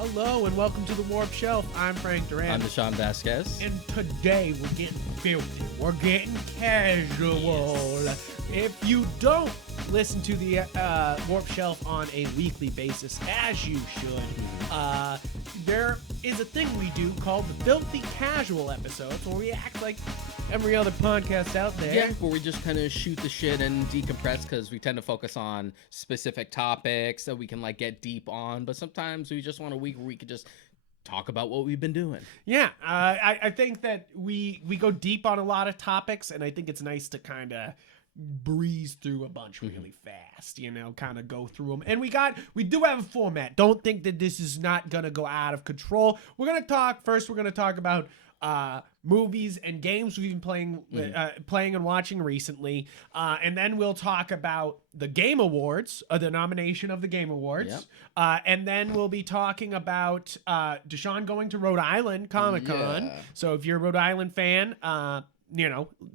Hello and welcome to the Warp Shelf. I'm Frank Duran. I'm Deshaun Vasquez. And today we're getting filthy. We're getting casual. Yes. If you don't listen to the Warp Shelf on a weekly basis, as you should, there is a thing we do called the Filthy Casual episodes, where we act like every other podcast out there. Yeah, where we just kind of shoot the shit and decompress, because we tend to focus on specific topics that we can like get deep on, but sometimes we just want a week where we could just talk about what we've been doing. Yeah, I think that we go deep on a lot of topics, and I think it's nice to kind of breeze through a bunch really fast, you know, kind of go through them. And we do have a format. Don't think that this is not gonna go out of control. We're gonna talk about movies and games we've been playing and watching recently, and then we'll talk about the Game Awards, the nomination of the Game Awards. Yep. And then we'll be talking about Deshaun going to Rhode Island Comic-Con. Yeah. So if you're a Rhode Island fan,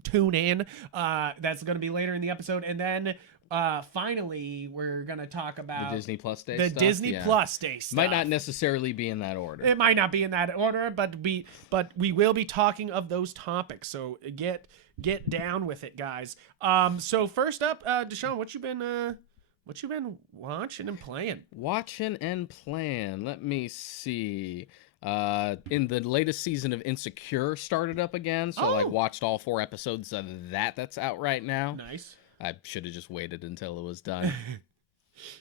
tune in. That's going to be later in the episode. And then finally, we're going to talk about the Disney Plus Day stuff. Disney Plus Day stuff. Might not necessarily be in that order. It might not be in that order, but we will be talking of those topics. So get down with it, guys. So first up, Deshaun, what you been watching and playing? Watching and playing. Let me see. In the latest season of Insecure started up again, so I watched all 4 episodes of that's out right now. Nice. I should have just waited until it was done.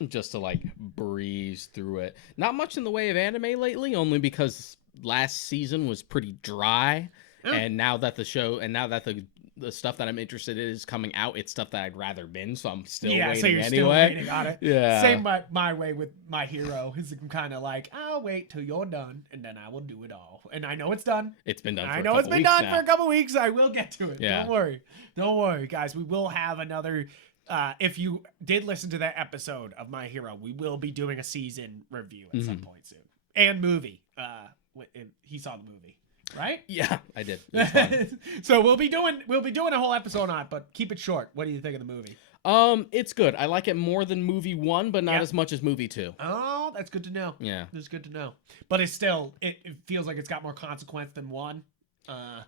Just to like breeze through it. Not much in the way of anime lately, only because last season was pretty dry. And now that the stuff that I'm interested in is coming out, it's stuff that I'd rather binge, so I'm still waiting so you're anyway. Still waiting on it. Yeah. Same my way with My Hero. Is I'm kind of like, I'll wait till you're done, and then I will do it all. And I know it's done. It's been done. For a couple weeks. I will get to it. Yeah. Don't worry, guys. We will have another. If you did listen to that episode of My Hero, we will be doing a season review at some point soon, and movie. He saw the movie. Right? Yeah, I did. So we'll be doing a whole episode on it, but keep it short. What do you think of the movie? It's good. I like it more than movie 1, but not as much as movie 2. Oh, that's good to know. Yeah. That's good to know. But it's still it feels like it's got more consequence than 1.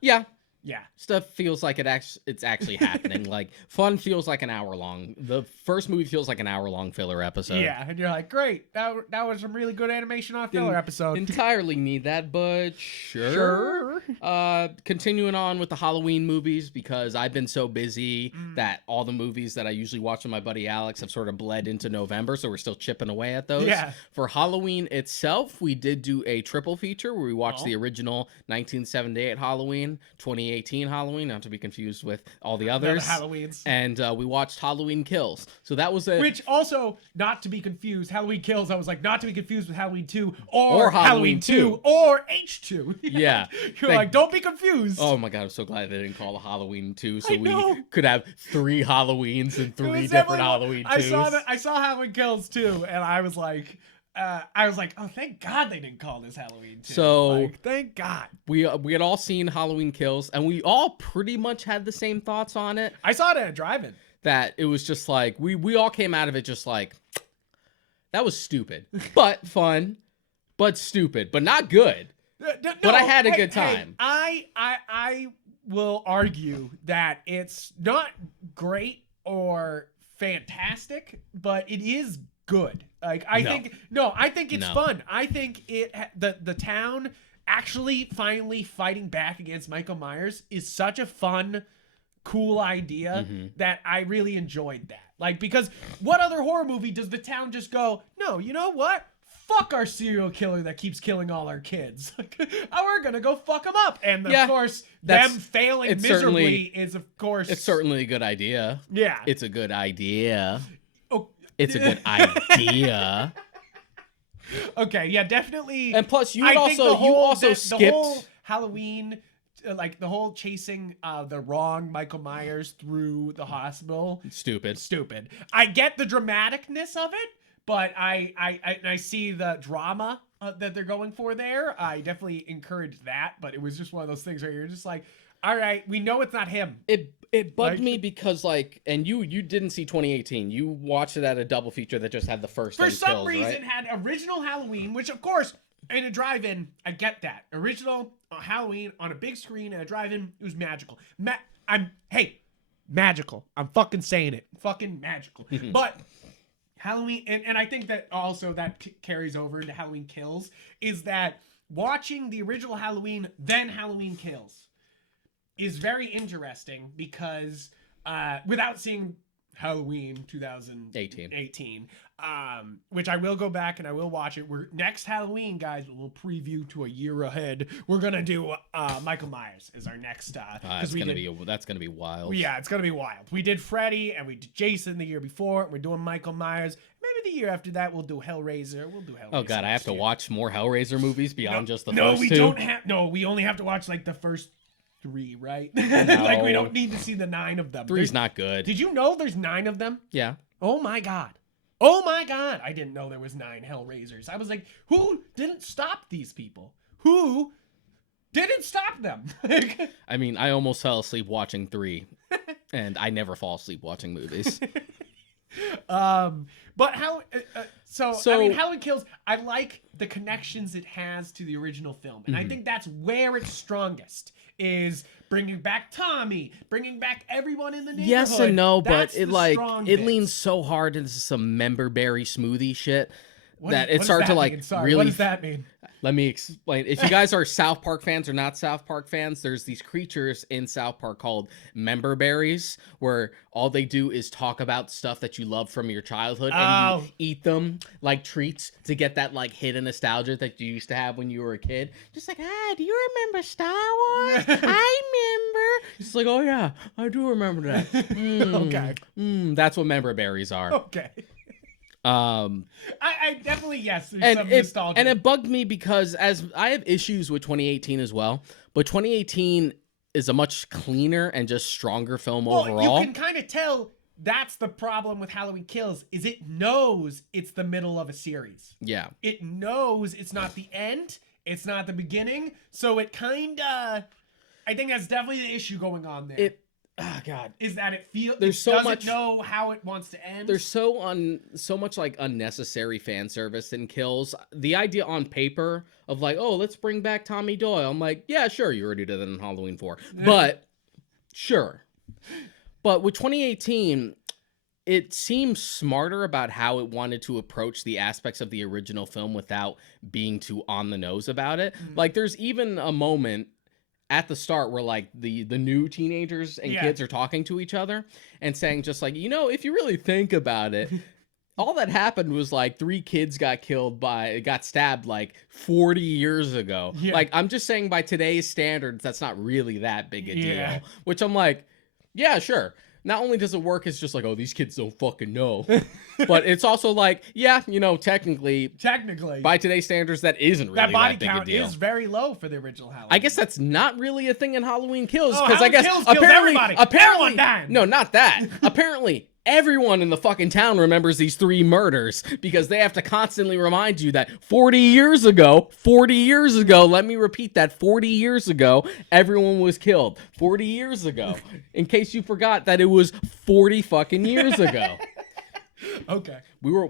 Yeah. Yeah. Stuff feels like it's actually happening. Like, fun feels like an hour long. The first movie feels like an hour-long filler episode. Yeah, and you're like, great. That was some really good animation on a filler episode. Entirely need that, but sure. Continuing on with the Halloween movies, because I've been so busy that all the movies that I usually watch with my buddy Alex have sort of bled into November, so we're still chipping away at those. Yeah. For Halloween itself, we did do a triple feature where we watched the original 1978 Halloween, 2018 Halloween, not to be confused with all the others. The Halloweens. And we watched Halloween Kills. So that was Which also, not to be confused, Halloween Kills, I was like, not to be confused with Halloween 2 or Halloween 2 or H2. Yeah. You're like, don't be confused. Oh my God, I'm so glad they didn't call it Halloween 2, so we could have 3 Halloweens and 3 different Halloween 2s. I saw Halloween Kills too, and I was like, oh, thank God they didn't call this Halloween 2. So, thank God. We had all seen Halloween Kills, and we all pretty much had the same thoughts on it. I saw it at a drive-in. That it was just like, we all came out of it just like, that was stupid, but fun, but stupid, but not good. But I had a good time. I will argue that it's not great or fantastic, but it is good. Like I think it's fun. I think the town actually finally fighting back against Michael Myers is such a fun, cool idea that I really enjoyed that. Like, because what other horror movie does the town just go, no, you know what? Fuck our serial killer that keeps killing all our kids. We're gonna go fuck them up. And of course, them failing miserably is, of course, it's certainly a good idea. Yeah, it's a good idea. Oh, it's a good idea. Okay, yeah, definitely. And plus, you also skipped the whole Halloween, like the whole chasing the wrong Michael Myers through the hospital. Stupid. I get the dramaticness of it. But I see the drama that they're going for there. I definitely encourage that, but it was just one of those things where you're just like, all right, we know it's not him. It bugged me because, like, and you didn't see 2018. You watched it at a double feature that just had the first. For some reason, had original Halloween, which of course in a drive-in, I get that. Original Halloween on a big screen at a drive-in, it was magical. Magical. I'm fucking saying it. Fucking magical. But Halloween, and I think that also that carries over into Halloween Kills, is that watching the original Halloween, then Halloween Kills, is very interesting because without seeing Halloween 2018, which I will go back and I will watch it. We're next Halloween, guys. We'll preview to a year ahead. We're gonna do Michael Myers as our next. That's gonna be wild. Yeah, it's gonna be wild. We did Freddy and we did Jason the year before. We're doing Michael Myers. Maybe the year after that we'll do Hellraiser. Oh god, I have to watch more Hellraiser movies beyond just the first two. No, we don't have. No, we only have to watch like the first 3, right? Like we don't need to see the 9 of them. 3's not good. Did you know there's 9 of them? Yeah. Oh my god. Oh my god. I didn't know there was 9 Hellraisers. I was like, who didn't stop these people? Who didn't stop them? I mean, I almost fell asleep watching 3, and I never fall asleep watching movies. But how? So I mean, Halloween Kills. I like the connections it has to the original film, and I think that's where it's strongest. Is bringing back Tommy, bringing back everyone in the neighborhood. Yes and no, but it it leans so hard into some member berry smoothie shit that it what starts to like mean? Sorry, really. What does that mean? Let me explain. If you guys are South Park fans or not South Park fans, there's these creatures in South Park called member berries, where all they do is talk about stuff that you love from your childhood, and you eat them like treats to get that like hit of nostalgia that you used to have when you were a kid. Just like, do you remember Star Wars? I remember. It's like, oh yeah, I do remember that. Okay. That's what member berries are. Okay. I definitely, yes, there's some nostalgia. And it bugged me because as I have issues with 2018 as well, but 2018 is a much cleaner and just stronger film overall. You can kind of tell that's the problem with Halloween Kills, is it knows it's the middle of a series. Yeah. It knows it's not the end, it's not the beginning, so it kind of, I think that's definitely the issue going on there. Oh god, is that it feels there's so doesn't much know how it wants to end. There's so much like unnecessary fan service in Kills. The idea on paper of like, oh, let's bring back Tommy Doyle. I'm like, yeah, sure, you already did that in Halloween 4, but sure. But with 2018, it seems smarter about how it wanted to approach the aspects of the original film without being too on the nose about it. Like, there's even a moment at the start where like the new teenagers and kids are talking to each other and saying just like, if you really think about it, all that happened was like 3 kids got stabbed like 40 years ago. Yeah. Like, I'm just saying by today's standards, that's not really that big a deal, which I'm like, yeah, sure. Not only does it work, it's just like, oh, these kids don't fucking know. But it's also like, yeah, technically, by today's standards, that isn't really that big a deal. That body count is very low for the original Halloween. I guess that's not really a thing in Halloween Kills. Because I guess apparently, everyone died. No, not that. Apparently, everyone in the fucking town remembers these 3 murders because they have to constantly remind you that 40 years ago, let me repeat that, 40 years ago, everyone was killed. 40 years ago. In case you forgot that it was 40 fucking years ago. Okay. We were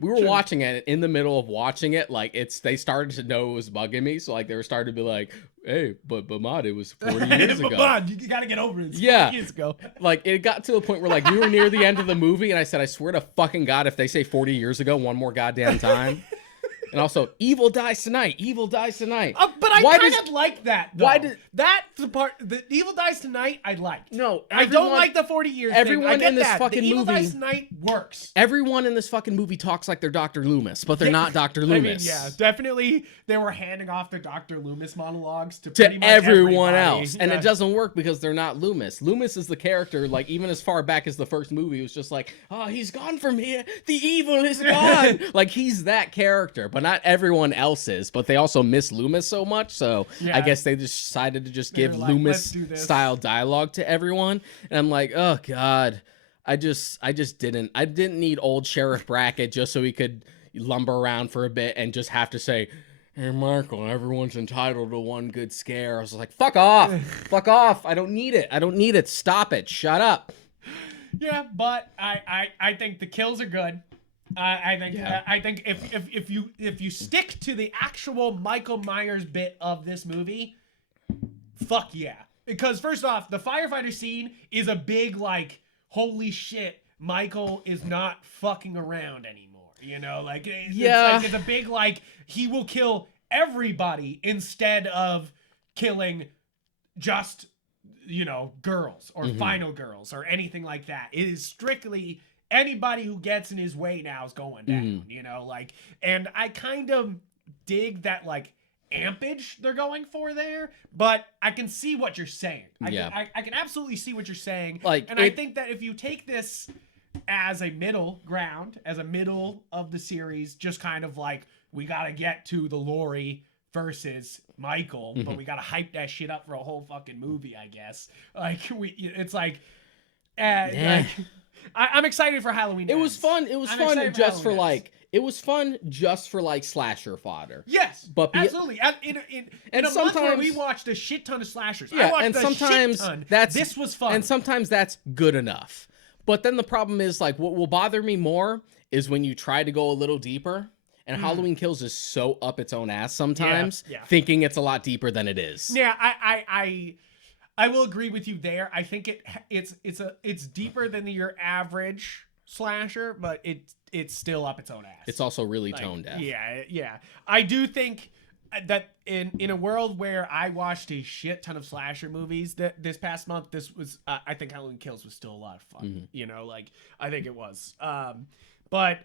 watching it in the middle of watching it. Like, they started to know it was bugging me. So like they were starting to be like, hey, but Mod, it was 40 years ago. Mod, you gotta get over it. It's 40 years ago. Like, it got to the point where like we were near the end of the movie, and I said, I swear to fucking God, if they say 40 years ago one more goddamn time. And also, evil dies tonight. Evil dies tonight. But I kind of like that, though. That's the part. The evil dies tonight, I liked. No, I don't like the 40 years everyone thing. in this fucking the movie. Evil dies tonight works. Everyone in this fucking movie talks like they're Dr. Loomis, but they're not Dr. Loomis. I mean, yeah, definitely. They were handing off their Dr. Loomis monologues to pretty much everyone everybody. else, and it doesn't work because they're not Loomis. Loomis is the character. Like, even as far back as the first movie, it was just like, oh, he's gone from here. The evil is gone. Like, he's that character, but not everyone else is. But they also miss Loomis so much, so I guess they just decided to just give Loomis style dialogue to everyone. And I'm like, oh god, I didn't need old Sheriff Brackett just so he could lumber around for a bit and just have to say, hey Michael, everyone's entitled to one good scare. I was like, fuck off. Fuck off. I don't need it. Stop it. Shut up. Yeah, but I think the kills are good. I think if you stick to the actual Michael Myers bit of this movie, fuck yeah. Because first off, the firefighter scene is a big like, holy shit, Michael is not fucking around anymore. You know, like it's a big like, he will kill everybody instead of killing just, you know, girls or final girls or anything like that. It is strictly anybody who gets in his way now is going down, you know, like, and I kind of dig that like ampage they're going for there, but I can see what you're saying. I can absolutely see what you're saying. Like, and I think that if you take this as a middle ground, as a middle of the series, just kind of like, we got to get to the Laurie versus Michael, but we got to hype that shit up for a whole fucking movie, I guess. Like, it's like, like I'm excited for Halloween. It was fun. It was fun just for like, it was fun just for like slasher fodder. Yes, but absolutely. In a month where we watched a shit ton of slashers, yeah, I watched and a sometimes shit ton. this was fun, and sometimes that's good enough. But then the problem is like, what will bother me more is when you try to go a little deeper. And Halloween Kills is so up its own ass sometimes, thinking it's a lot deeper than it is. Yeah, I will agree with you there. I think it's deeper than your average slasher, but it's still up its own ass. It's also really tone deaf. Yeah. I do think that in a world where I watched a shit ton of slasher movies this past month, this was I think Halloween Kills was still a lot of fun. You know, like I think it was. But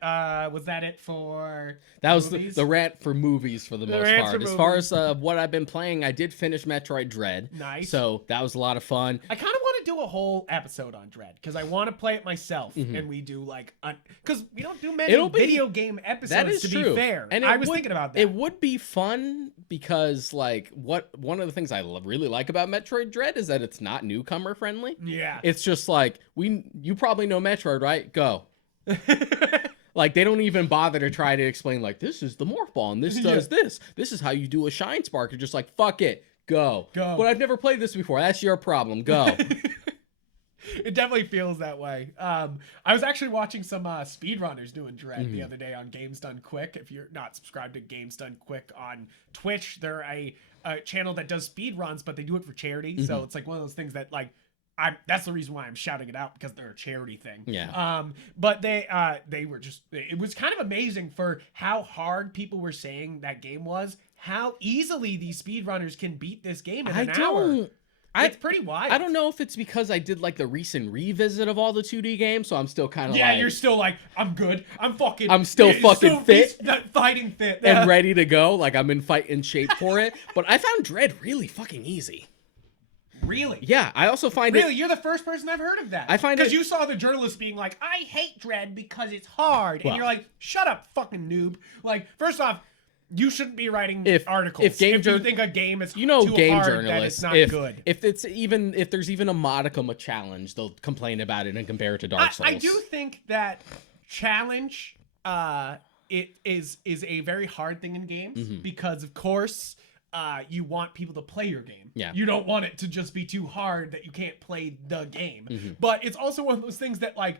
was that it for that was movies? The rant for movies for the most part. As far as what I've been playing, I did finish Metroid Dread. Nice. So that was a lot of fun. I kind of want to do a whole episode on Dread because I want to play it myself, and we do like because we don't do many video game episodes. That is to true. Be fair, and I was thinking about that. It would be fun because like one of the things I really like about Metroid Dread is that it's not newcomer friendly. Yeah. It's just like you probably know Metroid, right? Go. Like, they don't even bother to try to explain, like, this is the morph ball, and this does this. This is how you do a shine spark. You're just like, fuck it. Go. But I've never played this before. That's your problem. Go. It definitely feels that way. I was actually watching some speedrunners doing Dread the other day on Games Done Quick. If you're not subscribed to Games Done Quick on Twitch, they're a channel that does speedruns, but they do it for charity. So it's like one of those things that, like, that's the reason why I'm shouting it out, because they're a charity thing. Yeah. But they were just, it was kind of amazing for how hard people were saying that game was, how easily these speedrunners can beat this game in an hour. It's pretty wild. I don't know if it's because I did like the recent revisit of all the 2D games, so I'm still kind of you're still like, I'm good. I'm still fucking fit. Fighting fit. And ready to go. Like, I'm in fighting shape for it. But I found Dread really fucking easy. Really? Yeah, I also find Really? You're the first person I've heard of that. I find because you saw the journalist being like, I hate Dread because it's hard. And you're like, shut up, fucking noob. Like, first off, you shouldn't be writing articles. If you think a game is too game hard, journalists, then it's not good. If there's even a modicum of challenge, they'll complain about it and compare it to Dark Souls. I do think that challenge it is a very hard thing in games because, of course, you want people to play your game. Yeah. You don't want it to just be too hard that you can't play the game. But it's also one of those things that, like,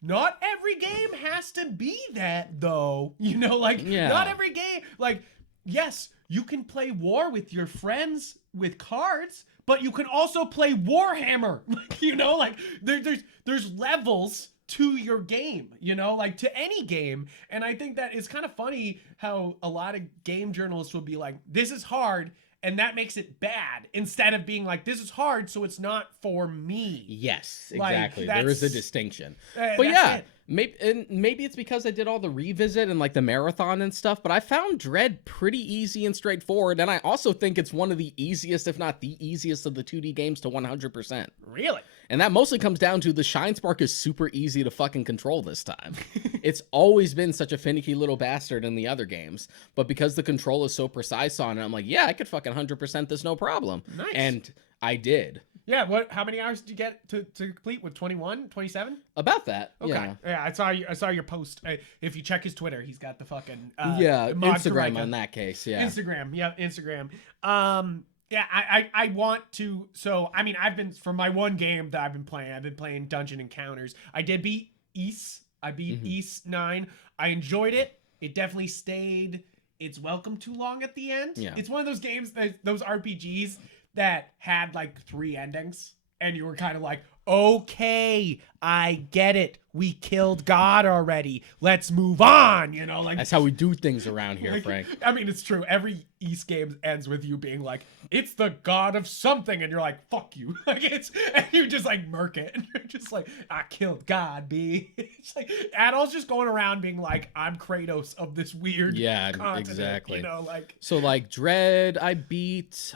not every game has to be that, though. You know, like, not every game. Like, yes, you can play War with your friends with cards, but you can also play Warhammer. You know, like, there's levels to your game, you know, like to any game. And I think that it's kind of funny how a lot of game journalists will be like, this is hard, and that makes it bad, instead of being like, this is hard, so it's not for me. Yes, like, exactly. There is a distinction. But yeah, maybe it's because I did all the revisit and like the marathon and stuff, but I found Dread pretty easy and straightforward, and I also think it's one of the easiest, if not the easiest, of the 2D games to 100%. Really? And that mostly comes down to the Shine Spark is super easy to fucking control this time. It's always been such a finicky little bastard in the other games, but because the control is so precise on it, I'm like, yeah, I could fucking 100% this no problem. Nice. And I did. Yeah, how many hours did you get to complete with 21, 27? About that. Okay. Yeah, I saw your post. If you check his Twitter, he's got the fucking Instagram in that case. Yeah. Instagram. Yeah, I want to. So I mean, for my one game that I've been playing Dungeon Encounters. I did beat Ys I beat East 9. I enjoyed it. It definitely stayed its welcome too long at the end. Yeah. It's one of those games, those RPGs that had like 3 endings, and you were kind of like, okay, I get it. We killed God already. Let's move on. You know, like that's how we do things around here, like, Frank. I mean, it's true. Every East game ends with you being like, it's the god of something, and you're like, fuck you. Like and you just like murk it, and you're just like, I killed God, B. It's like Adol's just going around being like, I'm Kratos of this weird continent, exactly. You know, like so like Dread, I beat.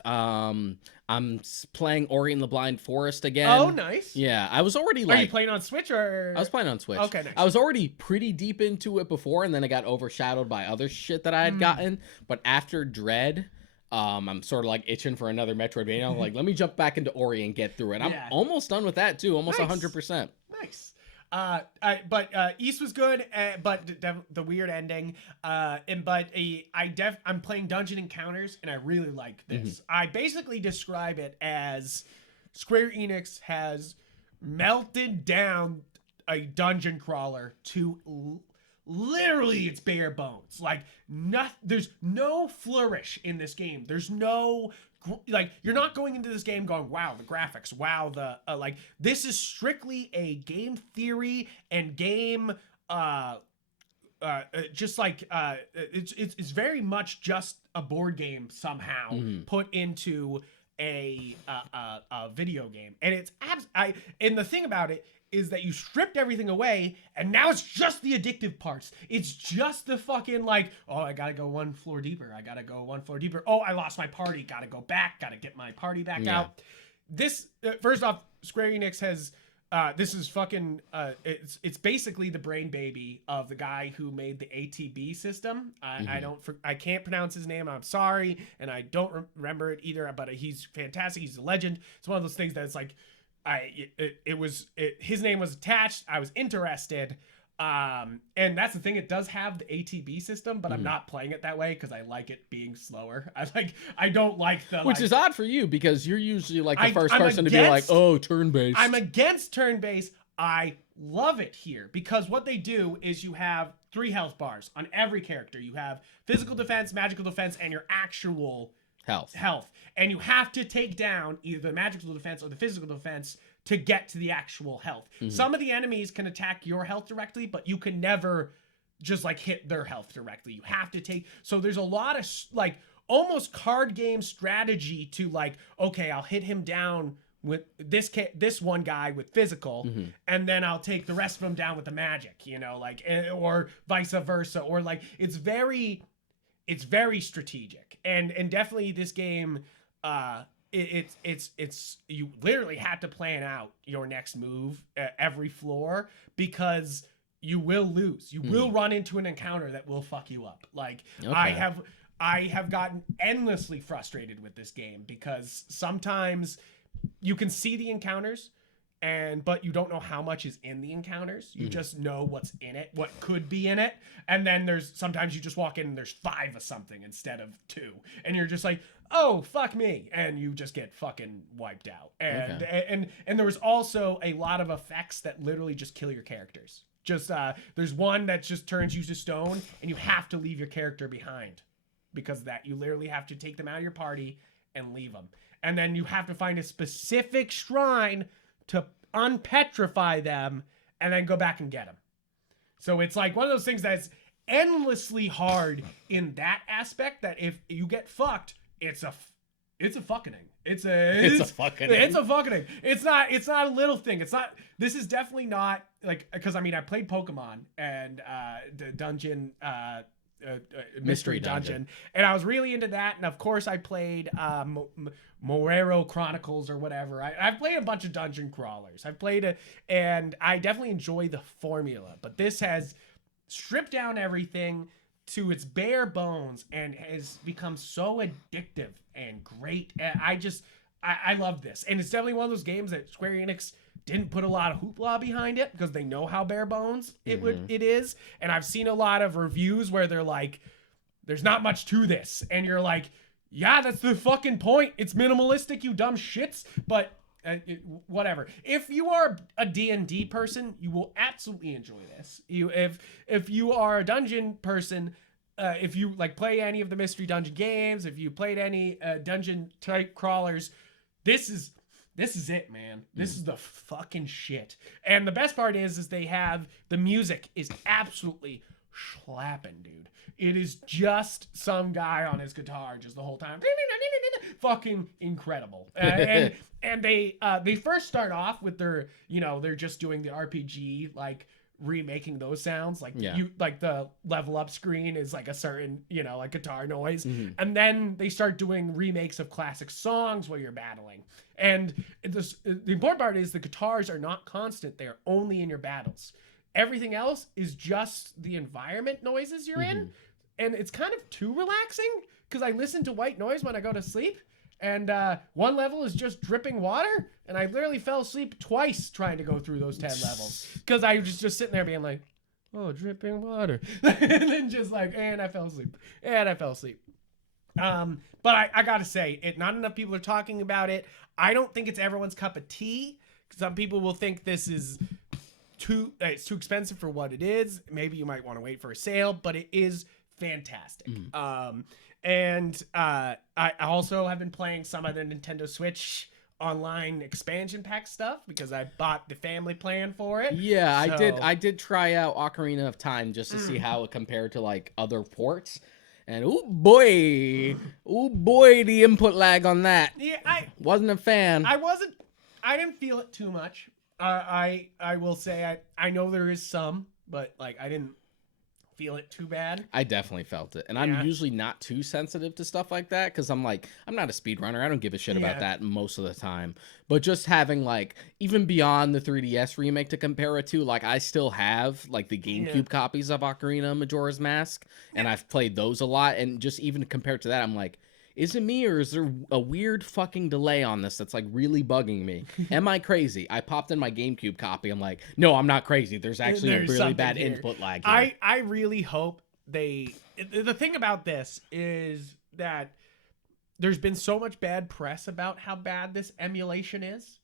I'm playing Ori and the Blind Forest again. Oh, nice. Yeah, I was already Are you playing on Switch or? I was playing on Switch. Okay, nice. I was already pretty deep into it before, and then it got overshadowed by other shit that I had gotten. But after Dread, I'm sort of like itching for another Metroidvania. I'm like, let me jump back into Ori and get through it. I'm almost done with that too, almost 100%. Nice. But East was good, but the weird ending. I'm playing Dungeon Encounters, and I really like this. I basically describe it as Square Enix has melted down a dungeon crawler to literally its bare bones. Like, there's no flourish in this game. There's no like, you're not going into this game going, wow, the graphics, wow, the like, this is strictly a game theory and game just like it's very much just a board game somehow put into a video game. And it's and the thing about it is that you stripped everything away, and now it's just the addictive parts. It's just the fucking like, oh, I gotta go 1 floor deeper. I gotta go 1 floor deeper. Oh, I lost my party. Gotta go back. Gotta get my party back out. This first off, Square Enix has this is fucking it's basically the brain baby of the guy who made the ATB system. I can't pronounce his name. I'm sorry, and I don't remember it either. But he's fantastic. He's a legend. It's one of those things that's like, his name was attached. I was interested. And that's the thing. It does have the ATB system, but I'm not playing it that way because I like it being slower. I don't like the which is odd for you because you're usually like the first person to be like, oh, turn-based. I'm against turn-based. I love it here because what they do is you have 3 health bars on every character. You have physical defense, magical defense, and your actual health, and you have to take down either the magical defense or the physical defense to get to the actual health. Some of the enemies can attack your health directly, but you can never just like hit their health directly. You have to take, so there's a lot of like almost card game strategy to like, okay, I'll hit him down with this one guy with physical, and then I'll take the rest of them down with the magic, you know, like, or vice versa, or like it's very strategic. And definitely this game, it's you literally have to plan out your next move every floor because you will lose. You will run into an encounter that will fuck you up. Like, okay. I have gotten endlessly frustrated with this game because sometimes you can see the encounters, but you don't know how much is in the encounters. You just know what's in it, what could be in it. And then sometimes you just walk in and there's 5 of something instead of 2. And you're just like, oh, fuck me. And you just get fucking wiped out. And there was also a lot of effects that literally just kill your characters. Just, there's one that just turns you to stone and you have to leave your character behind because of that. You literally have to take them out of your party and leave them. And then you have to find a specific shrine to unpetrify them and then go back and get them. So it's like one of those things that's endlessly hard in that aspect that if you get fucked, it's a fucking. It's a fucking. It's not a little thing. This is definitely not like, because I mean I played Pokemon and the dungeon mystery dungeon, and I was really into that, and of course I played Morero Chronicles or whatever. I've played a bunch of dungeon crawlers. I've played it, and I definitely enjoy the formula, but this has stripped down everything to its bare bones and has become so addictive and great. I love this, and it's definitely one of those games that Square Enix didn't put a lot of hoopla behind it because they know how bare bones it is. And I've seen a lot of reviews where they're like, there's not much to this. And you're like, yeah, that's the fucking point. It's minimalistic, you dumb shits. But whatever. If you are a D&D person, you will absolutely enjoy this. If you are a dungeon person, if you like play any of the mystery dungeon games, if you played any dungeon type crawlers, this is it, man. This is the fucking shit. And the best part is they have the music is absolutely slapping, dude. It is just some guy on his guitar just the whole time. Fucking incredible. And they first start off with their, they're just doing the RPG, like remaking those sounds. Like like the level up screen is like a certain, like guitar noise. And then they start doing remakes of classic songs while you're battling. And the important part is the guitars are not constant. They're only in your battles. Everything else is just the environment noises you're in. And it's kind of too relaxing because I listen to white noise when I go to sleep. And one level is just dripping water. And I literally fell asleep twice trying to go through those 10 levels. Because I was just sitting there being like, oh, dripping water. And then just like, and I fell asleep. But I got to say, not enough people are talking about it. I don't think it's everyone's cup of tea. Some people will think this is it's too expensive for what it is. Maybe you might want to wait for a sale, but it is fantastic. And I also have been playing some of the Nintendo Switch online expansion pack stuff because I bought the family plan for it. Yeah, I did try out Ocarina of Time just to see how it compared to like other ports. And oh boy, the input lag on that. Yeah, I wasn't a fan. I didn't feel it too much. I will say I know there is some, but like I didn't feel it too bad. I definitely felt it. And I'm usually not too sensitive to stuff like that because I'm not a speedrunner. I don't give a shit about that most of the time. But just having like, even beyond the 3DS remake to compare it to, like I still have like the GameCube copies of Ocarina Majora's Mask. And I've played those a lot. And just even compared to that, I'm like, is it me or is there a weird fucking delay on this that's like really bugging me? Am I crazy? I popped in my GameCube copy. I'm like, no, I'm not crazy. There's actually a really bad input lag here. I really hope the thing about this is that there's been so much bad press about how bad this emulation is.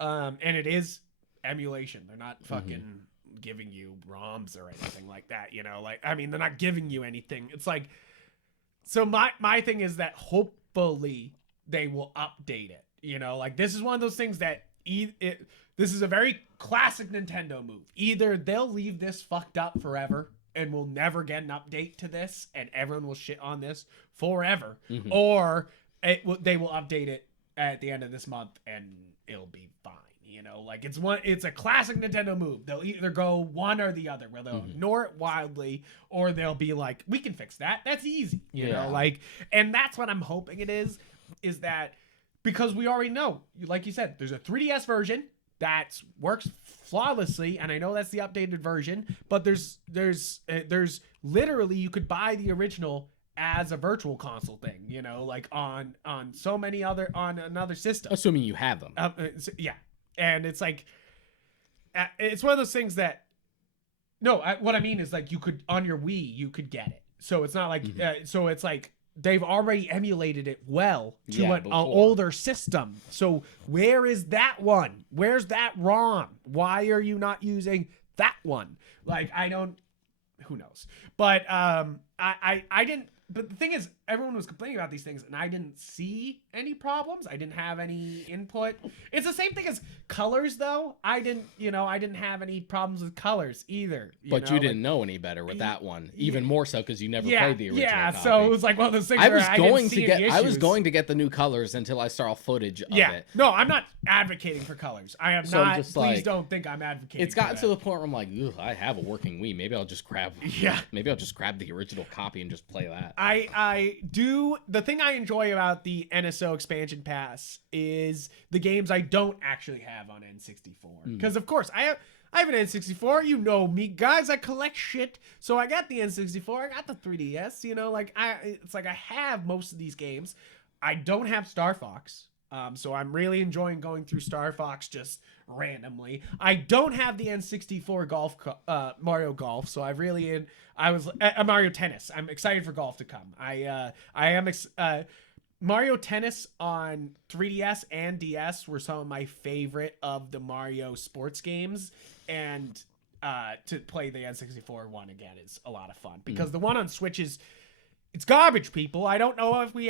And it is emulation. They're not fucking giving you ROMs or anything like that, like, I mean, they're not giving you anything. It's like, so my thing is that hopefully they will update it. Like this is one of those things that this is a very classic Nintendo move. Either they'll leave this fucked up forever and we'll never get an update to this and everyone will shit on this forever, or they will update it at the end of this month and it'll be fine. Like it's a classic Nintendo move. They'll either go one or the other, where they'll ignore it wildly, or they'll be like, we can fix that. That's easy. You know, like, and that's what I'm hoping it is that because we already know, like you said, there's a 3DS version that works flawlessly, and I know that's the updated version, but there's literally, you could buy the original as a virtual console thing, like on so many on another system. Assuming you have them. Yeah. And it's like, it's one of those things that, what I mean is like you could, on your Wii, you could get it. So it's not like, so it's like they've already emulated it well to an older system. So where is that one? Where's that ROM? Why are you not using that one? Like, who knows? But I didn't. But the thing is, everyone was complaining about these things, and I didn't see any problems. I didn't have any input. It's the same thing as colors, though. I didn't have any problems with colors either. But you didn't know any better with that one, even more so because you never played the original. Yeah, copy. so it was like one of those things. I was going to get the new colors until I saw footage of it. No, I'm not advocating for colors. I am not. Just please don't think I'm advocating. It's gotten to the point where I'm like, I have a working Wii. Maybe I'll just grab. Maybe I'll just grab the original copy and just play that. I do. The thing I enjoy about the NSO expansion pass is the games I don't actually have on N64. Because of course I have an N64. You know me, guys. I collect shit. So I got the N64. I got the 3DS. It's like I have most of these games. I don't have Star Fox. So I'm really enjoying going through Star Fox just randomly. I don't have the N64 Mario Golf, so Mario Tennis. I'm excited for golf to come. I am Mario Tennis on 3DS and DS were some of my favorite of the Mario sports games, and to play the N64 one again is a lot of fun because the one on Switch it's garbage, people. I don't know if we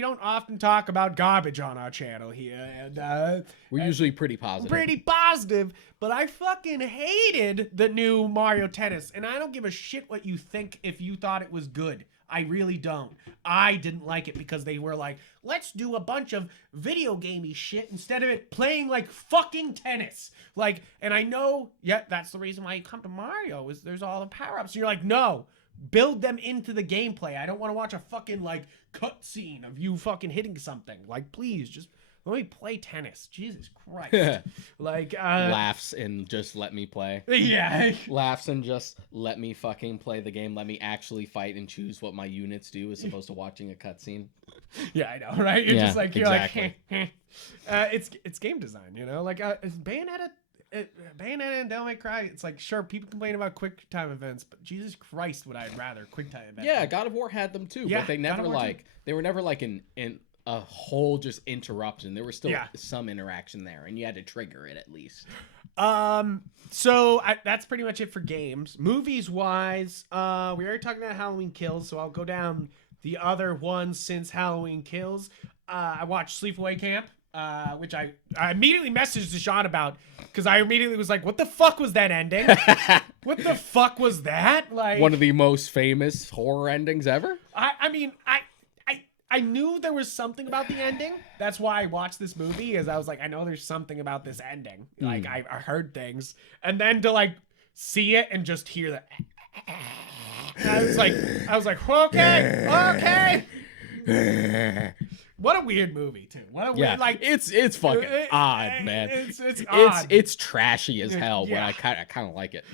don't often talk about garbage on our channel here, and we're usually pretty positive. But I fucking hated the new Mario Tennis, and I don't give a shit what you think if you thought it was good. I really don't. I didn't like it because they were like, let's do a bunch of video gamey shit instead of it playing like fucking tennis. Like, and I know, yeah, that's the reason why you come to Mario is there's all the power-ups. And you're like, no, build them into the gameplay. I don't want to watch a fucking like cutscene of you fucking hitting something. Like, please, just let me play tennis. Jesus Christ. Like, laughs and just let me play. Yeah. Laughs and just let me fucking play the game. Let me actually fight and choose what my units do as opposed to watching a cutscene. Yeah, I know, right? You're Yeah, just like, exactly. It's game design, you know? Like, Bayonetta and Devil May Cry, it's like, sure, people complain about quick time events, but Jesus Christ, would I rather quick time events. Yeah, God of War had them too, Yeah, but they God never of War like, they were never like in a whole just interruption. There was still Yeah. some interaction there, and you had to trigger it at least. So that's pretty much it for games. Movies wise, we already talked about Halloween Kills, so I'll go down the other ones since Halloween Kills. I watched Sleepaway Camp, which I immediately messaged Deshaun about because I immediately was like, what the fuck was that ending? What the fuck was that? Like, One of the most famous horror endings ever. I mean, I knew there was something about the ending. That's why I watched this movie, is I was like, I know there's something about this ending. Like, I heard things. And then to, like, see it and just hear that. I was like, okay. What a weird movie, too. What a weird, like... It's fucking odd, man. It's odd. It's trashy as hell, Yeah. but I kind of like it.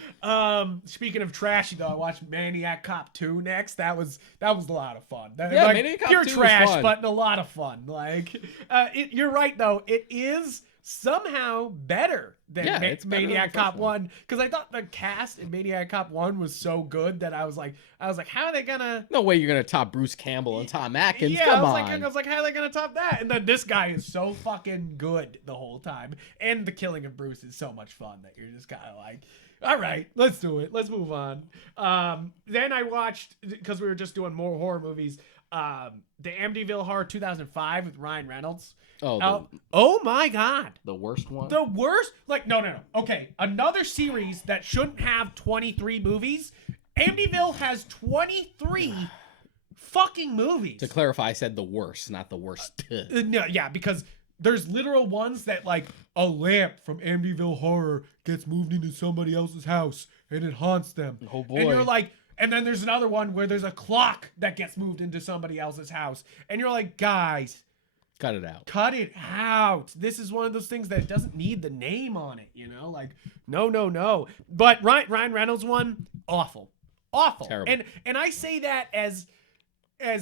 Speaking of trashy, though, I watched Maniac Cop 2 next. That was a lot of fun. Yeah, like, Maniac Cop pure 2 was trash, fun. but a lot of fun. Like, you're right, though. It is somehow better than it's better than Maniac the first Cop 1, because I thought the cast in Maniac Cop 1 was so good that I was like, how are they gonna... No way you're gonna top Bruce Campbell and Tom Atkins. Yeah, Come I on. was like, how are they gonna top that? And then this guy is so fucking good the whole time, and the killing of Bruce is so much fun that you're just kind of like, all right, let's do it. Let's move on. Then I watched, because we were just doing more horror movies, the Amityville Horror 2005 with Ryan Reynolds. Oh my God. The worst one? The worst? Like, no. Okay, another series that shouldn't have 23 movies. Amityville has 23 fucking movies. To clarify, I said the worst, not the worst. No, yeah, because there's literal ones that, like, a lamp from Amityville Horror gets moved into somebody else's house and it haunts them. Oh, boy. And you're like, and then there's another one where there's a clock that gets moved into somebody else's house. And you're like, guys, Cut it out. cut it out. This is one of those things that doesn't need the name on it, you know? Like, no. But Ryan Reynolds one, awful. Terrible. And I say that as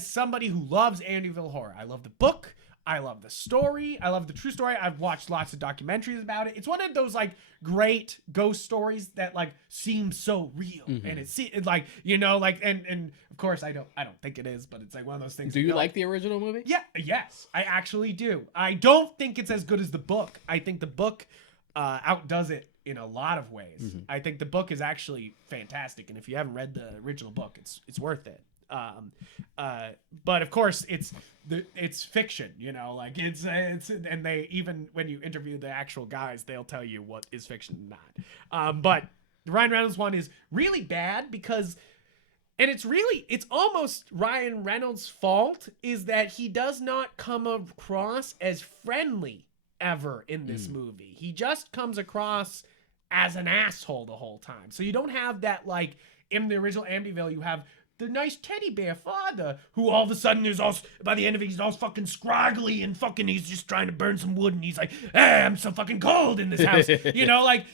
somebody who loves Amityville Horror. I love the book. I love the story. I love the true story. I've watched lots of documentaries about it. It's one of those, like, great ghost stories that, like, seem so real. And it's like, you know, like, and of course I don't think it is, but it's like one of those things. Do you like the original movie? Yeah, yes, I actually do. I don't think it's as good as the book. I think the book outdoes it in a lot of ways. I think the book is actually fantastic, and if you haven't read the original book, it's worth it. But of course it's fiction, you know, like it's and they, even when you interview the actual guys, they'll tell you what is fiction and not. But the Ryan Reynolds one is really bad because, and it's almost Ryan Reynolds' fault, is that he does not come across as friendly ever in this movie. He just comes across as an asshole the whole time. So you don't have that, like, in the original Amityville, you have the nice teddy bear father who all of a sudden is all, by the end of it, he's all fucking scroggly and fucking, he's just trying to burn some wood and he's like, hey, I'm so fucking cold in this house. You know, like,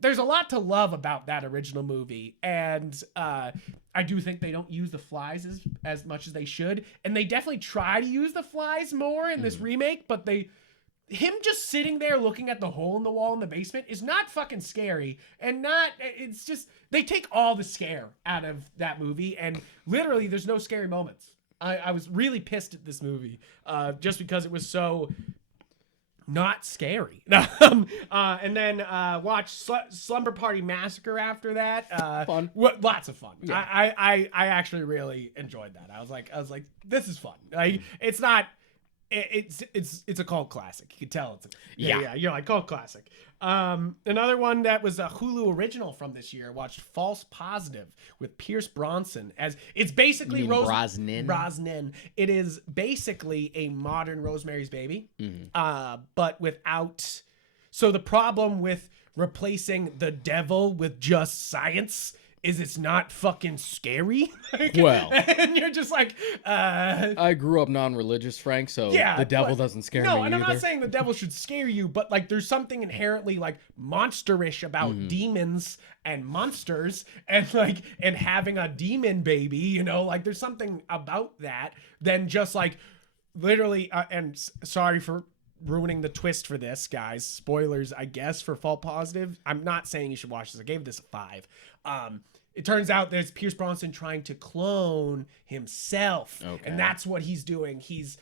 there's a lot to love about that original movie. And I do think they don't use the flies as much as they should. And they definitely try to use the flies more in this remake, but him just sitting there looking at the hole in the wall in the basement is not fucking scary, and it's just, they take all the scare out of that movie, and literally there's no scary moments. I was really pissed at this movie just because it was so not scary. And then watched Slumber Party Massacre after that. Fun. Lots of fun. Yeah. I actually really enjoyed that. I was like, this is fun. Like, it's not. It's a cult classic. You can tell it's yeah. You're like cult classic. Another one that was a Hulu original from this year. Watched False Positive with Pierce Brosnan as it's basically Brosnan. It is basically a modern Rosemary's Baby, but without. So the problem with replacing the devil with just science is it's not fucking scary. Well, and you're just like, I grew up non-religious, Frank, so the devil doesn't scare me and either. I'm not saying the devil should scare you, but like there's something inherently like monsterish about demons and monsters and having a demon baby, you know, like there's something about that than just like literally, and sorry for ruining the twist for this, guys. Spoilers, I guess, for Fall Positive. I'm not saying you should watch this. I gave this a 5. It turns out there's Pierce Brosnan trying to clone himself, and that's what he's doing. He's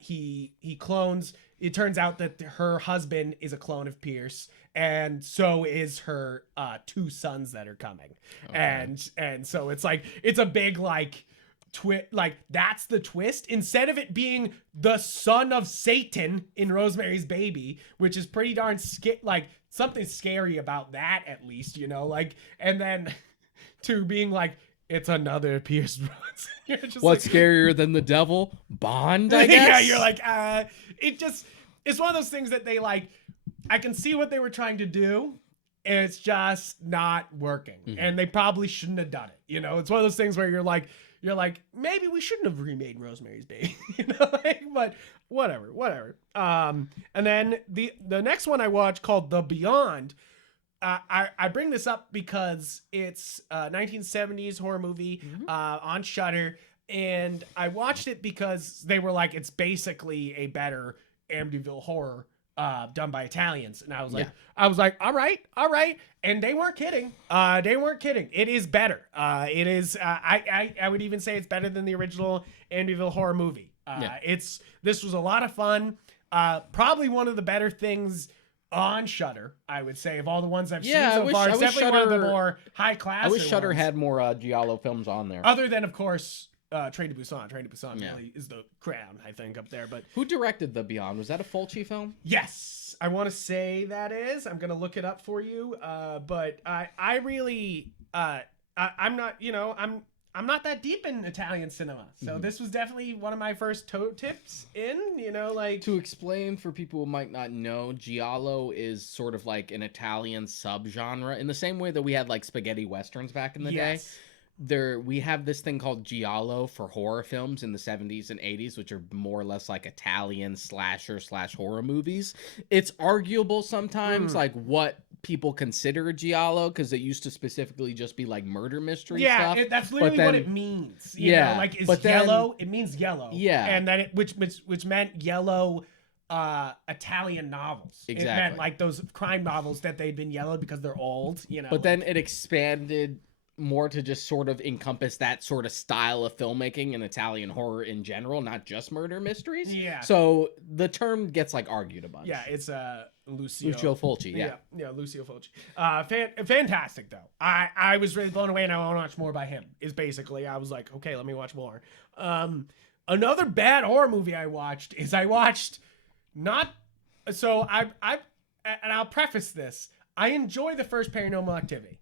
he clones. It turns out that her husband is a clone of Pierce, and so is her 2 sons that are coming. And so it's like it's a big like like that's the twist, instead of it being the son of Satan in Rosemary's Baby, which is pretty darn like something scary about that, at least, you know, like, and then to being like it's another Pierce Brosnan. You're just what's like, scarier than the devil? Bond, I guess. Yeah, you're like it's one of those things that they like, I can see what they were trying to do, it's just not working, and they probably shouldn't have done it, you know. It's one of those things where you're like maybe we shouldn't have remade Rosemary's Baby, you know, like, but whatever. And then the next one I watched called The Beyond. I bring this up because it's a 1970s horror movie on Shudder, and I watched it because they were like, it's basically a better Amityville Horror done by Italians, and I was like, all right, and they weren't kidding. It is better. It is. I would even say it's better than the original Amityville Horror movie. This was a lot of fun. Probably one of the better things on Shudder, I would say, of all the ones I've seen so far. It's definitely one of the more high class. I wish Shudder had more Giallo films on there. Other than, of course, Train to Busan. Train to Busan really is the crown, I think, up there. But who directed The Beyond? Was that a Fulci film? Yes, I want to say that is. I'm gonna look it up for you. But I really, I'm not, you know, I'm not that deep in Italian cinema, so this was definitely one of my first toe tips in, you know, like. To explain for people who might not know, Giallo is sort of like an Italian subgenre in the same way that we had like spaghetti westerns back in the day. We have this thing called Giallo for horror films in the 70s and 80s, which are more or less like Italian slasher / horror movies. It's arguable sometimes, like what people consider a Giallo, because it used to specifically just be like murder mystery stuff. Yeah, that's literally what it means. You know, like yellow, it means yellow. Yeah. And then which meant yellow Italian novels. Exactly. It meant like those crime novels that they'd been yellow because they're old, you know. But then it expanded more to just sort of encompass that sort of style of filmmaking and Italian horror in general, not just murder mysteries. Yeah. So the term gets like argued a bunch. Yeah, it's Lucio Fulci. Yeah, Lucio Fulci. Fantastic though. I was really blown away, and I want to watch more by him. Is basically, I was like, okay, let me watch more. Another bad horror movie I watched not. So and I'll preface this. I enjoy the first Paranormal Activity.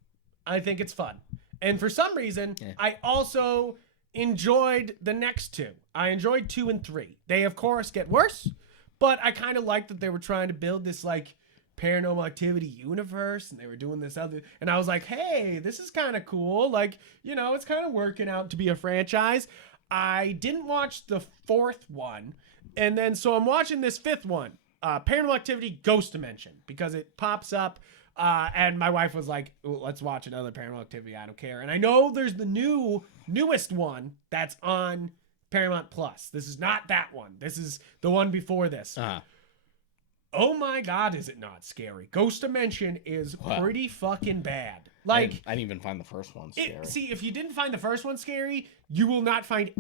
I think it's fun. And for some reason, I also enjoyed the next 2. I enjoyed 2 and 3. They, of course, get worse, but I kind of liked that they were trying to build this, like, Paranormal Activity universe, and they were doing this other, and I was like, hey, this is kind of cool. Like, you know, it's kind of working out to be a franchise. I didn't watch the 4th one, and then so I'm watching this 5th one, Paranormal Activity Ghost Dimension, because it pops up. And my wife was like, let's watch another Paranormal Activity. I don't care. And I know there's the newest one that's on Paramount Plus. This is not that one. This is the one before this. Oh my God, is it not scary? Ghost Dimension is pretty fucking bad. Like, I didn't even find the first one scary. See, if you didn't find the first one scary, you will not find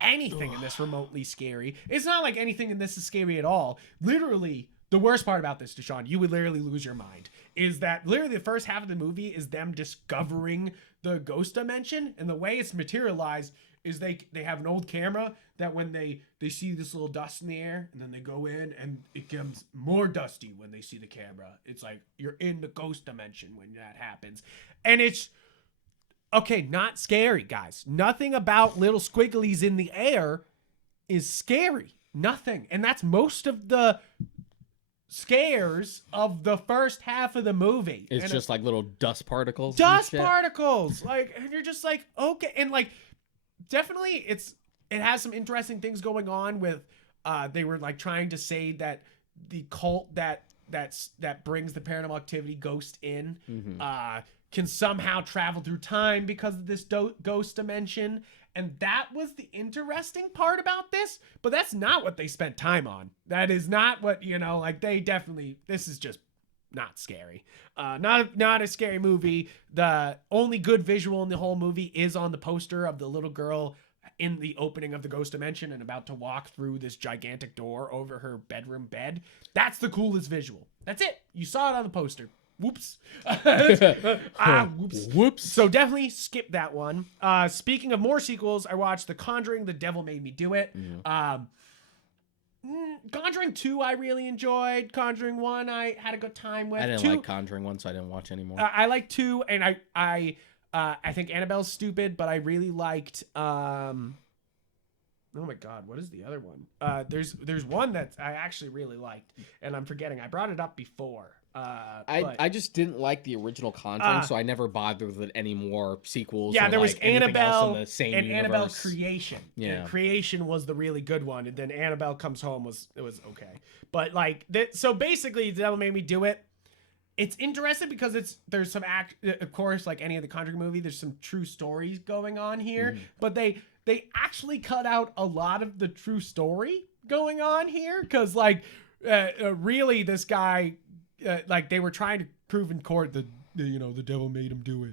anything in this remotely scary. It's not like anything in this is scary at all. Literally, the worst part about this, Deshaun, you would literally lose your mind, is that literally the first half of the movie is them discovering the ghost dimension, and the way it's materialized is they have an old camera that when they see this little dust in the air, and then they go in and it becomes more dusty when they see the camera. It's like you're in the ghost dimension when that happens. And it's okay, not scary, guys. Nothing about little squigglies in the air is scary. Nothing. And that's most of the scares of the first half of the movie. It's just like little dust particles. Dust particles. Like, and you're just like, okay. And like, definitely it has some interesting things going on with, they were like trying to say that the cult that brings the paranormal activity ghost in, can somehow travel through time because of this ghost dimension. And that was the interesting part about this, but that's not what they spent time on. That is not what, like they definitely, this is just not scary. Not a scary movie. The only good visual in the whole movie is on the poster of the little girl in the opening of the ghost dimension and about to walk through this gigantic door over her bedroom bed. That's the coolest visual. That's it. You saw it on the poster. Whoops. Whoops. Whoops. So definitely skip that one. Speaking of more sequels, I watched The Conjuring, The Devil Made Me Do It. Conjuring 2 I really enjoyed. Conjuring 1 I had a good time with. I didn't like Conjuring 1, so I didn't watch anymore. I like 2, and I think Annabelle's stupid, but I really liked oh my god, what is the other one? There's one that I actually really liked, and I'm forgetting. I brought it up before. I just didn't like the original Conjuring, so I never bothered with any more sequels. Yeah, or there was like anything else Annabelle in the same and universe. Annabelle Creation. Yeah, Creation was the really good one, and then Annabelle Comes Home was okay. But like that, so basically, The Devil Made Me Do It. It's interesting because there's some of course, like any of the Conjuring movie, there's some true stories going on here, but they actually cut out a lot of the true story going on here because like really this guy. Like they were trying to prove in court that the devil made him do it,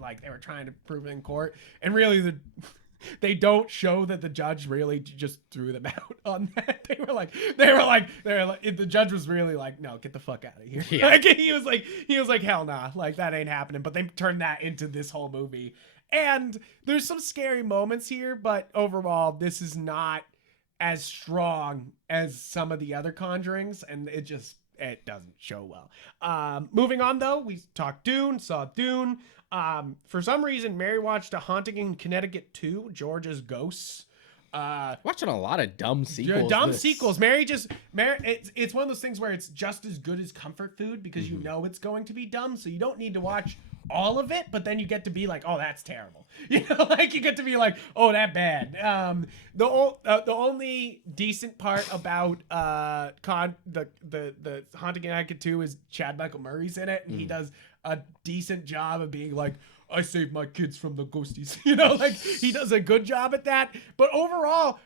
like they were trying to prove it in court, and really they don't show that the judge really just threw them out on that. They were like the judge was really like, no, get the fuck out of here. Yeah. Like he was like hell nah, like that ain't happening. But they turned that into this whole movie, and there's some scary moments here, but overall this is not as strong as some of the other Conjurings, and it doesn't show well. Moving on though, we saw Dune. For some reason, Mary watched A Haunting in Connecticut 2, George's Ghosts. Watching a lot of dumb sequels. Sequels. It's one of those things where it's just as good as comfort food because you know it's going to be dumb, so you don't need to watch all of it, but then you get to be like, oh, that's terrible. Like you get to be like, oh, that bad. The only decent part about the Haunting in Connecticut 2 is Chad Michael Murray's in it, and he does a decent job of being like, I saved my kids from the ghosties. Like he does a good job at that. But overall,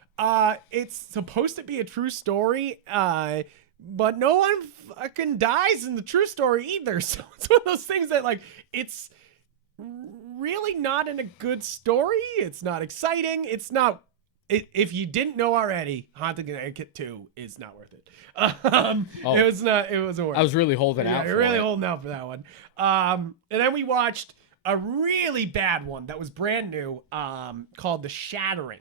it's supposed to be a true story. But no one fucking dies in the true story either. So it's one of those things that like, it's really not in a good story. It's not exciting. It's not, if you didn't know already, Haunting in Connecticut 2 is not worth it. It was not, it wasn't worth it. I was really holding out for really it. holding out for that one. And then we watched a really bad one that was brand new, called The Shattering.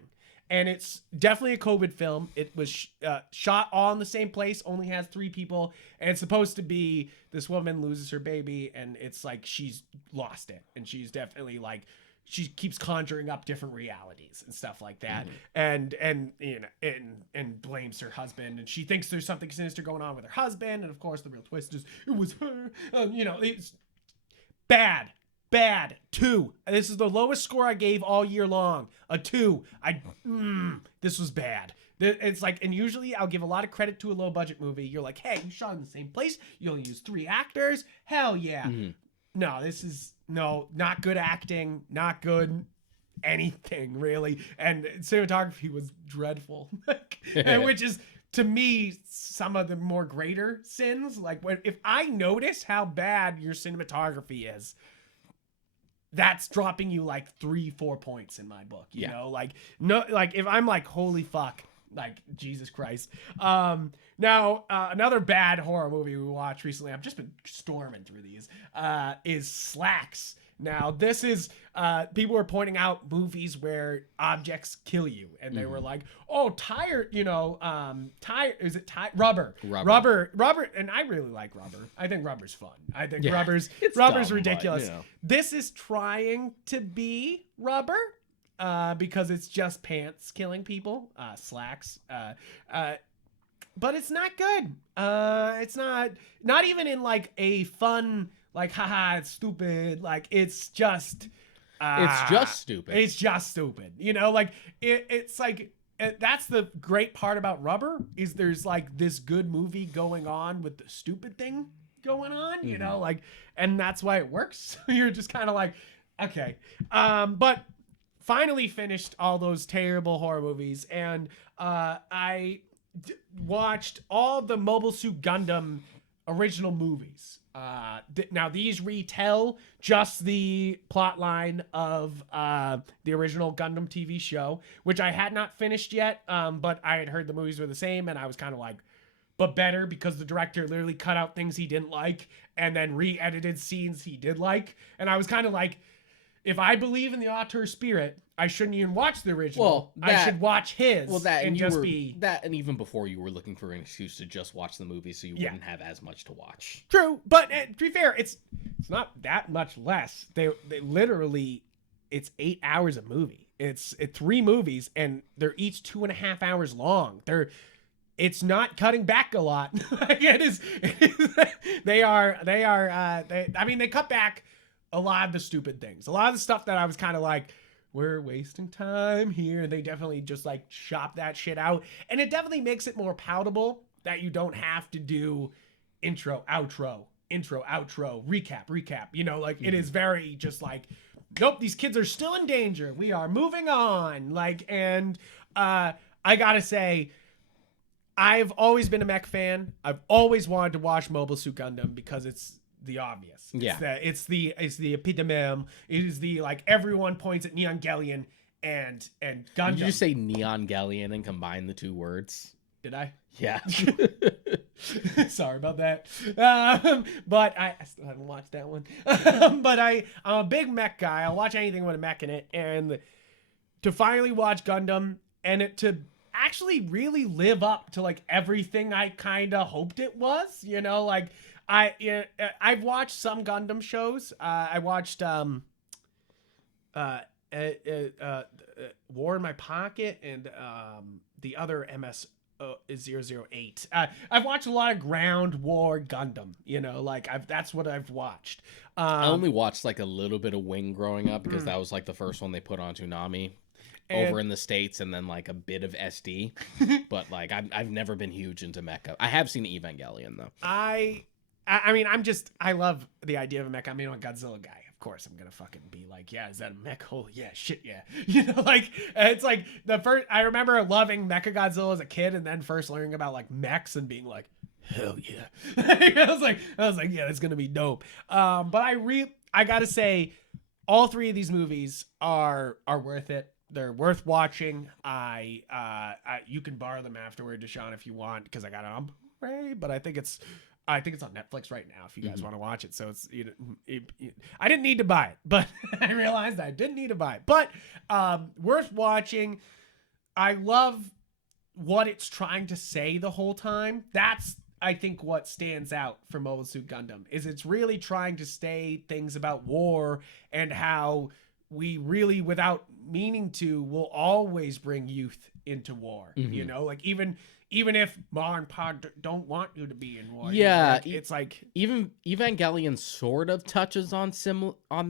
And it's definitely a COVID film. It was shot all in the same place, only has 3 people. And it's supposed to be this woman loses her baby, and it's like she's lost it. And she's definitely like, she keeps conjuring up different realities and stuff like that. And blames her husband. And she thinks there's something sinister going on with her husband. And of course, the real twist is it was her. It's bad. 2. This is the lowest score I gave all year long. A 2. This was bad. It's like, and usually I'll give a lot of credit to a low budget movie. You're like, hey, you shot in the same place. You only use 3 actors. Hell yeah. No, this is not good acting, not good anything really. And cinematography was dreadful, which is to me some of the more greater sins. Like if I notice how bad your cinematography is, that's dropping you like 3-4 points in my book. You Yeah. know, like no, like if I'm like, holy fuck, like Jesus Christ. Now another bad horror movie we watched recently, I've just been storming through these, is Slacks. Now this is people were pointing out movies where objects kill you, and they were like, oh, tire, you know, rubber, and I really like Rubber. I think Rubber's fun. I think Rubber's dumb, ridiculous. But, you know. This is trying to be Rubber, because it's just pants killing people, Slacks, but it's not good. It's not even in like a fun, like, haha, it's stupid. Like, it's just stupid. It's just stupid. You know, like it's like, that's the great part about Rubber, is there's like this good movie going on with the stupid thing going on, you know, like, and that's why it works. You're just kind of like, okay. But finally finished all those terrible horror movies, and I watched all the Mobile Suit Gundam original movies. Now these retell just the plot line of the original Gundam TV show, which I had not finished yet, but I had heard the movies were the same, and I was kind of like, but better, because the director literally cut out things he didn't like and then re-edited scenes he did like, and I was kind of like, if I believe in the auteur spirit, I shouldn't even watch the original. I should watch his. Well, that and and even before, you were looking for an excuse to just watch the movie, so you wouldn't have as much to watch. True, but to be fair, it's not that much less. They literally, it's 8 hours of movie. It's 3 movies, and they're each 2.5 hours long. It's not cutting back a lot. It is. I mean, they cut back a lot of the stupid things. A lot of the stuff that I was kind of like, we're wasting time here. They definitely just like chop that shit out. And it definitely makes it more palatable that you don't have to do intro, outro, recap. You know, like it is very just like, nope, these kids are still in danger. We are moving on. Like, and I gotta say, I've always been a mech fan. I've always wanted to watch Mobile Suit Gundam because it's the obvious. It's the epitome. It is the, like, everyone points at Neon Gellion and Gundam. Did you just say Neon Gellion and combine the 2 words? Did I? Yeah. Sorry about that. But I still haven't watched that one. But I'm a big mech guy. I'll watch anything with a mech in it. And to finally watch Gundam, and it to actually really live up to like everything I kind of hoped it was, you know, like I've watched some Gundam shows. I watched War in My Pocket and the other MS is 008. I've watched a lot of Ground War Gundam, you know, like that's what I've watched. I only watched like a little bit of Wing growing up because that was like the first one they put on Toonami over in the States, and then like a bit of SD. But like I've never been huge into mecha. I have seen Evangelion though. I mean, I love the idea of a mecha. I mean, I'm a Godzilla guy. Of course, I'm gonna fucking be like, yeah, is that a mech? Oh yeah, shit yeah. You know, like it's like the first. I remember loving Mecha Godzilla as a kid, and then first learning about like mechs and being like, hell yeah. I was like, yeah, that's gonna be dope. But I gotta say, all 3 of these movies are worth it. They're worth watching. You can borrow them afterward, Deshaun, if you want, because I got it on Blu-ray, but I think it's on Netflix right now if you guys want to watch it. So it's I didn't need to buy it, but I realized I didn't need to buy it. But worth watching. I love what it's trying to say the whole time. That's, I think, what stands out for Mobile Suit Gundam is it's really trying to say things about war and how we really, without meaning to, will always bring youth into war. You know, like even if Ma and Pa don't want you to be in war. Yeah, you know, like, it's like even Evangelion sort of touches on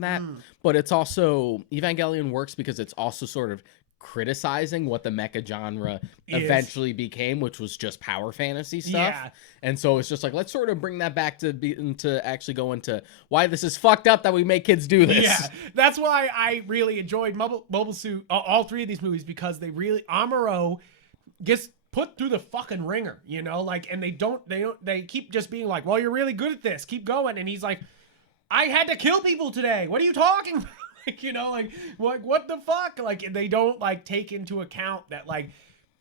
that, but it's also, Evangelion works because it's also sort of criticizing what the mecha genre eventually became, which was just power fantasy stuff. Yeah. And so it's just like, let's sort of bring that back to actually go into why this is fucked up that we make kids do this. Yeah, that's why I really enjoyed Mobile Suit, all 3 of these movies, because they really, Amuro gets put through the fucking ringer, you know, like, and they keep just being like, well, you're really good at this, keep going, and he's like, I had to kill people today, what are you talking about? Like, like what the fuck? Like, they don't like take into account that like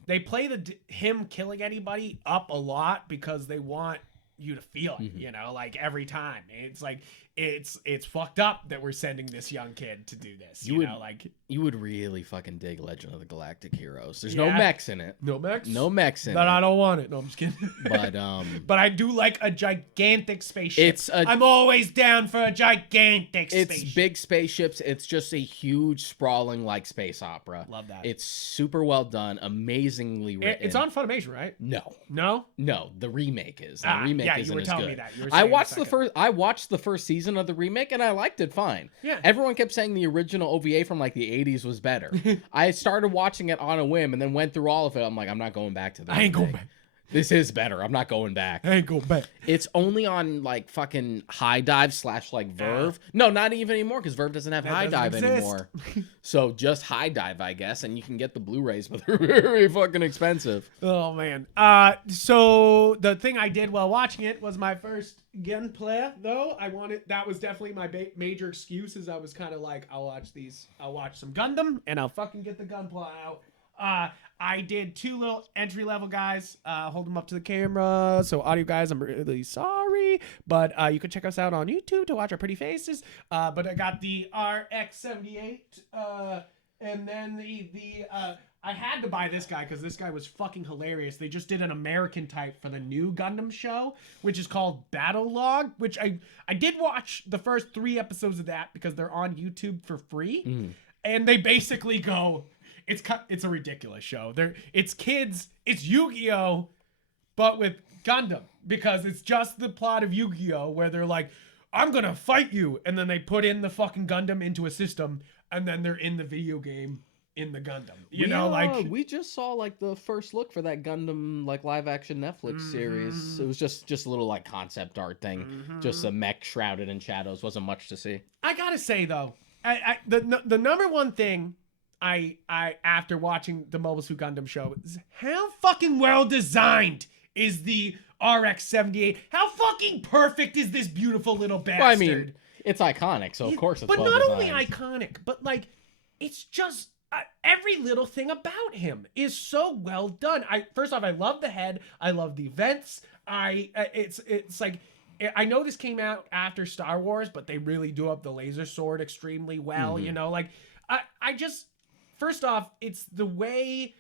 they play him killing anybody up a lot because they want you to feel it, like every time. It's like it's fucked up that we're sending this young kid to do this. You would really fucking dig Legend of the Galactic Heroes. There's no mechs in it. No mechs? No mechs in it. But I don't want it. No, I'm just kidding. But but I do like a gigantic spaceship. I'm I'm always down for a gigantic spaceship. It's big spaceships. It's just a huge sprawling like space opera. Love that. It's super well done, amazingly written. It's on Funimation, right? No. No, the remake is. The remake isn't you were as telling good. me that. You were I watched the first season of the remake and I liked it fine. Yeah. Everyone kept saying the original OVA from like the 80s was better. I started watching it on a whim and then went through all of it. I'm like, I'm not going back to that. I ain't going back. This is better. I'm not going back. I ain't going back. It's only on like fucking High Dive / like Verve. No, not even anymore because Verve doesn't have High Dive anymore. So just High Dive, I guess, and you can get the Blu-rays, but they're very fucking expensive. Oh man. So the thing I did while watching it was my first gunplay. Though that was definitely my major excuse. Is I was kind of like, I'll watch some Gundam, and I'll fucking get the gunpla out. I did 2 little entry-level guys. Hold them up to the camera. So audio guys, I'm really sorry. But you can check us out on YouTube to watch our pretty faces. But I got the RX-78. And then I had to buy this guy because this guy was fucking hilarious. They just did an American type for the new Gundam show, which is called Battle Log, which I did watch the first 3 episodes of that because they're on YouTube for free. And they basically go... It's a ridiculous show. It's kids. It's Yu-Gi-Oh, but with Gundam, because it's just the plot of Yu-Gi-Oh where they're like, I'm gonna fight you, and then they put in the fucking Gundam into a system, and then they're in the video game in the Gundam. We just saw like the first look for that Gundam like live action Netflix series. It was just a little like concept art thing, just a mech shrouded in shadows. Wasn't much to see. I gotta say though, the number one thing I after watching the Mobile Suit Gundam show is how fucking well designed is the RX-78. How fucking perfect is this beautiful little bastard? Well, I mean, it's iconic, so of course it's well designed. But not only iconic, but like it's just every little thing about him is so well done. First off, I love the head. I love the events. It's like, I know this came out after Star Wars, but they really do up the laser sword extremely well. I just. First off, it's the way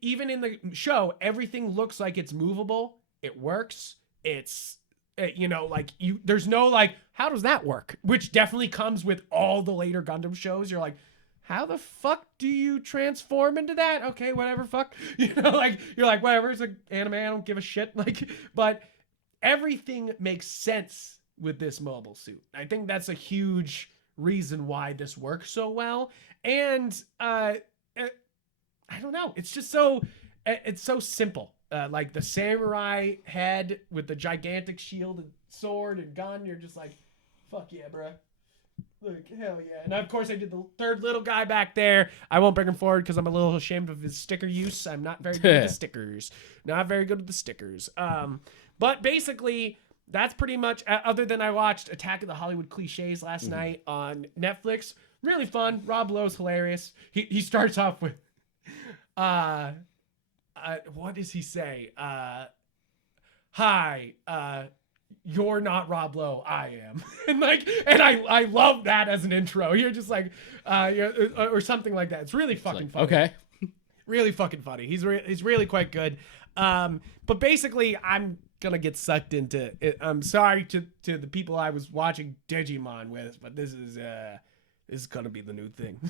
even in the show, everything looks like it's movable. It works. It's, there's no like, how does that work? Which definitely comes with all the later Gundam shows. You're like, how the fuck do you transform into that? Okay, whatever, fuck. You're like, whatever, it's an anime, I don't give a shit. But everything makes sense with this mobile suit. I think that's a huge reason why this works so well. And I don't know, it's just so simple. Like the samurai head with the gigantic shield and sword and gun, you're just like, fuck yeah, bro. Like, hell yeah. And of course I did the third little guy back there. I won't bring him forward because I'm a little ashamed of his sticker use. I'm not very good with the stickers. But basically that's pretty much, other than I watched Attack of the Hollywood Cliches last night on Netflix. Really fun. Rob Lowe's hilarious. He starts off with, what does he say? Hi, you're not Rob Lowe, I am. and I love that as an intro. You're just like, or something like that. It's really fucking funny. Okay. Really fucking funny. He's really quite good. But basically, I'm gonna get sucked into it. I'm sorry to the people I was watching Digimon with, but this is gonna be the new thing.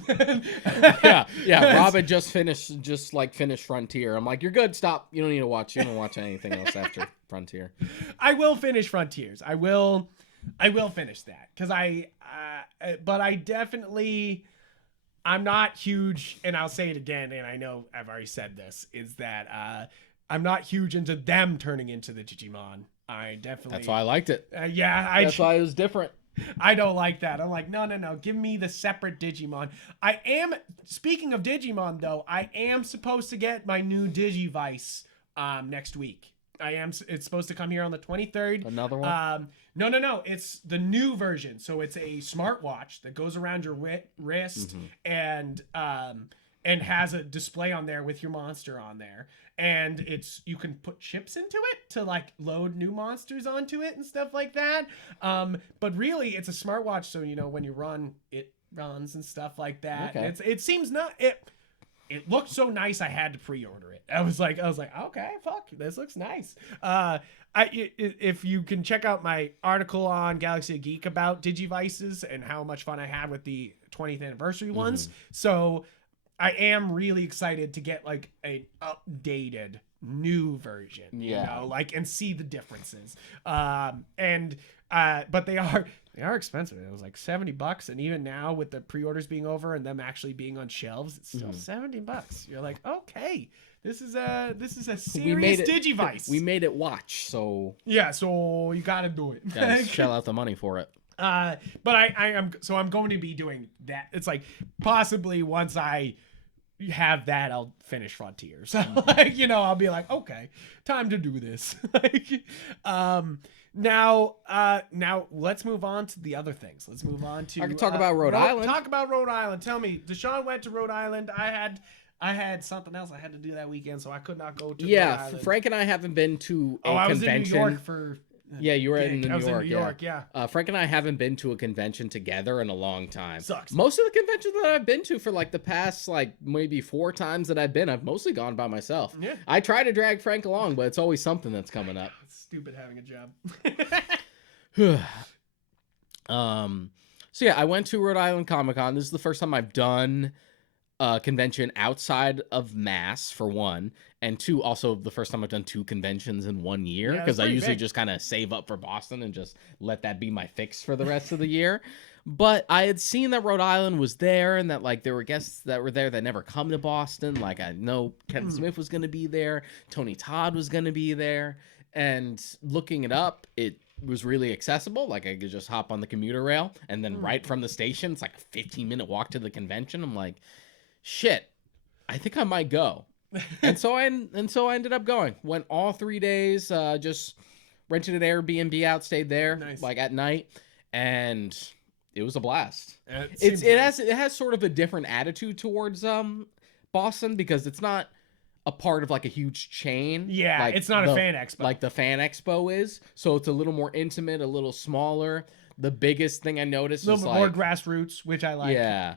yeah. Rob had just finished Frontier. I'm like, you're good. Stop. You don't need to watch. You don't watch anything else after Frontier. I will finish Frontiers. I will finish that because but I definitely. I'm not huge, and I'll say it again, and I know I've already said this, is that I'm not huge into them turning into the Digimon. That's why I liked it. That's why it was different. I don't like that. I'm like, no. Give me the separate Digimon. Speaking of Digimon, though, I am supposed to get my new Digivice next week. I am. It's supposed to come here on the 23rd. Another one? No. It's the new version. So it's a smartwatch that goes around your wrist and has a display on there with your monster on there. And you can put chips into it to like load new monsters onto it and stuff like that. But really, it's a smartwatch, so when you run, it runs and stuff like that. Okay. It seems not it. It looked so nice, I had to pre-order it. I was like, okay, fuck, this looks nice. If you can check out my article on Galaxy of Geek about Digivices and how much fun I had with the 20th anniversary ones. So I am really excited to get like an updated new version, and see the differences. But they are expensive. It was like $70, and even now with the pre-orders being over and them actually being on shelves, it's still $70. You're like, okay, this is a serious Digivice. We made it watch, so yeah, so you gotta do it. Gotta shell out the money for it. But I'm going to be doing that. It's like possibly once I have that, I'll finish Frontiers. I'll be like, okay, time to do this. Now let's move on to the other things. Let's move on to. I can talk about Rhode Island. Talk about Rhode Island. Tell me, Deshaun went to Rhode Island. I had something else I had to do that weekend, so I could not go to. Rhode Island. Frank and I haven't been to a convention. I was in New York for. Yeah, you were in New York. I was in New York, yeah. Frank and I haven't been to a convention together in a long time. Sucks. Most of the conventions that I've been to for like the past like maybe 4 times that I've been, I've mostly gone by myself. Yeah. I try to drag Frank along, but it's always something that's coming up. It's stupid having a job. So yeah, I went to Rhode Island Comic-Con. This is the first time I've done a convention outside of Mass, for one, and 2, also the first time I've done 2 conventions in 1 year, because I usually just kind of save up for Boston and just let that be my fix for the rest of the year. But I had seen that Rhode Island was there, and that like there were guests that were there that never come to Boston. Like I know Kevin Smith was going to be there, Tony Todd was going to be there, and looking it up, it was really accessible. Like I could just hop on the commuter rail, and then right from the station, it's like a 15-minute walk to the convention. I'm like, shit, I think I might go. and so I ended up going. Went all 3 days, just rented an Airbnb out, stayed there like at night, and it was a blast. It has sort of a different attitude towards Boston, because it's not a part of like a huge chain. Yeah, like it's not a fan expo like the fan expo is. So it's a little more intimate, a little smaller. The biggest thing I noticed is a little bit more grassroots, which I like. Yeah.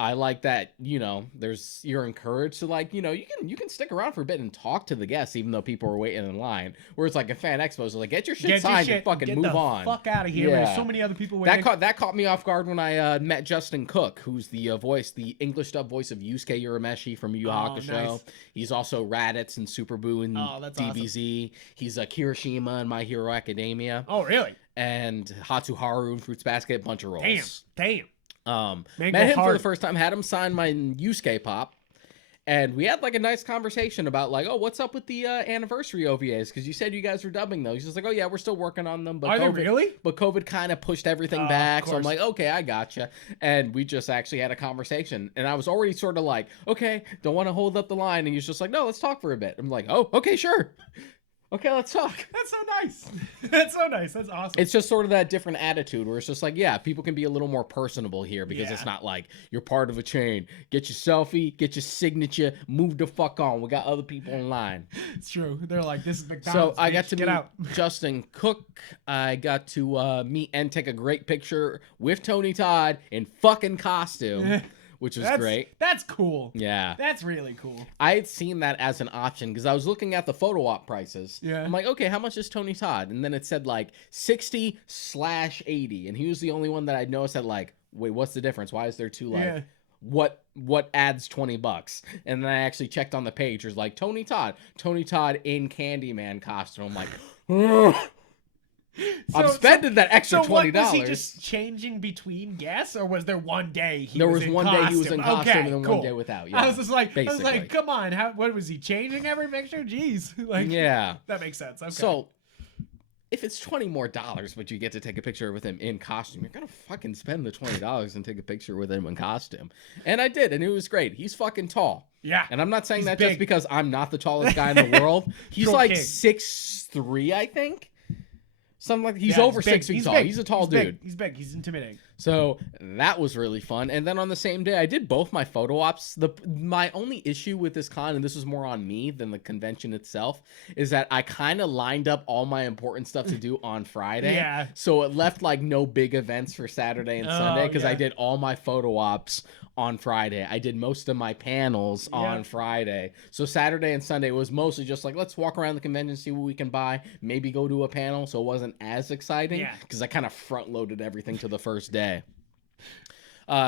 I like that, you're encouraged to like, you can stick around for a bit and talk to the guests, even though people are waiting in line. Where it's like a fan expo, so like get your shit signed and fucking move on. Fuck out of here. Yeah. There's so many other people waiting. That caught me off guard when I met Justin Cook, who's the English dub voice of Yusuke Urameshi from Yu Yu Hakusho. Nice. He's also Raditz and Super Boo and DBZ. Awesome. He's Kirishima in My Hero Academia. Oh, really? And Hatsuharu in Fruits Basket, a bunch of roles. Damn. Met him for the first time, had him sign my Yusuke Pop, and we had like a nice conversation about like, oh, what's up with the anniversary OVAs, because you said you guys were dubbing those. He's just like, oh yeah, we're still working on them, but they really? But COVID kind of pushed everything back, so I'm like, okay, I gotcha. And we just actually had a conversation, and I was already sort of like, okay, don't want to hold up the line, and he's just like, no, let's talk for a bit. I'm like, oh, okay, sure. Okay, let's talk. That's so nice. That's so nice. That's awesome. It's just sort of that different attitude where it's just like, yeah, people can be a little more personable here, because it's not like you're part of a chain. Get your selfie, get your signature, move the fuck on. We got other people in line. It's true. They're like, this is McDonald's. So I got to meet Justin Cook. I got to meet and take a great picture with Tony Todd in fucking costume. Which was great. That's cool. Yeah. That's really cool. I had seen that as an option because I was looking at the photo op prices. Yeah. I'm like, okay, how much is Tony Todd? And then it said like 60/80. And he was the only one that I noticed that like, wait, what's the difference? Why is there two like what adds $20? And then I actually checked on the page. There's like Tony Todd in Candyman costume. I'm like, ugh. I'm spending that extra $20. Was he just changing between guests, or was there one day he was in costume? There was one day he was in costume, and then one day without. Yeah, I was just like, come on, what was he changing every picture? Jeez, like, yeah, that makes sense. Okay. So if it's $20 more, but you get to take a picture with him in costume, you're gonna fucking spend the $20 and take a picture with him in costume. And I did, and it was great. He's fucking tall. Yeah. And I'm not saying that big. just because I'm not the tallest guy in the world. He's Short like king. 6'3", I think. Something like he's Yeah, over big. 6 feet He's tall. big. He's a tall He's dude. Big. He's big. He's intimidating. So that was really fun. And then on the same day, I did both my photo ops. My only issue with this con, and this was more on me than the convention itself, is that I kind of lined up all my important stuff to do on Friday. Yeah. So it left like no big events for Saturday and Sunday because I yeah. did all my photo ops on Friday. I did most of my panels on Friday. So Saturday and Sunday was mostly just like, let's walk around the convention, see what we can buy, maybe go to a panel. So it wasn't as exciting because I kind of front loaded everything to the first day.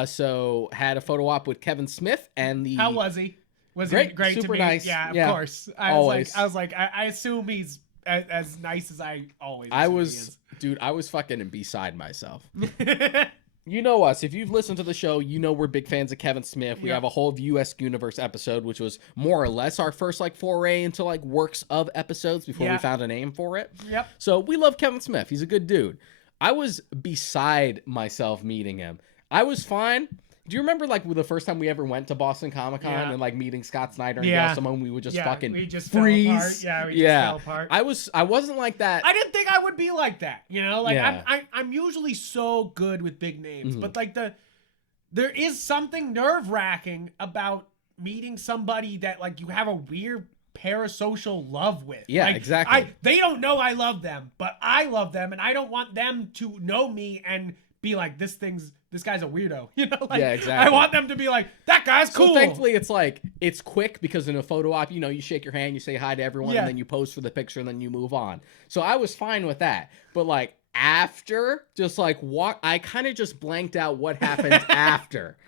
So had a photo op with Kevin Smith and the... How was he? Was Great, he great super to me? nice. Yeah, Yeah, of course. I was like, I assume he's as nice as I always. I assume was, dude, I was fucking beside myself. he is. You know us. If you've listened to the show, you know we're big fans of Kevin Smith. We Yeah. have a whole US Universe episode, which was more or less our first like foray into like works of episodes before we found a name for it. Yep. So we love Kevin Smith. He's a good dude. I was beside myself meeting him. I was fine. Do you remember like the first time we ever went to Boston Comic-Con and like meeting Scott Snyder and Gail Simone? We would just fucking we just freeze. Fell apart. Yeah, we just fell apart. I wasn't like that. I didn't think I would be like that. You know, like Yeah. I'm usually so good with big names, but like there is something nerve-wracking about meeting somebody that like you have a weird parasocial love with. Yeah, like, exactly. They don't know I love them, but I love them, and I don't want them to know me and be like, this guy's a weirdo. You know, like, Yeah, exactly. I want them to be like, that guy's cool. So thankfully it's like, it's quick because in a photo op, you know, you shake your hand, you say hi to everyone, and then you pose for the picture, and then you move on. So I was fine with that. But like after, just like I kind of just blanked out what happened after.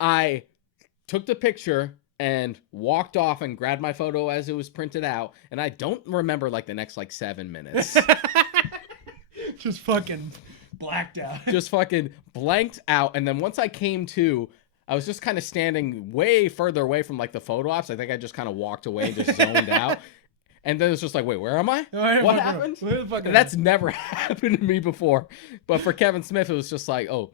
I took the picture and walked off and grabbed my photo as it was printed out, and I don't remember like the next like 7 minutes. Just fucking blacked out. Just fucking blanked out. And then once I came to, I was just kind of standing way further away from like the photo ops. I think I just kind of walked away, just zoned out. And then it's just like, wait, where am I? What happened? That's never happened to me before. But for Kevin Smith, it was just like, oh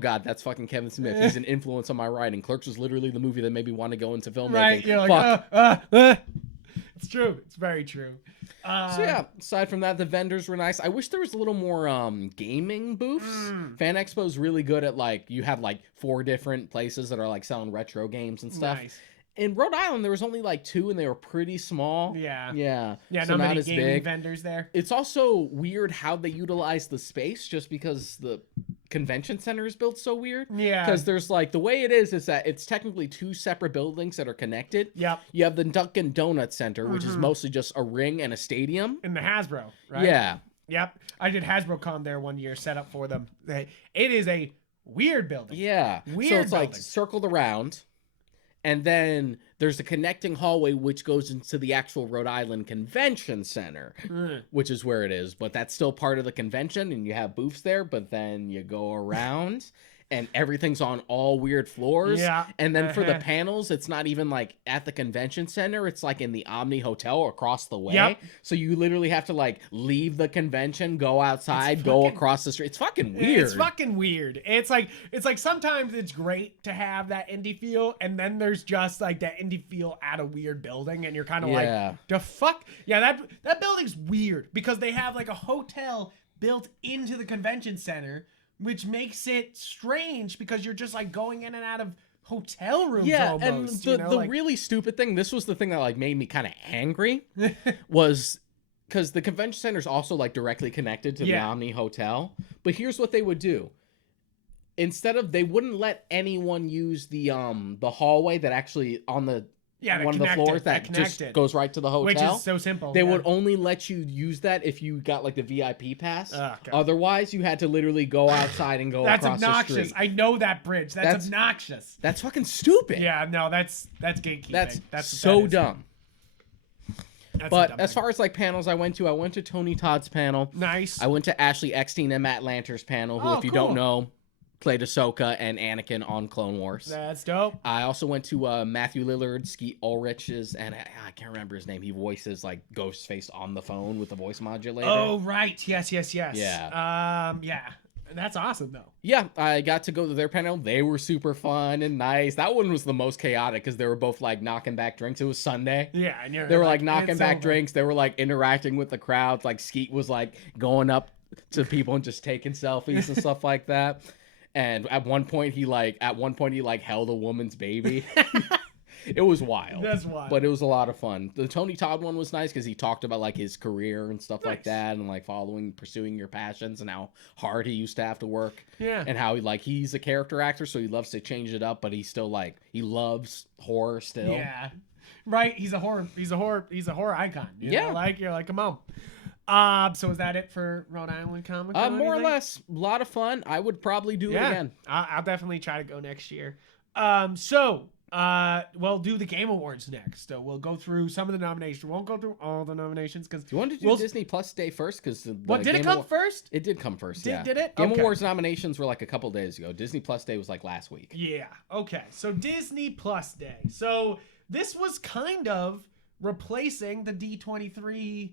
God, that's fucking Kevin Smith. He's an influence on my writing. Clerks was literally the movie that made me want to go into filmmaking. Right, you're like, Fuck. It's true. It's very true. So yeah, aside from that, the vendors were nice. I wish there was a little more gaming booths. Fan Expo's really good at like, you have like 4 different places that are like selling retro games and stuff. Nice. In Rhode Island, there was only like 2 and they were pretty small. Yeah. Yeah. So not many as gaming big. vendors there. It's also weird how they utilize the space just because the convention center is built so weird. Yeah. Because there's like, the way it is that it's technically 2 separate buildings that are connected. Yep. You have the Dunkin' Donuts Center, which is mostly just a ring and a stadium. In the Hasbro, right? Yeah. Yep. I did HasbroCon there one year, set up for them. It is a weird building. Yeah. Weird So it's building. like circled around. And then there's a connecting hallway which goes into the actual Rhode Island Convention Center, which is where it is. But that's still part of the convention, and you have booths there. But then you go around, and everything's on all weird floors. Yeah. And then for the panels, it's not even like at the convention center. It's like in the Omni Hotel across the way. Yep. So you literally have to like leave the convention, go outside, go across the street. It's fucking weird. It's fucking weird. It's like sometimes it's great to have that indie feel, and then there's just like that indie feel at a weird building, and you're kind of like, the fuck? Yeah, that building's weird because they have like a hotel built into the convention center, which makes it strange because you're just like going in and out of hotel rooms almost. And the really stupid thing, this was the thing that like made me kind of angry, was because the convention center is also like directly connected to the Omni Hotel. But here's what they would do. Instead of, they wouldn't let anyone use the hallway that actually on the one of the floors that just goes right to the hotel. Which is so simple. They would only let you use that if you got like the VIP pass. Okay. Otherwise, you had to literally go outside and go across obnoxious. the street. I know that bridge. That's obnoxious. That's fucking stupid. Yeah, no, that's gatekeeping. That's so dumb. That's but as far as like panels I went to Tony Todd's panel. Nice. I went to Ashley Eckstein and Matt Lanter's panel, who if you don't know, Played Ahsoka and Anakin on Clone Wars. That's dope. I also went to Matthew Lillard, Skeet Ulrich's, and I can't remember his name. He voices like Ghostface on the phone with the voice modulator. Oh, right. Yes. Yeah. Yeah. That's awesome, though. Yeah, I got to go to their panel. They were super fun and nice. That one was the most chaotic because they were both like knocking back drinks. It was Sunday. Yeah, and they were like knocking back over. drinks. They were like interacting with the crowd. Like Skeet was like going up to people and just taking selfies and stuff like that. And at one point he held a woman's baby. It was wild. That's wild. But it was a lot of fun. The Tony Todd one was nice because he talked about like his career and stuff like that, and like pursuing your passions and how hard he used to have to work. Yeah. And how he's a character actor, so he loves to change it up, but he still he loves horror still. Yeah. Right. He's a horror icon. Yeah. You're like, come on. So is that it for Rhode Island Comic-Con? More or less. A lot of fun. I would probably do it again. I'll definitely try to go next year. We'll do the Game Awards next. So we'll go through some of the nominations. We won't go through all the nominations because do you want to do Disney Plus Day first? Because what did it come first? It did come first. Did it? Game Awards nominations were like a couple days ago. Disney Plus Day was like last week. Yeah. Okay. So Disney Plus Day. So this was kind of replacing the D23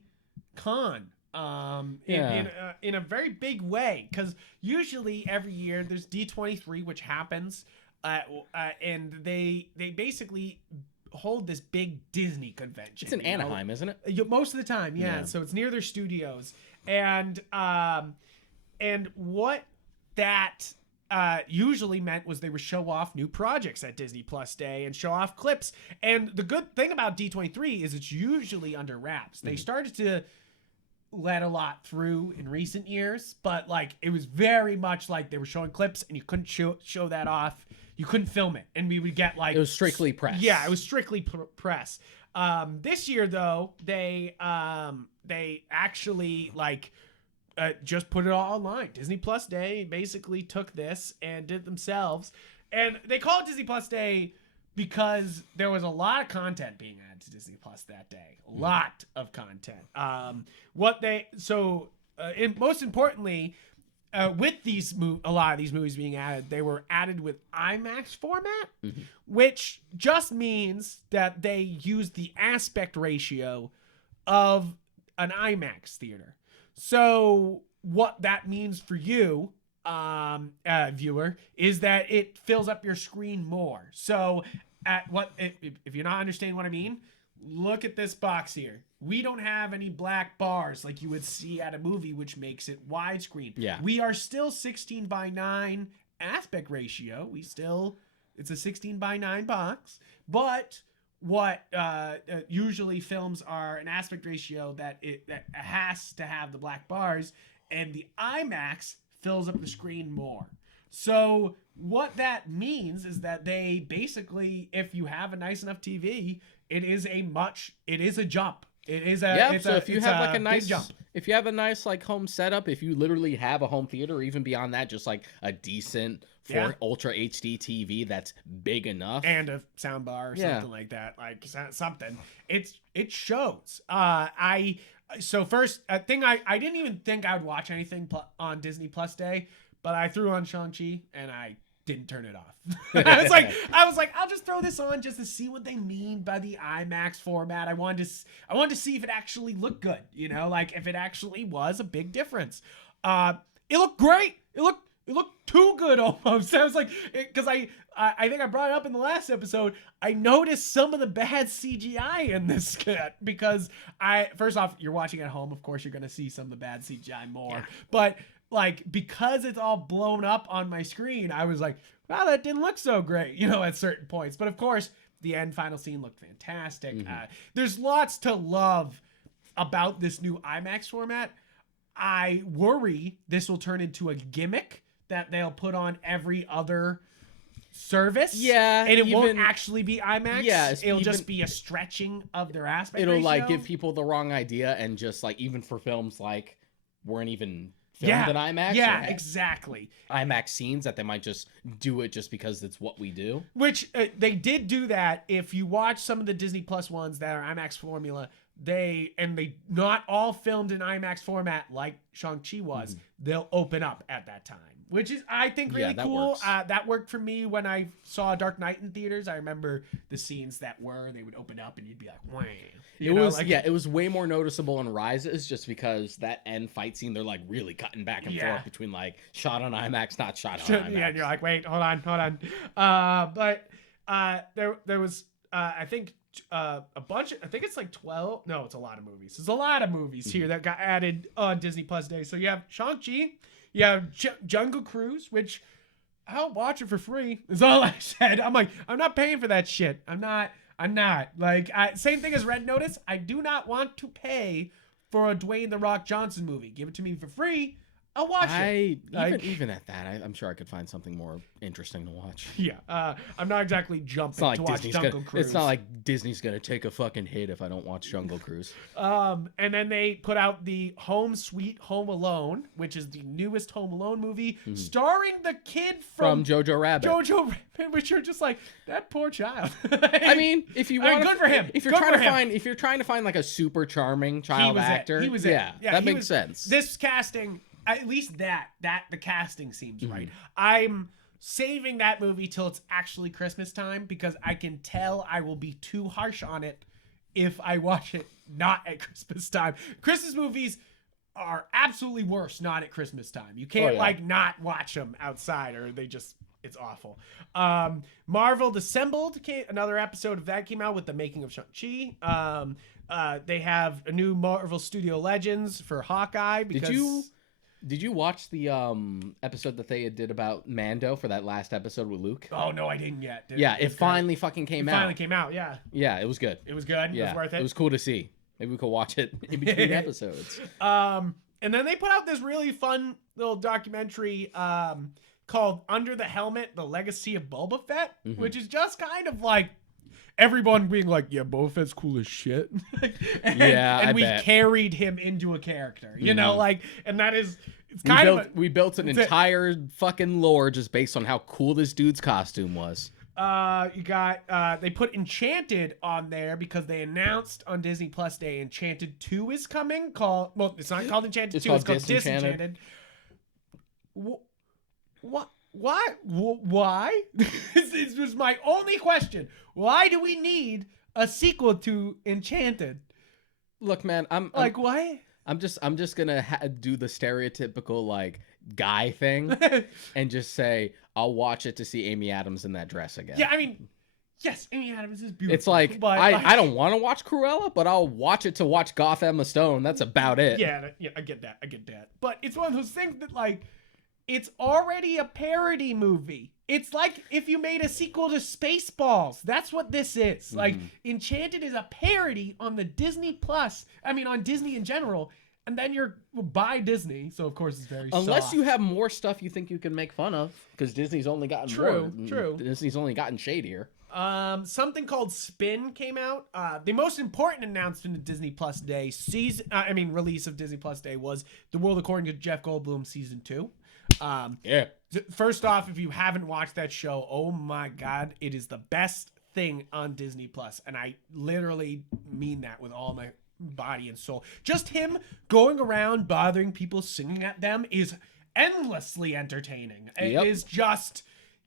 con. In a very big way, because usually every year there's D23, which happens, and they basically hold this big Disney convention. It's in Anaheim, isn't it? Most of the time, yeah. So it's near their studios, and what that usually meant was they would show off new projects at Disney Plus Day and show off clips. And the good thing about D23 is it's usually under wraps. They started to let a lot through in recent years, but it was very much like they were showing clips and you couldn't show that off. You couldn't film it, and we would get it was strictly press. Yeah, it was strictly press. This year though, they actually just put it all online. Disney Plus Day basically took this and did it themselves, and they call it Disney Plus Day because there was a lot of content being added to Disney Plus that day. A lot of content. Most importantly, with a lot of these movies being added, they were added with IMAX format, which just means that they used the aspect ratio of an IMAX theater. So what that means for you, viewer, is that it fills up your screen more. So if you're not understanding what I mean, look at this box here. We don't have any black bars like you would see at a movie, which makes it widescreen. Yeah. We are still 16:9 aspect ratio. It's a 16:9 box, but what usually films are an aspect ratio that has to have the black bars, and the IMAX fills up the screen more. So what that means is that they basically, if you have a nice enough TV, it is a jump. If you have a nice home setup, if you literally have a home theater, or even beyond that, just a decent Ultra HD TV that's big enough, and a sound bar or something like that, something, it shows. First thing, I didn't even think I would watch anything on Disney Plus Day, but I threw on Shang-Chi and I didn't turn it off. I was like, I'll just throw this on just to see what they mean by the IMAX format. I wanted to see if it actually looked good, if it actually was a big difference. It looked great. It looked too good almost. I was like, because I think I brought it up in the last episode. I noticed some of the bad CGI in this skit because first off, you're watching at home. Of course, you're going to see some of the bad CGI more, but because it's all blown up on my screen, I was like, wow, that didn't look so great, at certain points. But of course, the end final scene looked fantastic. There's lots to love about this new IMAX format. I worry this will turn into a gimmick that they'll put on every other service. Yeah. And it won't actually be IMAX. Yeah. It'll just be a stretching of their aspect ratio. It'll give people the wrong idea, and just even for films weren't even filmed in IMAX. Yeah, exactly. IMAX scenes that they might just do it just because it's what we do. Which they did do that. If you watch some of the Disney Plus ones that are IMAX formula, they not all filmed in IMAX format like Shang-Chi was. They'll open up at that time. which is, I think, really that cool. works. That worked for me when I saw Dark Knight in theaters. I remember the scenes they would open up and you'd be like, "Wah." It was way more noticeable in Rises just because that end fight scene, they're like really cutting back and forth between like shot on IMAX, not shot on IMAX. Yeah, and you're like, wait, hold on. But there was, I think, a bunch of, I think it's like 12. No, it's a lot of movies. There's a lot of movies here that got added on Disney Plus Day. So you have Shang-Chi, you have Jungle Cruise, which I'll watch it for free. Is all I said. I'm like, I'm not paying for that shit. I'm not. Like, same thing as Red Notice. I do not want to for a Dwayne The Rock Johnson movie. Give it to me for free. I'll watch it. Even at that, I'm sure I could find something more interesting to watch. Yeah, I'm not exactly jumping to watch Jungle Cruise. It's not like Disney's gonna take a fucking hit if I don't watch Jungle Cruise. And then they put out the Home Sweet Home Alone, which is the newest Home Alone movie, starring the kid from Jojo Rabbit. Which are just like, that poor child. I mean, if you want, good for him. If you're trying to find like a super charming child actor, he was that makes sense. This casting. At least the casting seems right. I'm saving that movie till it's actually Christmas time because I can tell I will be too harsh on it if I watch it not at Christmas time. Christmas movies are absolutely worse not at Christmas time. You can't not watch them outside or it's awful. Marvel Assembled, another episode of that came out with the making of Shang-Chi. They have a new Marvel Studio Legends for Hawkeye because... Did you watch the episode that they did about Mando for that last episode with Luke? Oh, no, I didn't yet. It finally fucking came out. It finally came out, yeah. Yeah, it was good. It was good? Yeah, it was worth it? It was cool to see. Maybe we could watch it in between episodes. And then they put out this really fun little documentary called Under the Helmet, The Legacy of Boba Fett, which is just kind of like everyone being like, yeah, Boba Fett's cool as shit. and we carried him into a character, you know, like, and that is, it's we built an entire fucking lore just based on how cool this dude's costume was. You got, they put Enchanted on there because they announced on Disney Plus Day Enchanted 2 is coming. It's not called Enchanted 2, it's called Disenchanted. What? Why? This was my only question. Why do we need a sequel to Enchanted? Look, man, why? I'm just gonna do the stereotypical like guy thing and just say I'll watch it to see Amy Adams in that dress again. Yeah, I mean, yes, Amy Adams is beautiful. It's like I don't want to watch Cruella, but I'll watch it to watch Goth Emma Stone. That's about it. Yeah, I get that. But it's one of those things that like, it's already a parody movie. It's like if you made a sequel to Spaceballs. That's what this is. Like, Enchanted is a parody on the Disney Plus. I mean, on Disney in general. And then you're by Disney, so of course it's very unless soft. you have more stuff you think you can make fun of, because Disney's only gotten True. Disney's only gotten shadier. Something called Spin came out. The most important announcement of Disney Plus Day release of Disney Plus Day was The World According to Jeff Goldblum Season 2. First off, if you haven't watched that show, oh my god, it is the best thing on Disney Plus, and I literally mean that with all my body and soul. Just him going around bothering people, singing at them is endlessly entertaining. It is just,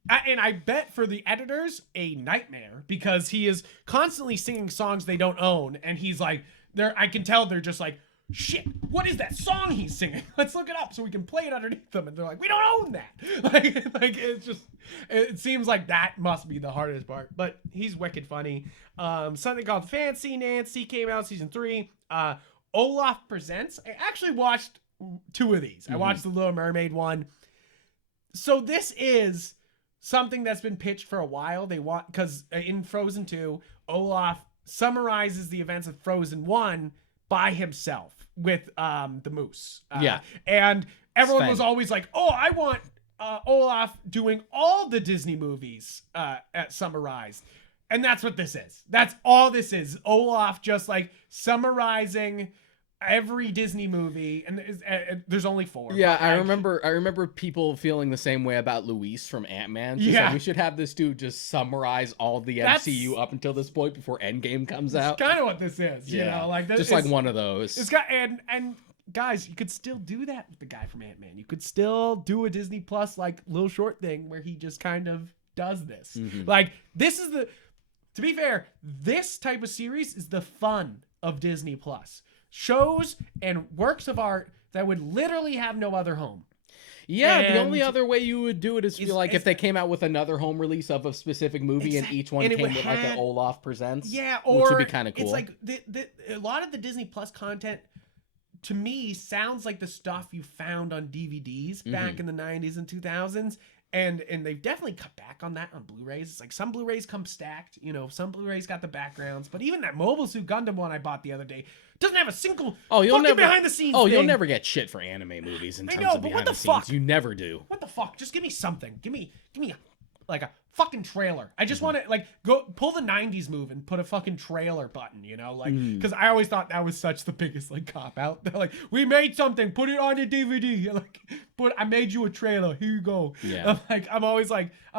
and I bet for the editors, a nightmare, because he is constantly singing songs they don't own, and he's like, I can tell they're just like, shit, what is that song he's singing? Let's look it up so we can play it underneath them. And they're like, we don't own that. Like it's just, it seems like that must be the hardest part. But he's wicked funny. Something called Fancy Nancy came out season 3. Olaf Presents. I actually watched 2 of these. I watched the Little Mermaid one. So this is something that's been pitched for a while. Because in Frozen 2, Olaf summarizes the events of Frozen 1 by himself with the moose. And everyone was always like, oh, I want Olaf doing all the Disney movies summarized. And that's what this is. That's all this is. Olaf just like summarizing every Disney movie, and there's only 4. Yeah, I remember people feeling the same way about Luis from Ant-Man. Yeah, like, we should have this dude just summarize all the MCU up until this point before Endgame comes out. It's kind of what this is, you know, like this, just like one of those. It's got and guys, you could still do that with the guy from Ant-Man. You could still do a Disney Plus like little short thing where he just kind of does this. Like this is to be fair, this type of series is the fun of Disney Plus. Shows and works of art that would literally have no other home. Yeah, the only other way you would do it is feel like if they came out with another home release of a specific movie and each one came with like an Olaf Presents. Yeah, or which would be kind of cool. It's like a lot of the Disney Plus content to me sounds like the stuff you found on DVDs back in the 90s and 2000s. And they've definitely cut back on that on Blu-rays. It's like some Blu-rays come stacked, some Blu-rays got the backgrounds, but even that Mobile Suit Gundam one I bought the other day doesn't have a single behind the scenes thing. You'll never get shit for anime movies in terms of behind the scenes. You never do. What the fuck? Just give me something. Give me like a fucking trailer. I just want to like go pull the 90s move and put a fucking trailer button, because I always thought that was such the biggest like cop out. They're like, we made something, put it on the DVD. You're like, I made you a trailer. Here you go. Yeah. I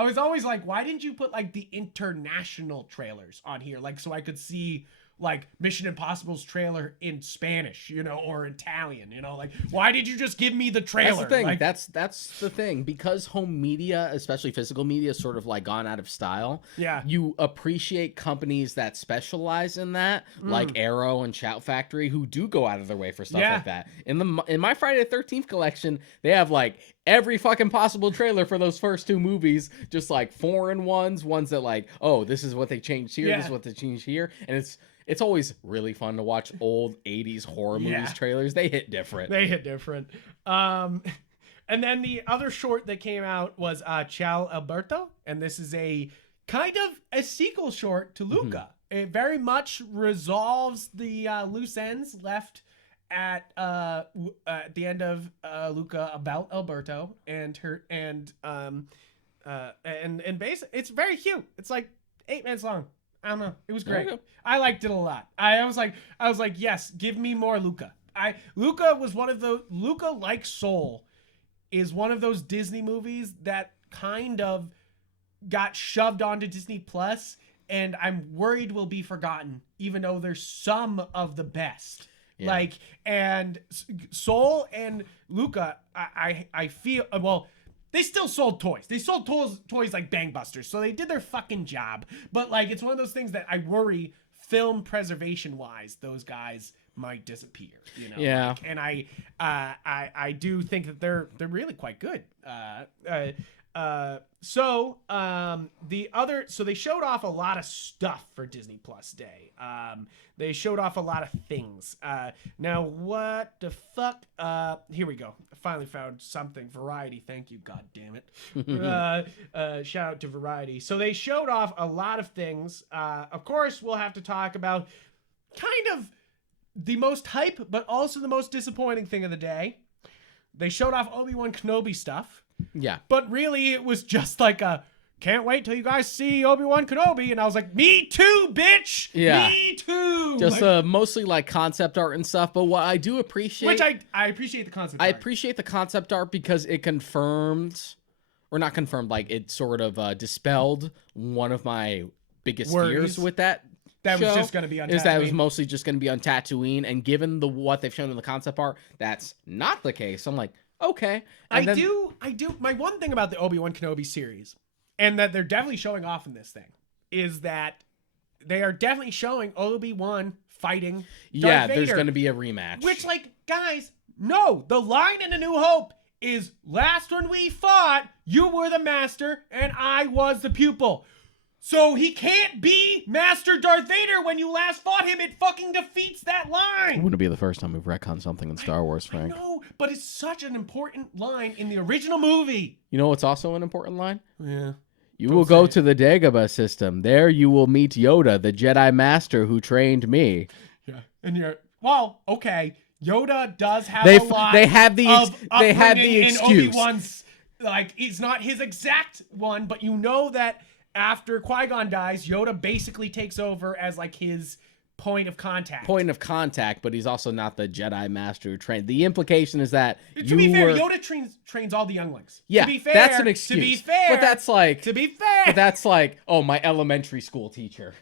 was always like, why didn't you put like the international trailers on here? Like, so I could see like Mission Impossible's trailer in Spanish, or Italian, like, why did you just give me the trailer? That's the thing. Like, that's the thing. Because home media, especially physical media, is sort of like gone out of style. Yeah. You appreciate companies that specialize in that, like Arrow and Shout Factory, who do go out of their way for stuff like that. In my Friday the 13th collection, they have like every fucking possible trailer for those first two movies, just like foreign ones that like, oh, this is what they changed here, this is what they changed here, and it's always really fun to watch old 80s horror movies trailers. They hit different. And then the other short that came out was Ciao Alberto, and this is a kind of a sequel short to Luca. It very much resolves the loose ends left at the end of Luca about Alberto and her and basically it's very cute. It's like 8 minutes long. I don't know. It was great. Okay. I liked it a lot. I was like, yes, give me more Luca. Luca was one of the Luca like Soul is one of those Disney movies that kind of got shoved onto Disney Plus, and I'm worried will be forgotten, even though there's some of the best. Yeah. Like, and Soul and Luca, I feel they still sold toys. They sold toys like gangbusters, so they did their fucking job. But like, it's one of those things that I worry, film preservation wise, those guys might disappear. Yeah. Like, and I do think that they're really quite good. So they showed off a lot of stuff for Disney Plus Day. They showed off a lot of things. Now what the fuck? Here we go. I finally found something. Variety. Thank you. God damn it. Shout out to Variety. So they showed off a lot of things. Of course, we'll have to talk about kind of the most hype, but also the most disappointing thing of the day. They showed off Obi-Wan Kenobi stuff. Yeah. But really, it was just like a, can't wait till you guys see Obi-Wan Kenobi. And I was like, me too, bitch. Yeah. Me too. Just mostly like concept art and stuff. But what I do appreciate... Which I appreciate the concept art. I appreciate the concept art because it confirmed... Or not confirmed, like it sort of dispelled one of my biggest fears with that. That was just going to be on Tatooine. Is that it was mostly just going to be on Tatooine. And given what they've shown in the concept art, that's not the case. I'm like, okay. I do. My one thing about the Obi-Wan Kenobi series, and that they're definitely showing off in this thing, is that they are definitely showing Obi-Wan fighting Darth Vader. There's going to be a rematch. Which, like, guys, no. The line in A New Hope is, last when we fought, you were the master and I was the pupil. So he can't be Master Darth Vader when you last fought him. It fucking defeats that line. Wouldn't it be the first time we've retconned something in Star Wars, Frank? No, but it's such an important line in the original movie. You know what's also an important line? Yeah. You will go to the Dagobah system. There you will meet Yoda, the Jedi Master who trained me. Yeah. And you're, well, okay. Yoda does have a lot they have the excuse. Obi-Wan's, like, it's not his exact one, but you know that after Qui-Gon dies, Yoda basically takes over as like his point of contact. But he's also not the Jedi Master who trained. The implication is that to be fair, Yoda trains all the younglings. Yeah, to be fair, that's an excuse. To be fair, but that's like, oh, my elementary school teacher.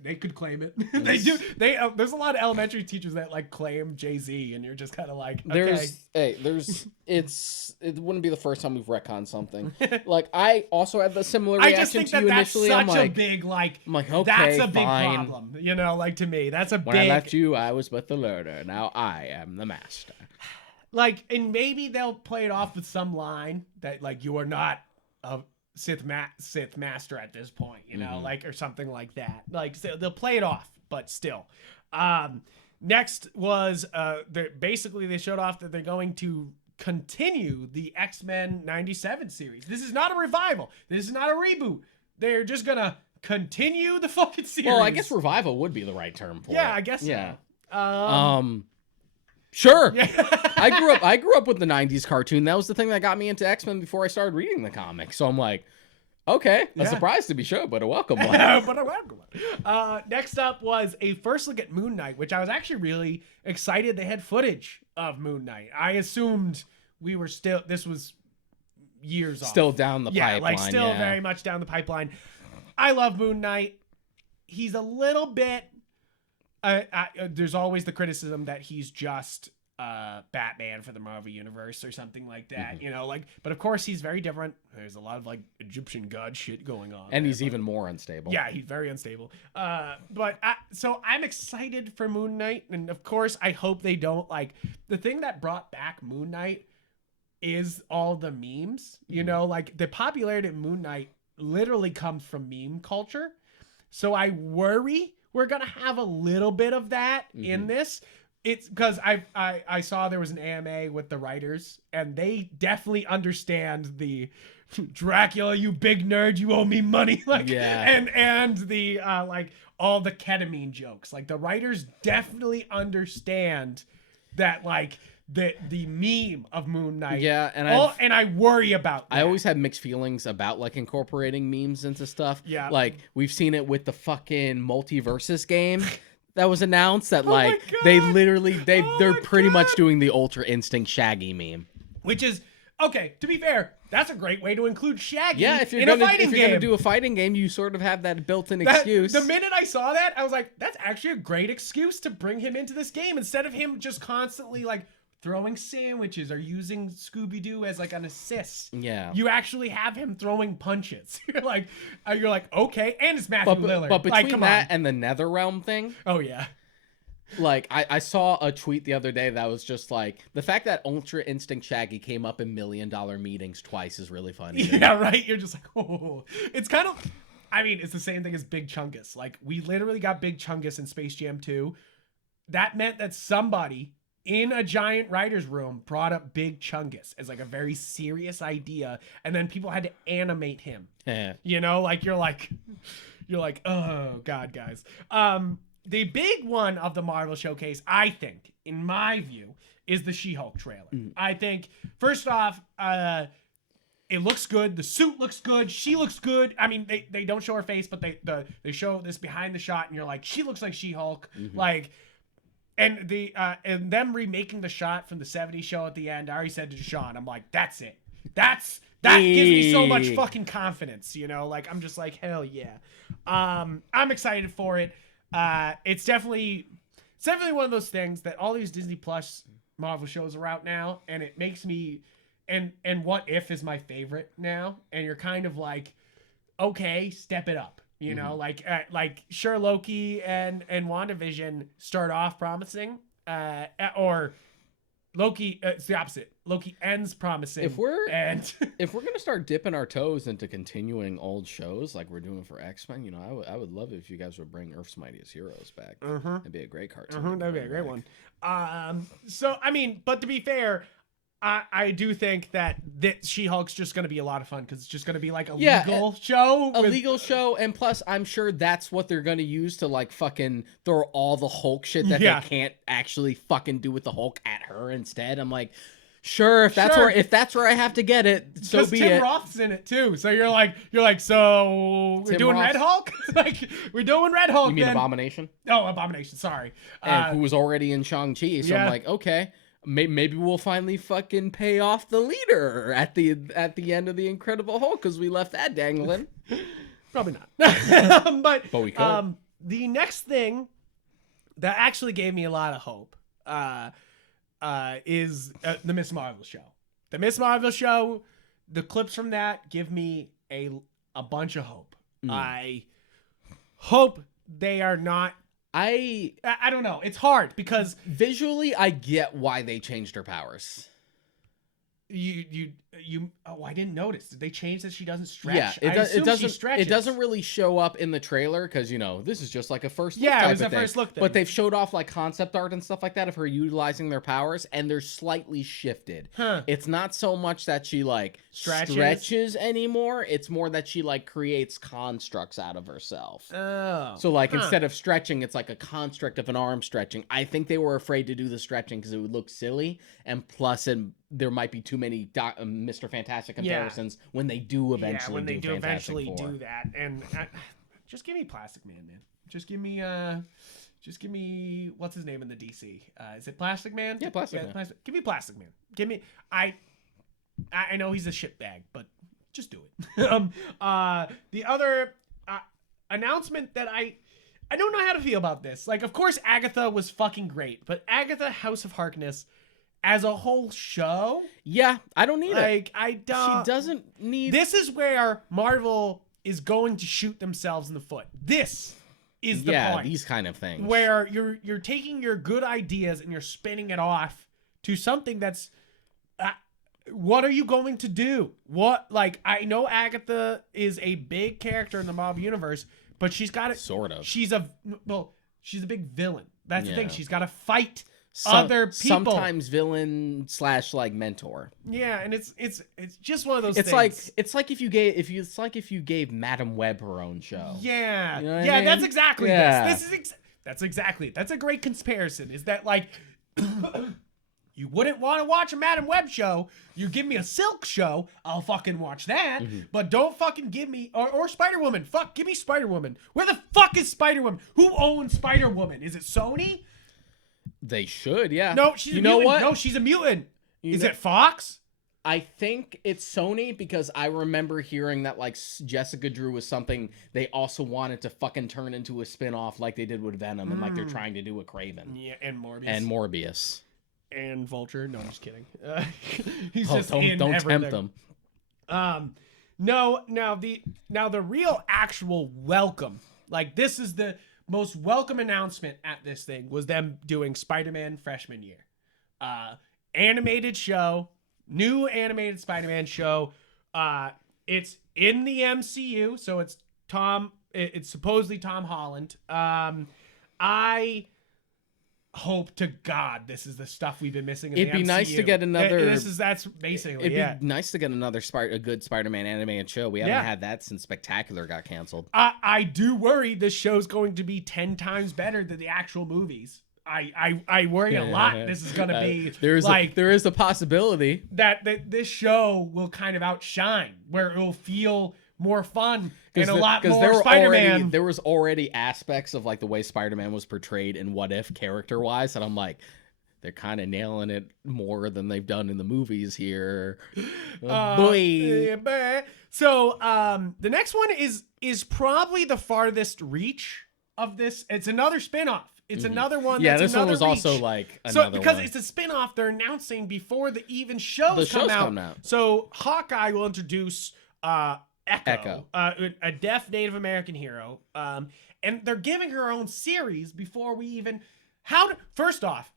they could claim it. They do. There's a lot of elementary teachers that like claim Jay-Z, and you're just kind of like, okay. It wouldn't be the first time we've retconned something. Like I also had the similar reaction I just think to you initially. That's such a big like. I'm like, okay, that's a big fine. problem. You know, like to me, that's a When big. I left you, I was but the learner. Now I am the master. Like, and maybe they'll play it off with some line that like you are not a Sith master at this point, you know, like, or something like that. Like, so they'll play it off, but still. Next was they showed off that they're going to continue the X-Men 97 series. This is not a revival. This is not a reboot. They're just gonna continue the fucking series. Well, I guess revival would be the right term for it. Yeah, I guess. Yeah. So. Sure. Yeah. I grew up with the 90s cartoon. That was the thing that got me into X-Men before I started reading the comics. So I'm like, okay, a surprise to be sure, but a welcome one. Next up was a first look at Moon Knight, which I was actually really excited they had footage of Moon Knight. I assumed this was years off. Still down the pipeline. Like still very much down the pipeline. I love Moon Knight. He's a little bit there's always the criticism that he's just Batman for the Marvel Universe or something like that, you know, like, but of course he's very different. There's a lot of like Egyptian god shit going on. And he's even more unstable. Yeah, he's very unstable. So I'm excited for Moon Knight. And of course, I hope they don't like the thing that brought back Moon Knight is all the memes, you know, like the popularity of Moon Knight literally comes from meme culture. So I worry we're going to have a little bit of that in this. It's because I saw there was an AMA with the writers, and they definitely understand the Dracula, you big nerd, you owe me money. Like, and the like all the ketamine jokes. Like the writers definitely understand that, like the meme of Moon Knight. Yeah, and I worry about that. I always had mixed feelings about like incorporating memes into stuff. Yeah, like we've seen it with the fucking Multiversus game. That was announced that like they literally they're pretty much doing the Ultra Instinct Shaggy meme, which is okay. To be fair, that's a great way to include Shaggy. Yeah, if you're gonna do a fighting game, you sort of have that built-in excuse. The minute I saw that, I was like, that's actually a great excuse to bring him into this game instead of him just constantly like throwing sandwiches or using Scooby-Doo as like an assist. Yeah, you actually have him throwing punches. You're like, okay, and it's Matthew Lillard. But between that and the NetherRealm thing, oh yeah. Like I saw a tweet the other day that was just like the fact that Ultra Instinct Shaggy came up in $1 Million meetings twice is really funny. Yeah, right. You're just like, oh, it's kind of. I mean, it's the same thing as Big Chungus. Like we literally got Big Chungus in Space Jam 2. That meant that somebody in a giant writer's room brought up Big Chungus as like a very serious idea, and then people had to animate him. You know, like you're like, oh god, guys. The big one of the Marvel Showcase, I think, in my view, is the She-Hulk trailer. I think first off, it looks good. The suit looks good. She looks good. I mean, they don't show her face, but they show this behind the shot, and you're like, she looks like She-Hulk. Like. And and them remaking the shot from the 70s show at the end, I already said to Sean, I'm like, that's it. That gives me so much fucking confidence, you know? Like, I'm just like, hell yeah. I'm excited for it. It's definitely one of those things that all these Disney Plus Marvel shows are out now, and it makes me, and What If is my favorite now, and you're kind of like, okay, step it up. You know, like sure, Loki and WandaVision start off promising, or Loki, it's the opposite. Loki ends promising. If we're gonna start dipping our toes into continuing old shows like we're doing for X-Men, you know, I would love it if you guys would bring Earth's Mightiest Heroes back. That'd be a great cartoon. That'd be a great one. So I mean, but to be fair, I do think that She-Hulk's just going to be a lot of fun because it's just going to be like a legal show. Legal show, and plus I'm sure that's what they're going to use to like fucking throw all the Hulk shit that they can't actually fucking do with the Hulk at her instead. I'm like, sure, if that's where I have to get it, so be it. Tim Roth's in it too, so you're like, so we're doing Red Hulk? Like we're doing Red Hulk. You mean Abomination? Oh, Abomination. Sorry. And who was already in Shang-Chi, so I'm like, okay. Maybe we'll finally fucking pay off the leader at the end of the Incredible Hulk because we left that dangling. Probably not. but we could. the next thing that actually gave me a lot of hope is the Miss Marvel show. The Miss Marvel show, the clips from that give me a bunch of hope. I hope they are not. I don't know. It's hard because visually I get why they changed her powers. I didn't notice. Did they change that she doesn't stretch? Yeah, it doesn't really show up in the trailer because this is just like a first look type it was of a thing. first look thing. But they've showed off like concept art and stuff like that of her utilizing their powers, and they're slightly shifted. It's not so much that she like stretches anymore. It's more that she like creates constructs out of herself. So like instead of stretching, it's like a construct of an arm stretching. I think they were afraid to do the stretching because it would look silly, and plus there might be too many Mr. Fantastic comparisons when they do eventually do that. And just give me Plastic Man. Just give me what's his name in the DC? Is it Plastic Man? Yeah, Plastic Man. Give me Plastic Man. Give me I know he's a shitbag, but just do it. The other announcement that I don't know how to feel about this. Like, of course, Agatha was fucking great, but Agatha House of Harkness as a whole show, I don't need it. Like, I don't. She doesn't need. This is where Marvel is going to shoot themselves in the foot. This is the point. These kind of things where you're taking your good ideas and you're spinning it off to something that's. What are you going to do? What, like, I know Agatha is a big character in the Marvel universe, but she's got it. Sort of. She's a big villain. That's the thing. She's got to fight. Other people, sometimes villain / like mentor. Yeah, and it's just one of those. It's things. It's like if you gave Madam Web her own show. Yeah, you know what I mean? That's exactly this. That's a great comparison. Is that like you wouldn't want to watch a Madam Web show? You give me a Silk show, I'll fucking watch that. But don't fucking give me or Spider Woman. Fuck, give me Spider Woman. Where the fuck is Spider Woman? Who owns Spider Woman? Is it Sony? They should, yeah. No, she's a mutant. What? No, she's a mutant. Is it Fox? I think it's Sony because I remember hearing that like Jessica Drew was something they also wanted to fucking turn into a spin-off like they did with Venom and like they're trying to do with Craven. Yeah, and Morbius. And Vulture. No, I'm just kidding. He's don't tempt them. No, now the real actual welcome. Like, this is the most welcome announcement at this thing was them doing Spider-Man freshman year. Animated show, new animated Spider-Man show. It's in the MCU, so it's supposedly Tom Holland. I hope to God this is the stuff we've been missing in the MCU. It'd be nice to get another. That's basically. It'd be nice to get a good Spider-Man animated show. We haven't had that since Spectacular got canceled. I do worry this show's going to be 10 times better than the actual movies. I worry a lot. This is going to be there is a possibility that this show will kind of outshine, where it will feel more fun and a lot more Spider-Man. There was already aspects of like the way Spider-Man was portrayed in What If character-wise, and I'm like, they're kind of nailing it more than they've done in the movies here. Boy. So the next one is probably the farthest reach of this. It's another spin-off. It's another one. Yeah, that's this one was reach. also like another because one. It's a spin-off, they're announcing before the shows come out. So Hawkeye will introduce Echo. A deaf Native American hero. And they're giving her own series before we even... First off,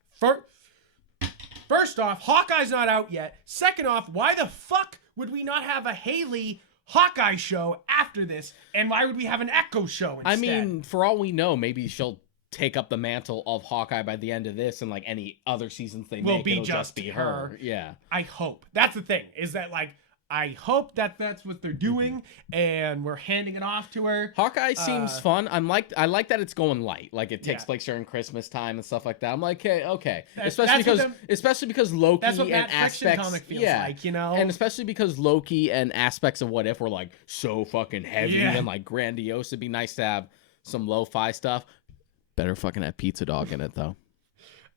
Hawkeye's not out yet. Second off, why the fuck would we not have a Haley Hawkeye show after this? And why would we have an Echo show instead? I mean, for all we know, maybe she'll take up the mantle of Hawkeye by the end of this, and like any other seasons it'll just be her. Yeah. I hope. That's the thing, is that like... I hope that's what they're doing, and we're handing it off to her. Hawkeye seems fun. I like that it's going light, like it takes place during Christmas time and stuff like that. I'm like, hey, okay, especially because Loki that's what and Matt aspects, comic feels like, you know, and especially because Loki and aspects of What If were like so fucking heavy and like grandiose. It'd be nice to have some lo-fi stuff. Better fucking have Pizza Dog in it though.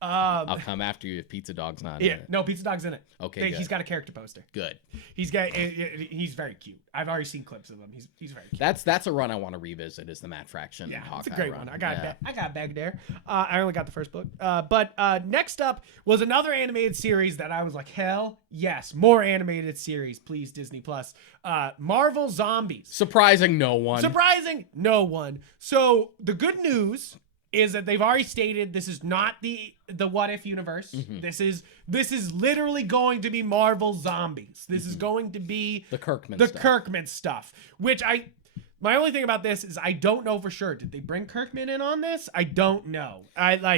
I'll come after you if Pizza Dog's not in it. No, Pizza Dog's in it. Okay, he's got a character poster. Good. He's very cute. I've already seen clips of him. He's very cute. That's a run I want to revisit. Is the Matt Fraction? Yeah, Hawkeye it's a great run. one. I got back there. I only got the first book. But next up was another animated series that I was like, hell yes, more animated series, please, Disney Plus. Marvel Zombies. Surprising no one. So the good news is that they've already stated this is not the What If universe. Mm-hmm. This is literally going to be Marvel Zombies. This is going to be the Kirkman stuff. Which my only thing about this is I don't know for sure. Did they bring Kirkman in on this? I don't know.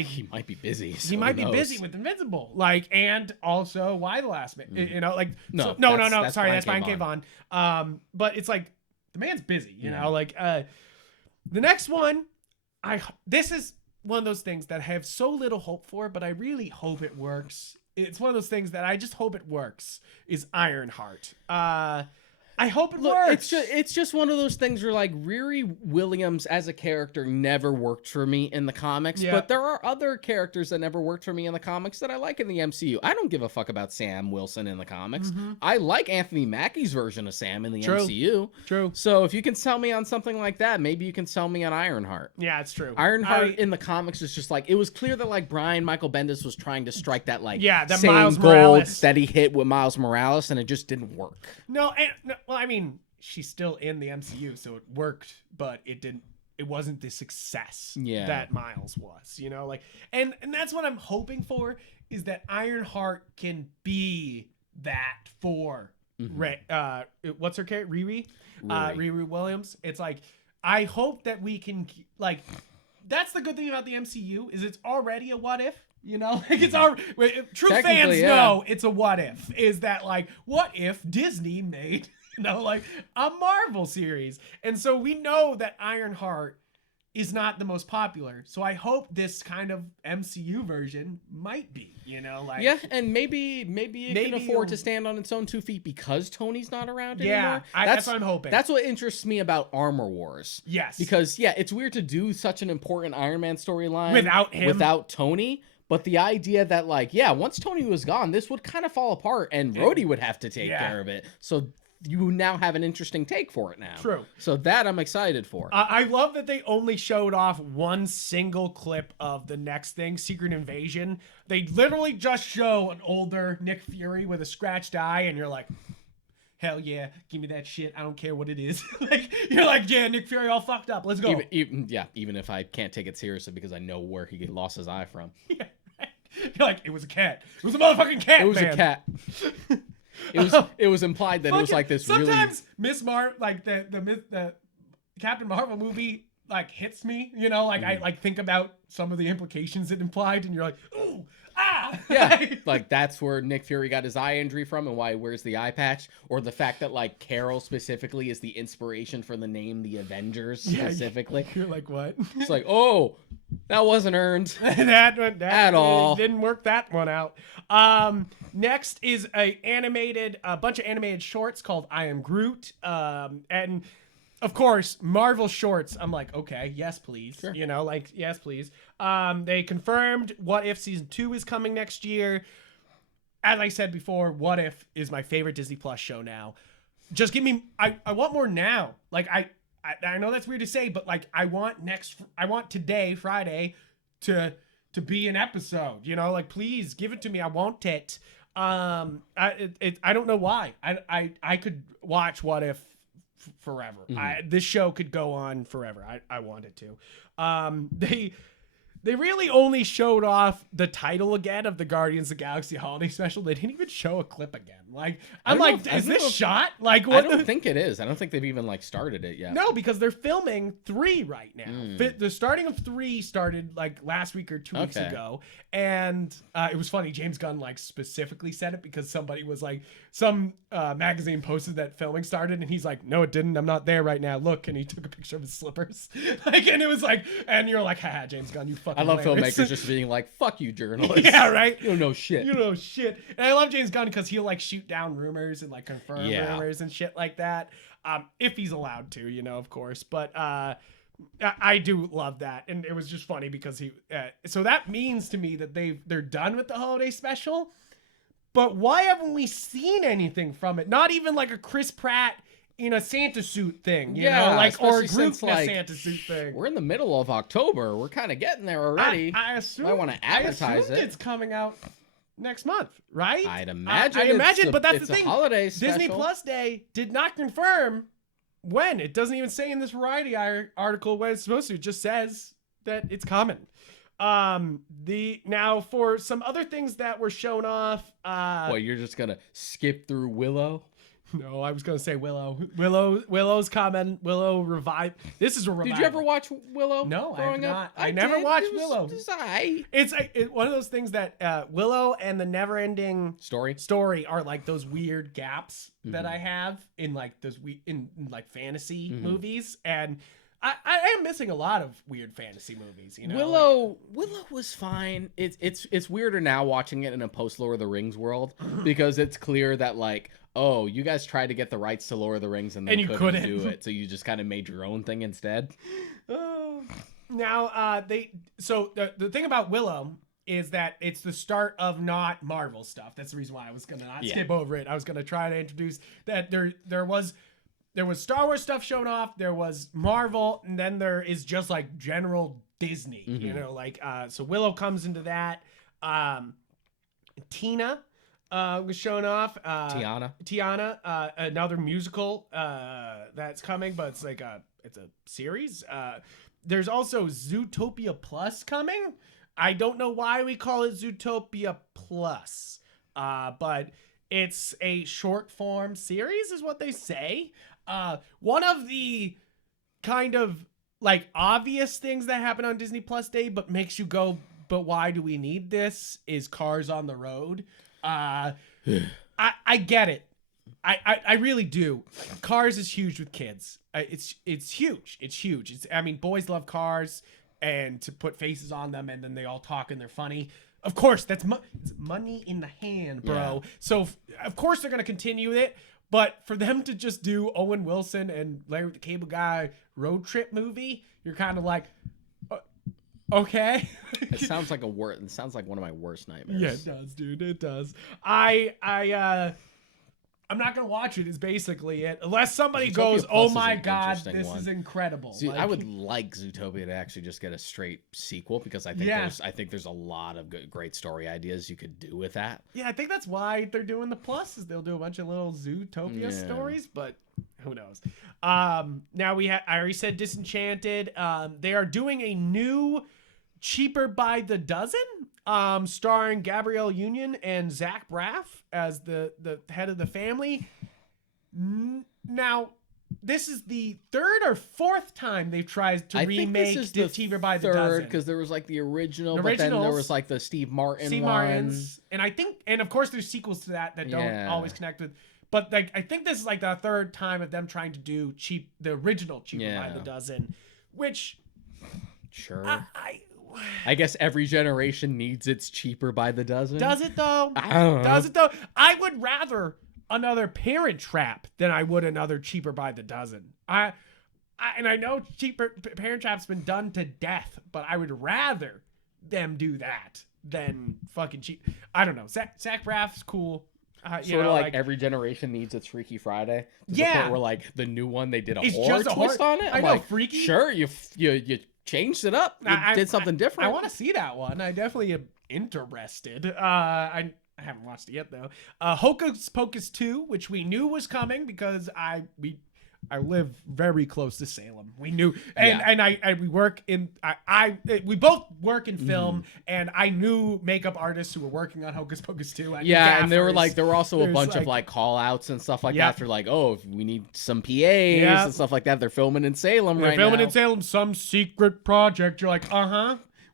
He might be busy. He might be busy with Invincible. and also why the last minute? No. Sorry, that's Brian K. Vaughan. But it's like the man's busy. You know, the next one. This is one of those things that I have so little hope for, but I really hope it works. It's one of those things that I just hope it works. Is Ironheart. I hope it works. It's just one of those things where Riri Williams as a character never worked for me in the comics, but there are other characters that never worked for me in the comics that I like in the MCU. I don't give a fuck about Sam Wilson in the comics. I like Anthony Mackie's version of Sam in the MCU. True. So if you can sell me on something like that, maybe you can sell me on Ironheart. Yeah, it's true. Ironheart in the comics is just it was clear that Brian Michael Bendis was trying to strike that that same Miles gold Morales that he hit with Miles Morales, and it just didn't work. Well, I mean, she's still in the MCU, so it worked, but it wasn't the success that Miles was, and that's what I'm hoping for, is that Ironheart can be that for what's her character? Riri Williams. It's I hope that we can that's the good thing about the MCU is it's already a what if. It's our true fans know it's a what if. Is that what if Disney made a Marvel series? And so we know that Ironheart is not the most popular. So I hope this kind of MCU version might be, and maybe it can afford to stand on its own 2 feet because Tony's not around anymore. That's what I'm hoping. That's what interests me about Armor Wars. Yes. Because it's weird to do such an important Iron Man storyline without Tony. But the idea that once Tony was gone, this would kind of fall apart and Rhodey would have to take care of it. So you now have an interesting take for it now. True. So that I'm excited for. I love that they only showed off one single clip of the next thing, Secret Invasion. They literally just show an older Nick Fury with a scratched eye, and you're like, hell yeah, give me that shit. I don't care what it is. You're yeah, Nick Fury all fucked up. Let's go. Even if I can't take it seriously because I know where he lost his eye from. Yeah, right. You're it was a cat. It was a motherfucking cat. It was a cat. It was implied that it was this sometimes Miss the Captain Marvel movie hits me, I think about some of the implications it implied, and you're ooh, ah. Yeah, that's where Nick Fury got his eye injury from and why he wears the eye patch, or the fact that Carol specifically is the inspiration for the name the Avengers specifically. You're what? It's oh, that wasn't earned that at all. Didn't work that one out. Next is a bunch of animated shorts called I Am Groot, and of course Marvel shorts. I'm okay, yes please. Sure. Yes please. They confirmed What If season 2 is coming next year. As I said before, What If is my favorite Disney Plus show now. Just give me. I want more now. I know that's weird to say, but I want today, Friday, to be an episode. Please give it to me. I want it. I don't know why. I could watch What If forever. This show could go on forever. I want it to. They really only showed off the title again of the Guardians of the Galaxy Holiday Special. They didn't even show a clip again. Is this shot? I don't think it is. I don't think they've even started it yet. No, because they're filming 3 right now. The starting of 3 started last week or 2 weeks ago, and it was funny. James Gunn specifically said it because somebody was some magazine posted that filming started, and he's no, it didn't. I'm not there right now. Look, and he took a picture of his slippers, and it was and you're haha, James Gunn, you fucking. I love hilarious. Filmmakers just being fuck you, journalists. Yeah, right. You don't know shit. You know shit. And I love James Gunn because he'll shoot down rumors and confirm rumors and shit like that. If he's allowed to, of course. But I do love that, and it was just funny because he. So that means to me that they're done with the holiday special. But why haven't we seen anything from it? Not even like a Chris Pratt in a Santa suit thing, you know, like or a group in a Santa suit thing. We're in the middle of October. We're kind of getting there already. I assume. I want to advertise it. It's coming out next month, right? I'd imagine. I imagine, but that's it's the thing. A holiday special. Disney Plus Day did not confirm when. It doesn't even say in this Variety article when it's supposed to. It just says that it's coming. Now for some other things that were shown off. Well, you're just gonna skip through Willow? No, I was gonna say Willow. Willow's coming. Willow revive. This is a revival. Did you ever watch Willow? No, I have growing up? not. I never watched Willow. It's It's one of those things that Willow and the Never-Ending Story are like those weird gaps that I have in like those in like fantasy movies, and I am missing a lot of weird fantasy movies. You know, Willow was fine. It's weirder now watching it in a post Lord of the Rings world because it's clear that like, oh, you guys tried to get the rights to Lord of the Rings and you couldn't do it, so you just kind of made your own thing instead. Now the thing about Willow is that it's the start of not Marvel stuff. That's the reason why I was gonna not skip over it. I was gonna try to introduce that there was Star Wars stuff shown off, there was Marvel, and then there is just like general Disney, you know, like so Willow comes into that. Tina was shown off. Tiana, another musical that's coming, but it's like it's a series. There's also Zootopia Plus coming. I don't know why we call it Zootopia Plus, but it's a short form series is what they say. One of the kind of like obvious things that happen on Disney Plus Day but makes you go, but why do we need this, is Cars on the Road. I get it. I really do. Cars is huge with kids. It's huge. It's huge. I mean, boys love cars, and to put faces on them and then they all talk and they're funny. Of course, it's money in the hand, bro. Yeah. So of course they're gonna continue it. But for them to just do Owen Wilson and Larry the Cable Guy road trip movie, you're kind of like, okay. It sounds like It sounds like one of my worst nightmares. Yeah, it does, dude. It does. I'm not gonna watch it. Is basically it, unless somebody goes, "Oh my god, this is incredible." See, I would like Zootopia to actually just get a straight sequel because I think there's a lot of great story ideas you could do with that. Yeah, I think that's why they're doing the plus, is they'll do a bunch of little Zootopia stories, but who knows? Now I already said Disenchanted. They are doing a new Cheaper by the Dozen, starring Gabrielle Union and Zach Braff as the head of the family. Now, this is the third or fourth time they've tried to remake Cheaper by the Dozen. Because there was like the original, but then there was like the Steve Martin's, and of course there's sequels to that don't always connect with. But like, I think this is like the third time of them trying to do the original Cheaper by the Dozen, which sure. I guess every generation needs its Cheaper by the Dozen. Does it though? Does it though? I would rather another Parent Trap than I would another Cheaper by the Dozen. I know Parent Trap's been done to death, but I would rather them do that than fucking cheap. I don't know. Zach Braff's cool. Sort of like every generation needs its Freaky Friday. Yeah. Where like the new one, they did a horror twist on it. I know, like, Freaky. Sure, you changed it up. You did something different. I want to see that one. I definitely am interested. I haven't watched it yet though. Hocus Pocus 2, which we knew was coming because I live very close to Salem. We knew, and we work in. We both work in film, and I knew makeup artists who were working on Hocus Pocus 2. And there were also a bunch of like call outs and stuff like that. For like, oh, if we need some PAs and stuff like that. They're filming in Salem right now. They're filming in Salem, some secret project. You're like,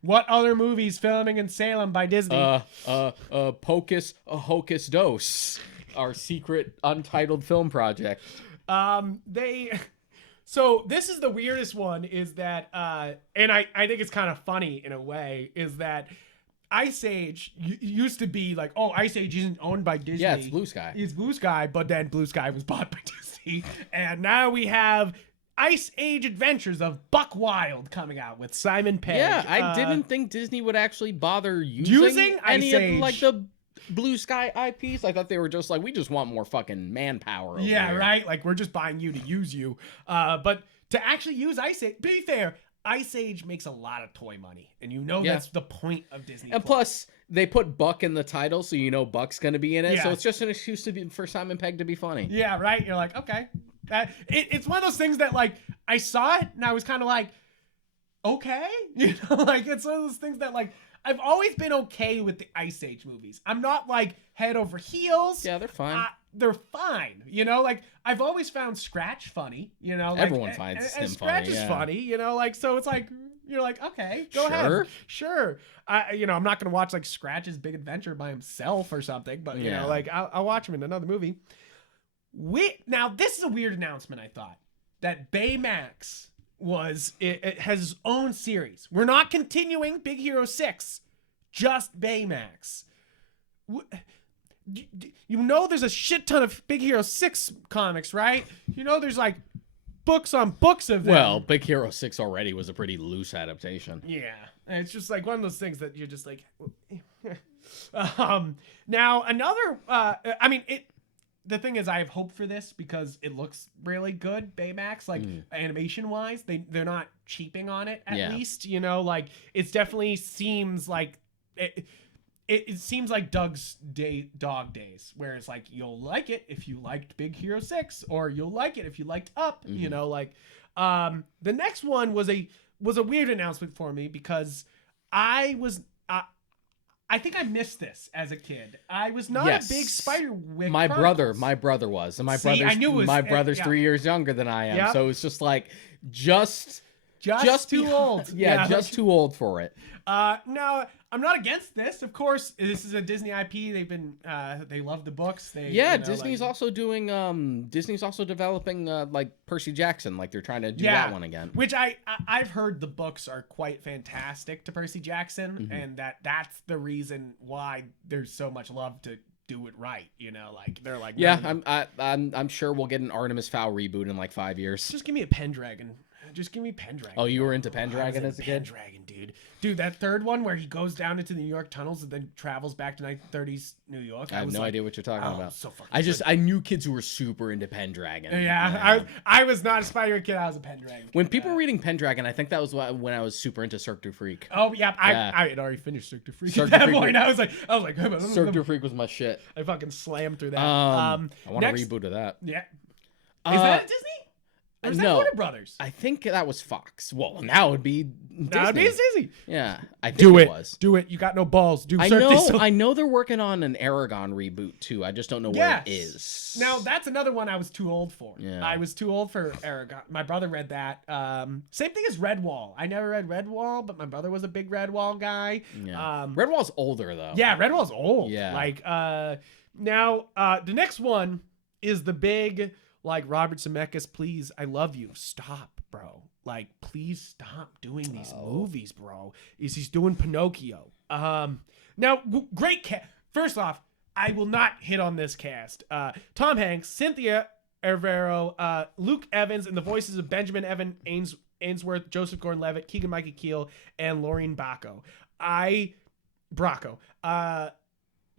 what other movies filming in Salem by Disney? Hocus Dos, our secret untitled film project. So this is the weirdest one, is that, and I think it's kind of funny in a way, is that Ice Age used to be like, oh, Ice Age isn't owned by Disney. Yeah, it's Blue Sky. It's Blue Sky, but then Blue Sky was bought by Disney. And now we have Ice Age Adventures of Buck Wild coming out with Simon Pegg. Yeah, I didn't think Disney would actually bother using any Ice of like the Blue Sky IPs. I thought they were just like, we just want more fucking manpower. Over Yeah, here. right. Like we're just buying you to use you. But to actually use Ice Age, be fair, Ice Age makes a lot of toy money, and that's the point of Disney. And plus, they put Buck in the title, so you know Buck's going to be in it. Yeah. So it's just an excuse for Simon Pegg to be funny. Yeah, right. You're like, okay. It's one of those things that like I saw it and I was kind of like, okay, like it's one of those things that like I've always been okay with the Ice Age movies. I'm not like head over heels. Yeah, they're fine. They're fine, like I've always found Scratch funny, like, everyone finds him Scratch funny. is funny, like so it's like you're like, okay, go ahead, sure. I'm not gonna watch like Scratch's Big Adventure by himself or something, but like I'll watch him in another movie. Now this is a weird announcement. I thought that Baymax it has its own series. We're not continuing Big Hero 6, just Baymax. There's a shit ton of Big Hero 6 comics, right? There's like books on books of them. Well, Big Hero 6 already was a pretty loose adaptation. Yeah. And it's just like one of those things that you're just like now another the thing is I have hope for this because it looks really good, Baymax, like animation wise. They're not cheaping on it at least, like it's definitely seems like it seems like Doug's Dog Days, where it's like you'll like it if you liked Big Hero 6, or you'll like it if you liked Up. The next one was a weird announcement for me because I think I missed this as a kid. I was not a big Spiderwick. My brother was, and my brother's 3 years younger than I am, so it's just like just too old. Yeah, just too old for it. No, I'm not against this. Of course, this is a Disney IP. They've been they love the books. Disney's also doing Disney's also developing like Percy Jackson, like they're trying to do that one again. Which I've heard the books are quite fantastic to Percy Jackson, and that's the reason why there's so much love to do it right. Like they're like I'm sure we'll get an Artemis Fowl reboot in like 5 years. Just give me a Pendragon. Just give me Pendragon. Oh, you were into Pendragon as a kid? Pendragon, dude. That third one where he goes down into the New York tunnels and then travels back to 1930s New York. I have no idea what you're talking about. So fucking I knew kids who were super into Pendragon. Yeah. I was not a Spider kid. I was a Pendragon kid. When people were reading Pendragon, I think that was when I was super into Cirque du Freak. Oh yeah, I had already finished Cirque du Freak at that point. I was like, Cirque du Freak was my shit. I fucking slammed through that. I want a reboot of that. Yeah. Is that a Disney? Or is that Warner Brothers? I think that was Fox. Well, now it would be Disney. Now it'd be Disney. Yeah, I think do it. Was. Do it. You got no balls. I know they're working on an Aragon reboot too. I just don't know where it is. Now that's another one I was too old for. Yeah. I was too old for Aragon. My brother read that. Same thing as Redwall. I never read Redwall, but my brother was a big Redwall guy. Yeah. Redwall's older though. Yeah, Redwall's old. Yeah. Like now the next one is the big. Like, Robert Zemeckis, please, I love you. Stop, bro. Like, please stop doing these movies, bro. He's doing Pinocchio. Now, great cast. First off, I will not hit on this cast. Tom Hanks, Cynthia Erivo, Luke Evans, and the voices of Benjamin Evan Ainsworth, Joseph Gordon-Levitt, Keegan-Michael Keel, and Laureen Bracco.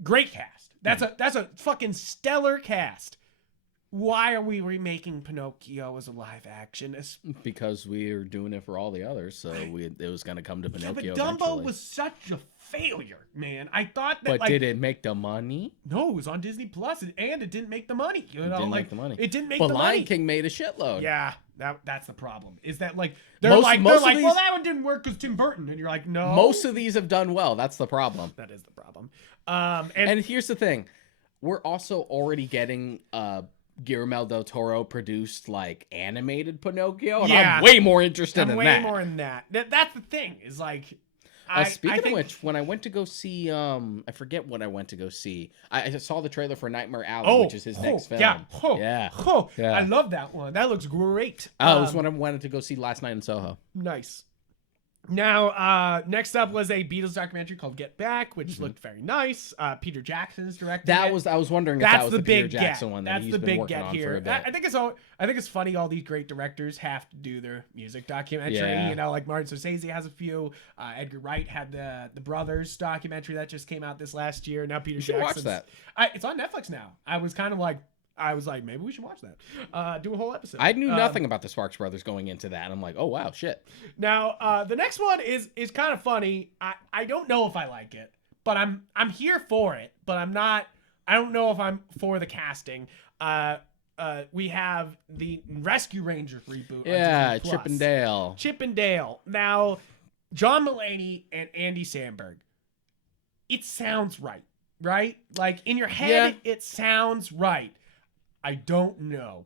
Great cast. That's a fucking stellar cast. Why are we remaking Pinocchio as a live action? Because we are doing it for all the others, so it was going to come to Pinocchio. But Dumbo eventually. was such a failure, man. I thought that. But did it make the money? No, it was on Disney Plus, and it didn't make the money. It didn't make the money. It didn't make the money. But Lion King made a shitload. Yeah, that's the problem. Is that like they're like, well, that one didn't work because Tim Burton, and you're like, no. Most of these have done well. That's the problem. That is the problem. And here's the thing, we're also already getting Guillermo del Toro produced like animated Pinocchio, and I'm way more interested in that. Way more in that. That's the thing. Is like, speaking of which, when I went to go see, I forget what I went to go see. I saw the trailer for Nightmare Alley, which is his next film. Yeah. I love that one. That looks great. It was when I wanted to go see Last Night in Soho. Nice. Now, next up was a Beatles documentary called Get Back, which looked very nice. Peter Jackson's directing I it. was wondering if That's that was the the Peter big Jackson get. one that That's he's the been big working get on here. for a bit. I think it's funny all these great directors have to do their music documentary. Yeah. You know, like Martin Scorsese has a few. Edgar Wright had the Brothers documentary that just came out this last year. Now Peter should watch Jackson's. that. It's on Netflix now. I was like, maybe we should watch that. Do a whole episode. I knew nothing about the Sparks Brothers going into that. And I'm like, oh wow, shit. Now, the next one is kind of funny. I don't know if I like it, but I'm here for it. But I don't know if I'm for the casting. We have the Rescue Rangers reboot. Yeah, on Disney+. Chip and Dale. Chip and Dale. Now, John Mulaney and Andy Samberg. It sounds right? Like in your head, it sounds right. I don't know.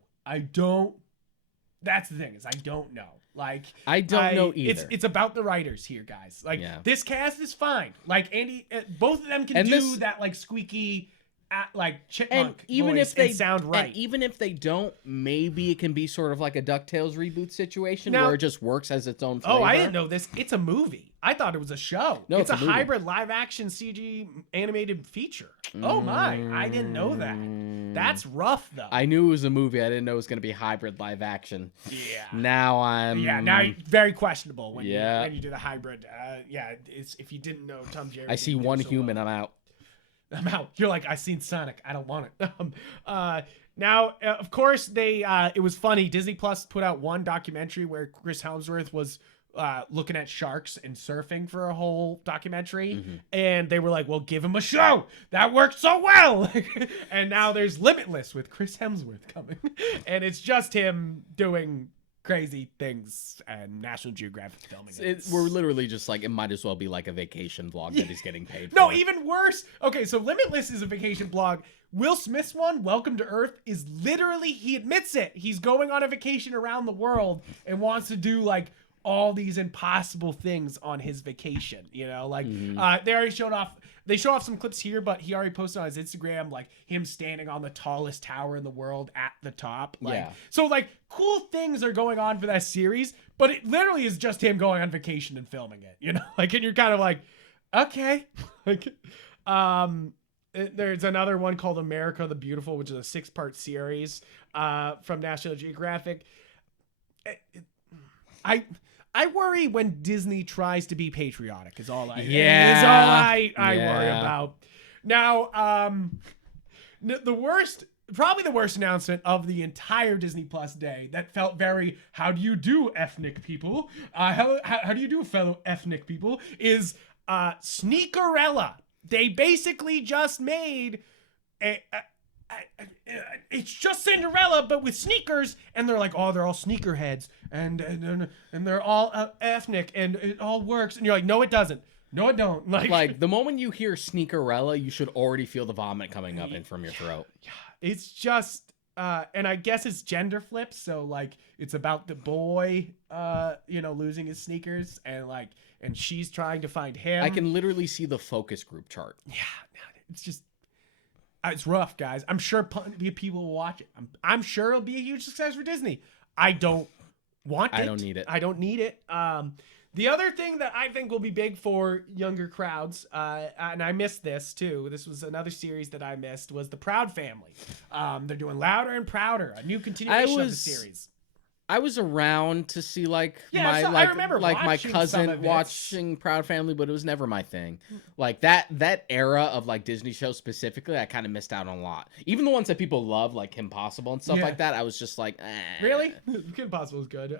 That's the thing, is I don't know. Like I don't know either. It's about the writers here, guys. Like this cast is fine. Like Andy, both of them can and do that like squeaky, like chipmunk even voice if they and sound right. And even if they don't, maybe it can be sort of like a DuckTales reboot situation Now, where it just works as its own flavor. Oh, I didn't know this. It's a movie. I thought it was a show. No, it's a movie. hybrid live action CG animated feature. Oh my, I didn't know that. That's rough though. I knew it was a movie. I didn't know it was going to be hybrid live action. Yeah. Now Very questionable when Yeah. you do the hybrid. It's if you didn't know Tom Jerry. I see didn't do one so human. well. I'm out. I'm out. You're like, I seen Sonic. I don't want it. Now, of course, it was funny. Disney Plus put out one documentary where Chris Hemsworth was looking at sharks and surfing for a whole documentary. And they were like, well, give him a show. That worked so well. And now there's Limitless with Chris Hemsworth coming. And it's just him doing crazy things and National Geographic filming it. We're literally just like, it might as well be like a vacation vlog that he's getting paid for. No, even worse. Okay, so Limitless is a vacation blog. Will Smith's one, Welcome to Earth, is literally, he admits it. He's going on a vacation around the world and wants to do like all these impossible things on his vacation. You know, like they already they show off some clips here, but he already posted on his Instagram like him standing on the tallest tower in the world at the top. Like, so like cool things are going on for that series, but it literally is just him going on vacation and filming it. You know, like, and you're kind of like, okay, like, there's another one called America the Beautiful, which is a 6-part series from National Geographic. I worry when Disney tries to be patriotic. Is all I worry about. Now, probably the worst announcement of the entire Disney Plus day that felt very, how do you do, ethnic people? How do you do, fellow ethnic people? Is Sneakerella. They basically just made it's just Cinderella, but with sneakers, and they're like, oh, they're all sneakerheads, and they're all ethnic, and it all works, and you're like, no, it doesn't. No, it don't. Like the moment you hear Sneakerella, you should already feel the vomit coming up in from your throat. Yeah, it's just, and I guess it's gender flips, so like it's about the boy, losing his sneakers, and she's trying to find him. I can literally see the focus group chart. Yeah, it's just. It's rough, guys. I'm sure people will watch it. I'm sure it'll be a huge success for Disney. I don't want it. I don't need it. I don't need it. The other thing that I think will be big for younger crowds, and I missed this too. This was another series that I missed, was the Proud Family. They're doing Louder and Prouder, a new continuation of the series. I was around to see I remember my some cousin of it. watching Proud Family, but it was never my thing. Like that era of like Disney shows specifically, I kind of missed out on a lot. Even the ones that people love, like Kim Possible and stuff like that, I was just like, eh. Really? Kim Possible is good.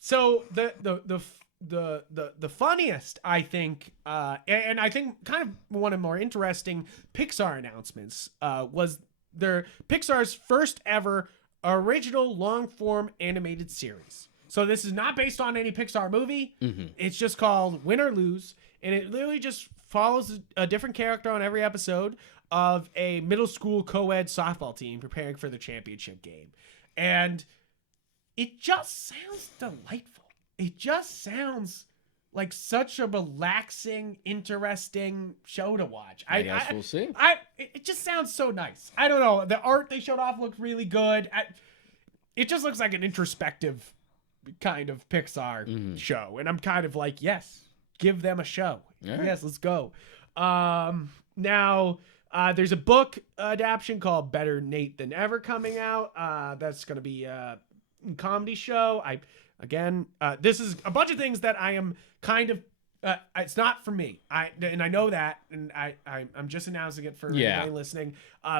So the funniest, I think, and I think kind of one of the more interesting Pixar announcements was Pixar's first ever original long-form animated series. So this is not based on any Pixar movie. It's just called Win or Lose, and it literally just follows a different character on every episode of a middle school co-ed softball team preparing for the championship game. And it just sounds delightful. It just sounds like such a relaxing, interesting show to watch. I guess we'll see. It just sounds so nice. I don't know. The art they showed off looked really good. It just looks like an introspective kind of Pixar show, and I'm kind of like, yes, give them a show. Right. Yes, let's go. Now there's a book adaptation called Better Nate Than Ever coming out. That's going to be a comedy show. This is a bunch of things that I am kind of it's not for me. I know that, and I'm just announcing it for anybody listening.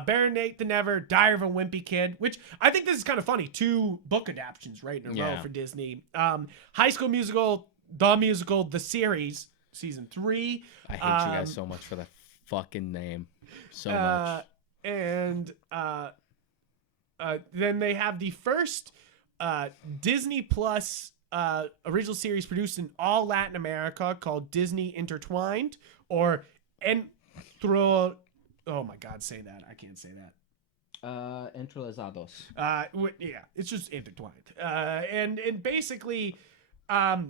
Better Nate Than Ever, Diary of a Wimpy Kid, which I think this is kind of funny. 2 book adaptions right in a row for Disney. High School Musical, the musical, the series, season 3. I hate you guys so much for that fucking name. So much. And then they have the first Disney Plus original series produced in all Latin America called Disney Intertwined, or Entro. Oh my God, say that. I can't say that. Entrelazados. Yeah, it's just intertwined. And basically, I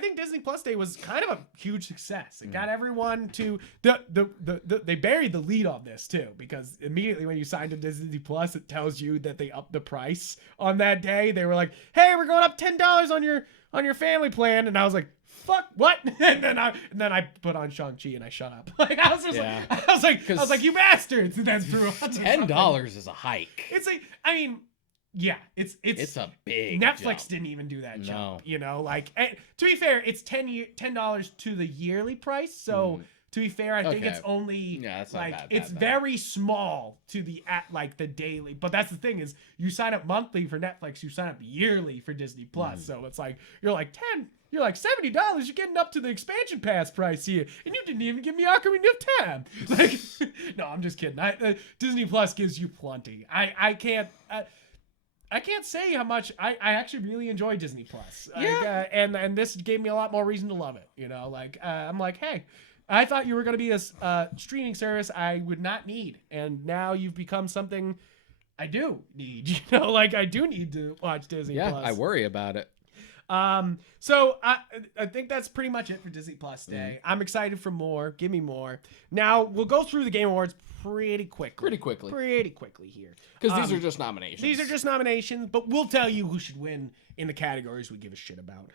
think Disney Plus Day was kind of a huge success. It got everyone to they buried the lead on this too, because immediately when you signed to Disney Plus, it tells you that they upped the price on that day. They were like, "Hey, we're going up $10 on your family plan," and I was like, "Fuck, what?" And then I put on Shang-Chi and I shut up. Like I was like, "You bastards!" And that's true. $10 is a hike. It's like, I mean. Yeah, it's a big Netflix jump. didn't even do that jump. No. You know, like to be fair, it's $10 to the yearly price. So to be fair, I think it's only that's like not bad, it's very small to the the daily. But that's the thing is, you sign up monthly for Netflix, you sign up yearly for Disney Plus. So it's like you're like $70. You're getting up to the expansion pass price here, and you didn't even give me Ocarina of Time. Like, no, I'm just kidding. Disney Plus gives you plenty. I can't say how much I actually really enjoy Disney Plus. Yeah. And this gave me a lot more reason to love it. You know, like I'm like, hey, I thought you were going to be a streaming service I would not need, and now you've become something I do need. You know, like I do need to watch Disney Plus. Yeah, I worry about it. So I think that's pretty much it for Disney Plus Day. I'm excited for more. Give me more. Now we'll go through the Game Awards pretty quickly here, because these are just nominations. These are just nominations, but we'll tell you who should win in the categories we give a shit about.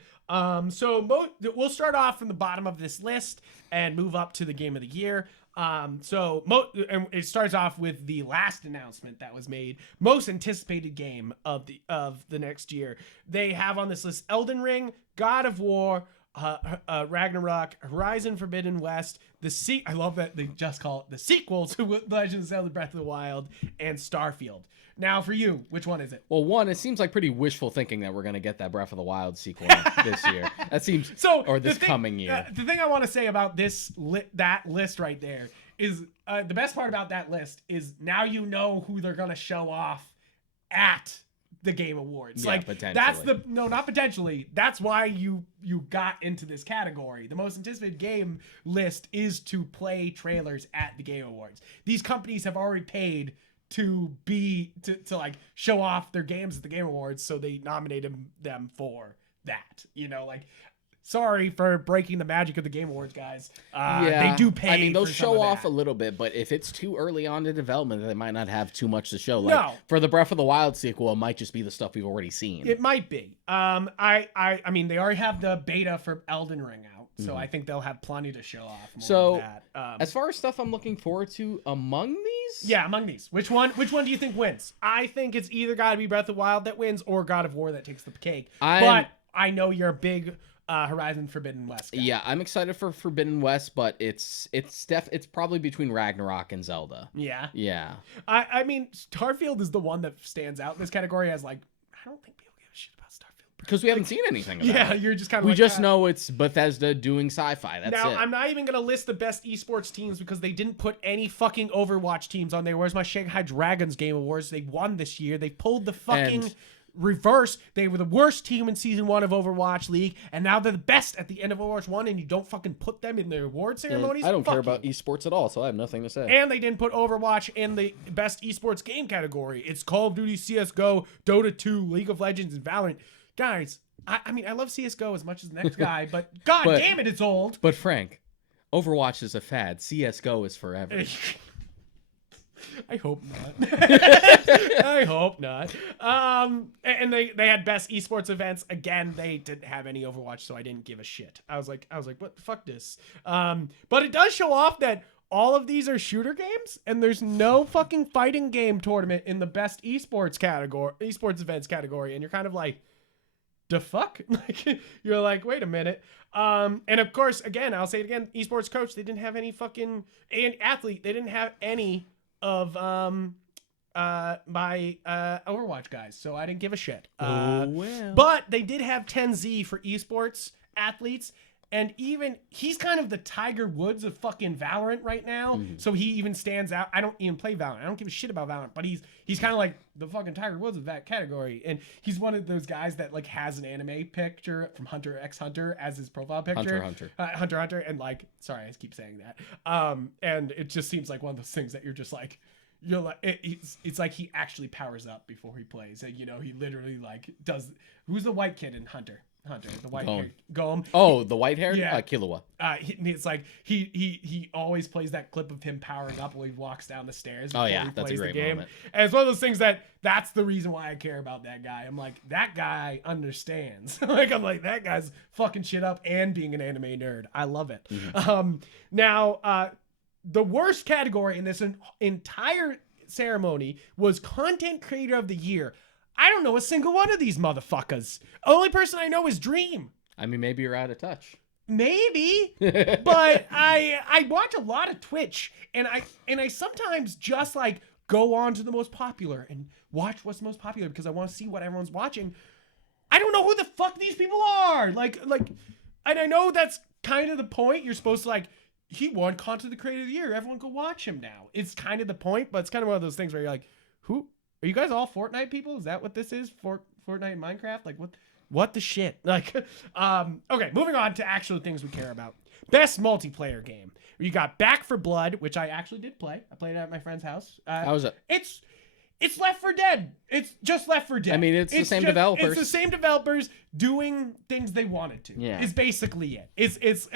So we'll start off from the bottom of this list and move up to the Game of the Year. And it starts off with the last announcement that was made, most anticipated game of the next year. They have on this list Elden Ring, God of War, Ragnarok, Horizon Forbidden West, I love that they just call it the sequel to Legend of Zelda Breath of the Wild, and Starfield. Now for you, which one is it? Well, one, it seems like pretty wishful thinking that we're going to get that Breath of the Wild sequel this year. That seems, or this coming year. The thing I want to say about that list right there is the best part about that list is now you know who they're going to show off at the Game Awards. Yeah, like potentially. not potentially. That's why you got into this category. The most anticipated game list is to play trailers at the Game Awards. These companies have already paid to like show off their games at the Game Awards, so they nominated them for that. You know, like, sorry for breaking the magic of the Game Awards, guys. They do pay. I mean, they'll for show off that. a little bit, but if it's too early on in development, they might not have too much to show. Like, No. for the Breath of the Wild sequel, it might just be the stuff we've already seen. It might be. I mean, they already have the beta for Elden Ring out, so I think they'll have plenty to show off. More of that. As far as stuff I'm looking forward to among these, yeah, among these, which one do you think wins? I think it's either got to be Breath of the Wild that wins or God of War that takes the cake. But I know you're a big Horizon Forbidden West guy. Yeah, I'm excited for Forbidden West, but it's probably between Ragnarok and Zelda. Yeah. Yeah. I mean, Starfield is the one that stands out in this category as like, I don't think people give a shit about Starfield. Because we haven't seen anything about Yeah, it. you're just kind of We like, just know it's Bethesda doing sci-fi. That's now, it. I'm not even going to list the best esports teams because they didn't put any fucking Overwatch teams on there. Where's my Shanghai Dragons Game Awards? They won this year. They pulled the fucking reverse. They were the worst team in season 1 of Overwatch League, and now they're the best at the end of Overwatch 1, and you don't fucking put them in their award ceremonies? I don't Fuck care you. about esports at all, so I have nothing to say. And they didn't put Overwatch in the best esports game category. It's Call of Duty, CSGO, Dota 2, League of Legends, and Valorant. Guys, I mean, I love CSGO as much as the next guy, but god damn it, it's old. But Frank, Overwatch is a fad. CSGO is forever. I hope not. I hope not. And they had best esports events. Again, they didn't have any Overwatch, so I didn't give a shit. I was like, what the fuck this? But it does show off that all of these are shooter games, and there's no fucking fighting game tournament in the best esports events category, and you're kind of like, the fuck? Like, you're like, wait a minute. And of course, again, I'll say it again, esports coach, they didn't have any fucking, and athlete, they didn't have any of my Overwatch guys, so I didn't give a shit. Well. But they did have 10Z for esports athletes, and even he's kind of the Tiger Woods of fucking Valorant right now. So he even stands out. I don't even play Valorant. I don't give a shit about Valorant, but he's kind of like the fucking Tiger Woods of that category. And he's one of those guys that like has an anime picture from Hunter x Hunter as his profile picture. Hunter. And like, sorry, I keep saying that. And it just seems like one of those things that you're like, it's like he actually powers up before he plays. And, you know, he literally like does. Who's the white kid in Hunter, the white hair. Goem. Oh, the white hair? Yeah. Killua. It's like he always plays that clip of him powering up when he walks down the stairs. Oh yeah, he that's a plays great the game. moment. And it's one of those things that's the reason why I care about that guy. I'm like, that guy understands. I'm like, that guy's fucking shit up and being an anime nerd. I love it. Now, the worst category in this entire ceremony was Content Creator of the Year. I don't know a single one of these motherfuckers. Only person I know is Dream. I mean, maybe you're out of touch. Maybe, but I watch a lot of Twitch, and I sometimes just like go on to the most popular and watch what's most popular because I want to see what everyone's watching. I don't know who the fuck these people are. Like, and I know that's kind of the point. You're supposed to like, he won Content Creator of the Year. Everyone go watch him now. It's kind of the point, but it's kind of one of those things where you're like, who are you guys all Fortnite people? Is that what this is? Fortnite and Minecraft? Like what the shit? Like, okay, moving on to actual things we care about. Best multiplayer game. You got Back 4 Blood, which I actually did play. I played it at my friend's house. How was it? It's Left 4 Dead. It's just Left 4 Dead. I mean, it's the same developers. It's the same developers doing things they wanted to. Yeah. Is basically it. It's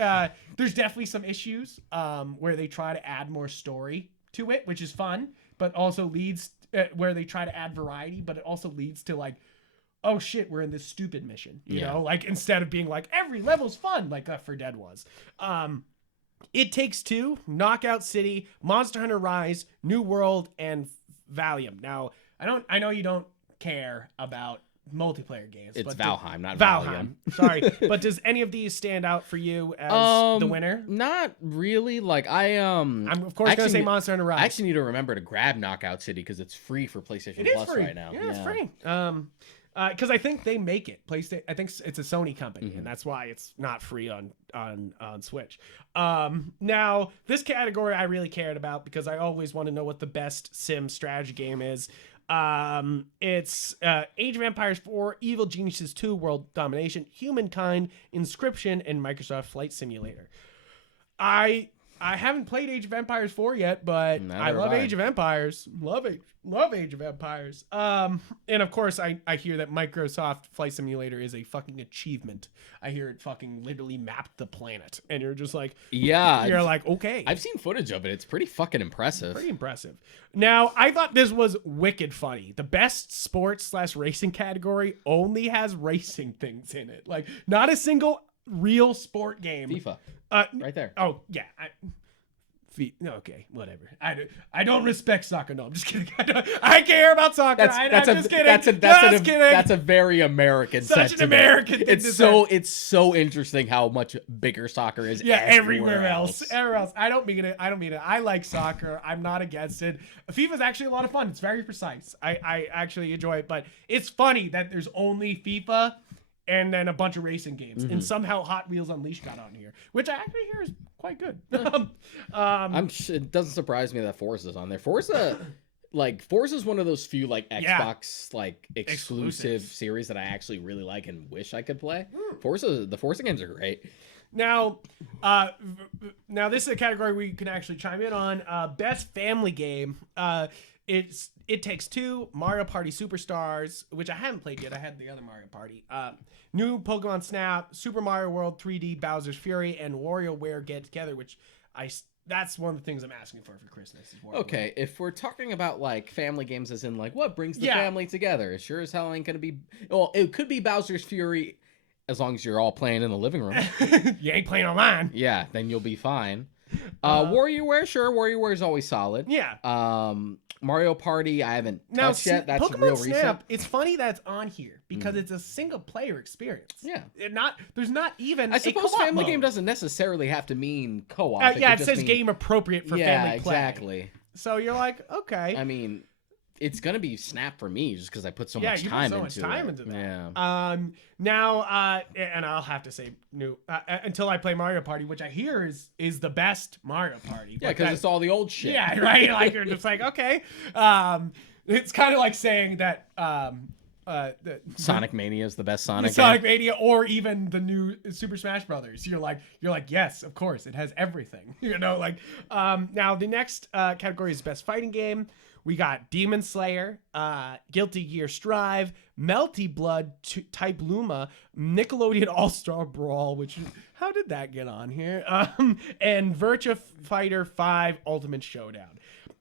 there's definitely some issues where they try to add more story to it, which is fun, but also leads where they try to add variety, but it also leads to like, oh shit, we're in this stupid mission. You know, like instead of being like every level's fun, like Left 4 Dead was. It Takes Two, Knockout City, Monster Hunter Rise, New World, and Valium. Now, I know you don't care about multiplayer games. It's but Valheim, not Valheim. Sorry, but does any of these stand out for you as the winner? Not really. Like I'm of course gonna say Monster Hunter Rise. I actually need to remember to grab Knockout City because it's free for PlayStation Plus free right now. Yeah, it's free. Because I think they make it. PlayStation. I think it's a Sony company, and that's why it's not free on Switch. Now, this category I really cared about because I always want to know what the best sim strategy game is. It's Age of Empires 4, Evil Geniuses 2, World Domination, Humankind, Inscription, and Microsoft Flight Simulator. I haven't played Age of Empires 4 yet, but I love Age of Empires. Love Age of Empires. And of course, I hear that Microsoft Flight Simulator is a fucking achievement. I hear it fucking literally mapped the planet, and you're just like, yeah, you're like, okay. I've seen footage of it. It's pretty fucking impressive. Pretty impressive. Now, I thought this was wicked funny. The best sports/racing category only has racing things in it. Like, not a single real sport game. FIFA. Right there. Oh, yeah. Okay, whatever. I don't respect soccer. No, I'm just kidding. I care about soccer. I'm just kidding. That's a very American Such sentiment. an American thing It's so interesting how much bigger soccer is. Yeah, everywhere else. Everywhere else. I don't mean it. I like soccer. I'm not against it. FIFA is actually a lot of fun. It's very precise. I actually enjoy it, but it's funny that there's only FIFA and then a bunch of racing games, and somehow Hot Wheels Unleashed got on here, which I actually hear is quite good. It doesn't surprise me that Forza's on there. Forza's one of those few like Xbox like exclusive series that I actually really like and wish I could play. The Forza games are great. Now this is a category we can actually chime in on. Best family game. It Takes Two, Mario Party Superstars, which I haven't played yet. I had the other Mario Party. New Pokemon Snap, Super Mario World 3D, Bowser's Fury, and WarioWare Get Together, which I that's one of the things I'm asking for Christmas. Is more Okay, if we're talking about like family games, as in like what brings the Yeah. family together, it sure as hell ain't gonna be. Well, it could be Bowser's Fury, as long as you're all playing in the living room. You ain't playing online. Yeah, then you'll be fine. WarioWare, sure. WarioWare is always solid. Yeah. Mario Party, I haven't Now, touched yet. That's Pokemon real Snap, recent. it's funny that it's on here because it's a single player experience. Yeah. There's not even I suppose a co-op family mode. game doesn't necessarily have to mean co-op. Yeah, it could says just mean- game appropriate for yeah, family play. exactly. So you're like, okay. I mean, it's gonna be Snap for me just because I put so Yeah, much you put time so into much it. time into that. Yeah. Now, and I'll have to say new until I play Mario Party, which I hear is the best Mario Party. Yeah, because it's all the old shit. Yeah, right. Like you're just like, okay. It's kind of like saying that Sonic Mania is the best Sonic. Sonic Mania or even the new Super Smash Brothers. You're like, yes, of course, it has everything. You know, like now the next category is best fighting game. We got Demon Slayer, Guilty Gear Strive, Melty Blood Type Luma, Nickelodeon All-Star Brawl, which how did that get on here? And Virtua Fighter 5 Ultimate Showdown.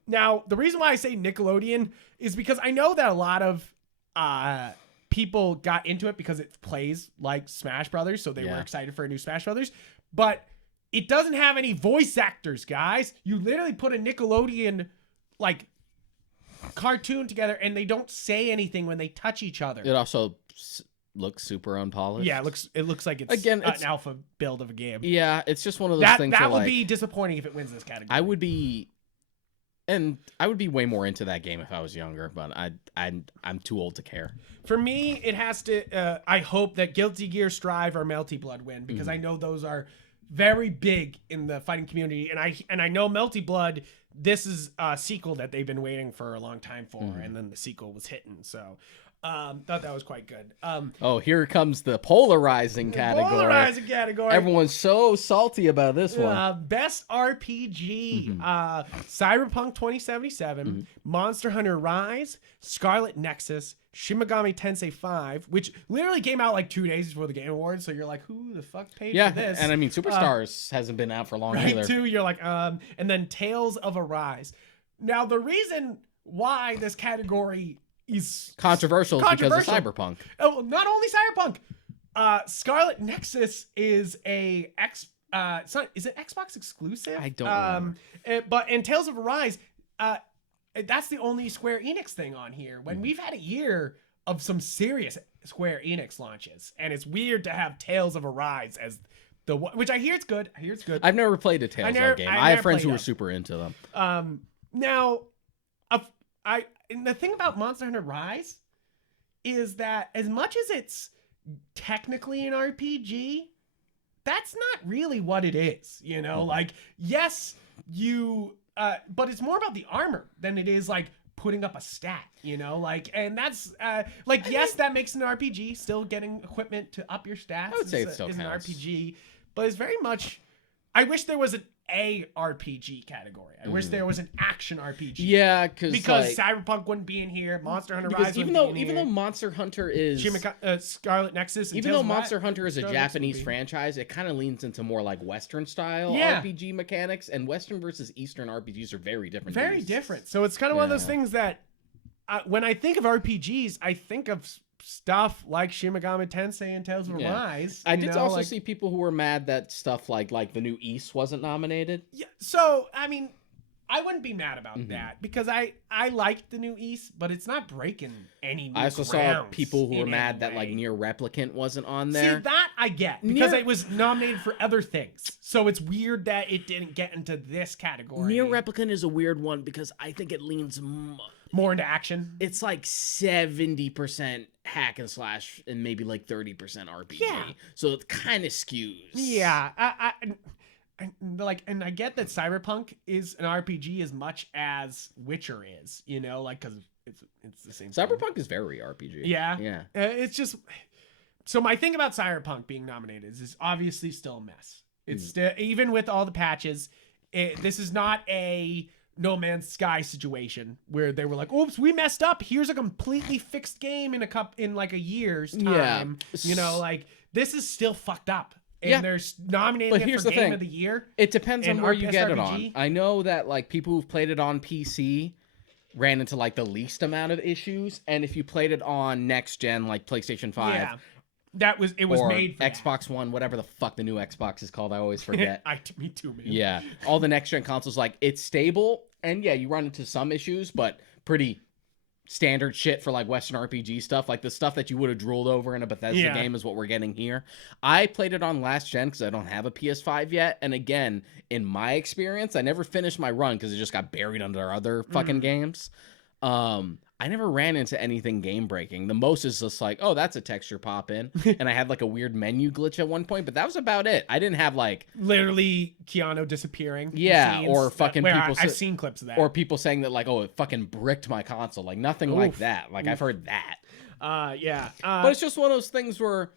Now, the reason why I say Nickelodeon is because I know that a lot of people got into it because it plays like Smash Brothers, so they were excited for a new Smash Brothers, but it doesn't have any voice actors, guys. You literally put a Nickelodeon like cartoon together and they don't say anything when they touch each other. It also looks super unpolished. Yeah, it looks like it's Again, an alpha build of a game. Yeah, it's just one of those things that where, would like, be disappointing if it wins this category. I would be way more into that game if I was younger, but I'm too old to care. For me, it has to. I hope that Guilty Gear Strive or Melty Blood win because I know those are very big in the fighting community, and I know Melty Blood. This is a sequel that they've been waiting for a long time for, and then the sequel was hitting. So, thought that was quite good. Here comes the polarizing category. Polarizing category. Everyone's so salty about this one. Best RPG, Cyberpunk 2077, Monster Hunter Rise, Scarlet Nexus, Shin Megami Tensei 5, which literally came out like 2 days before the Game Awards, so you're like, who the fuck paid for this? And I mean, Superstars hasn't been out for long right either. too, you're like, and then Tales of Arise. Now, the reason why this category is Controversial is because of Cyberpunk. Oh, not only Cyberpunk, Scarlet Nexus is is it Xbox exclusive? I don't remember. But Tales of Arise, that's the only Square Enix thing on here. When we've had a year of some serious Square Enix launches, and it's weird to have Tales of Arise as the one, which I hear it's good. I've never played a Tales of game. I have friends who were super into them. Now, and the thing about Monster Hunter Rise is that as much as it's technically an RPG, that's not really what it is. You know, like, yes, but it's more about the armor than it is like putting up a stat, you know, like, and that's like, yes, that makes an RPG. Still getting equipment to up your stats. I would say it is still an counts. RPG, but it's very much. I wish there was an RPG category. I wish there was an action RPG. Yeah, because like, Cyberpunk wouldn't be in here. Monster Hunter Rise even though Monster Hunter is Scarlet Nexus, and even Tales though of Monster Hunter is a Scarlet Japanese Nexus franchise, it kind of leans into more like Western style Yeah. RPG mechanics, and Western versus Eastern RPGs are very different. very beasts. different. So it's kind of one of those things that when I think of RPGs, I think of stuff like Shin Megami Tensei and Tales of Arise. I did also see people who were mad that stuff like the new East wasn't nominated. Yeah, so I mean, I wouldn't be mad about that because I liked the new East, but it's not breaking any new I also saw people who were mad that like Nier Replicant wasn't on there. See, that I get because it was nominated for other things. So it's weird that it didn't get into this category. Nier Replicant is a weird one because I think it leans more into action. It's like 70% hack and slash and maybe like 30% RPG. Yeah. So it kind of skews. Yeah. And I get that Cyberpunk is an RPG as much as Witcher is, you know, like, because it's the same Cyberpunk thing. is very RPG. Yeah. Yeah. It's just, so my thing about Cyberpunk being nominated is it's obviously still a mess. It's still, even with all the patches, this is not a No Man's Sky situation where they were like, oops, we messed up. Here's a completely fixed game in like a year's time. Yeah. You know, like, this is still fucked up. and they're nominating it for Game of the Year. It depends on where you get it on. RPG. I know that like people who've played it on PC ran into like the least amount of issues, and if you played it on next gen, like PlayStation 5, it was made for Xbox One, whatever the fuck the new Xbox is called, I always forget. Me too, man. Yeah, all the next gen consoles, like it's stable, and yeah, you run into some issues, but pretty standard shit for like Western RPG stuff. Like the stuff that you would have drooled over in a Bethesda game is what we're getting here. I played it on last gen because I don't have a PS5 yet, and again, in my experience, I never finished my run because it just got buried under other fucking games. I never ran into anything game breaking. The most is just like, oh, that's a texture pop in, and I had like a weird menu glitch at one point, but that was about it. I didn't have like literally Keanu disappearing. Or fucking people. I've seen clips of that. Or people saying that like, oh, it fucking bricked my console. Like nothing like that. Like I've heard that. But it's just one of those things where,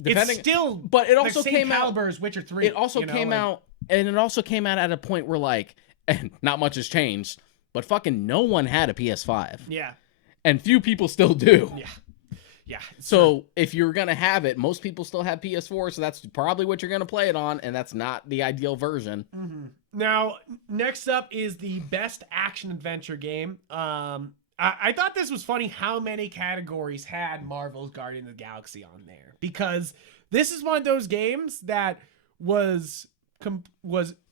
depending. It's still, but it also the same came caliber out. as Witcher 3. It also came out, and it also came out at a point where like, and not much has changed, but fucking no one had a PS5. Yeah. And few people still do. Yeah. So if you're going to have it, most people still have PS4, so that's probably what you're going to play it on, and that's not the ideal version. Mm-hmm. Now, next up is the best action-adventure game. I thought this was funny how many categories had Marvel's Guardians of the Galaxy on there. Because this is one of those games that was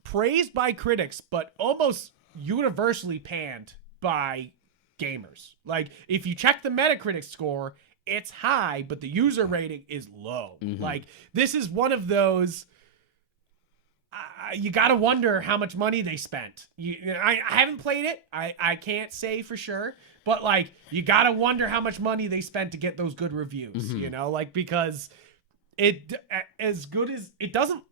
praised by critics, but almost universally panned by gamers. Like, if you check the Metacritic score, it's high, but the user rating is low. Like, this is one of those, you gotta wonder how much money they spent. I haven't played it. I can't say for sure, but like, you gotta wonder how much money they spent to get those good reviews, you know, like, because it, as good as it doesn't,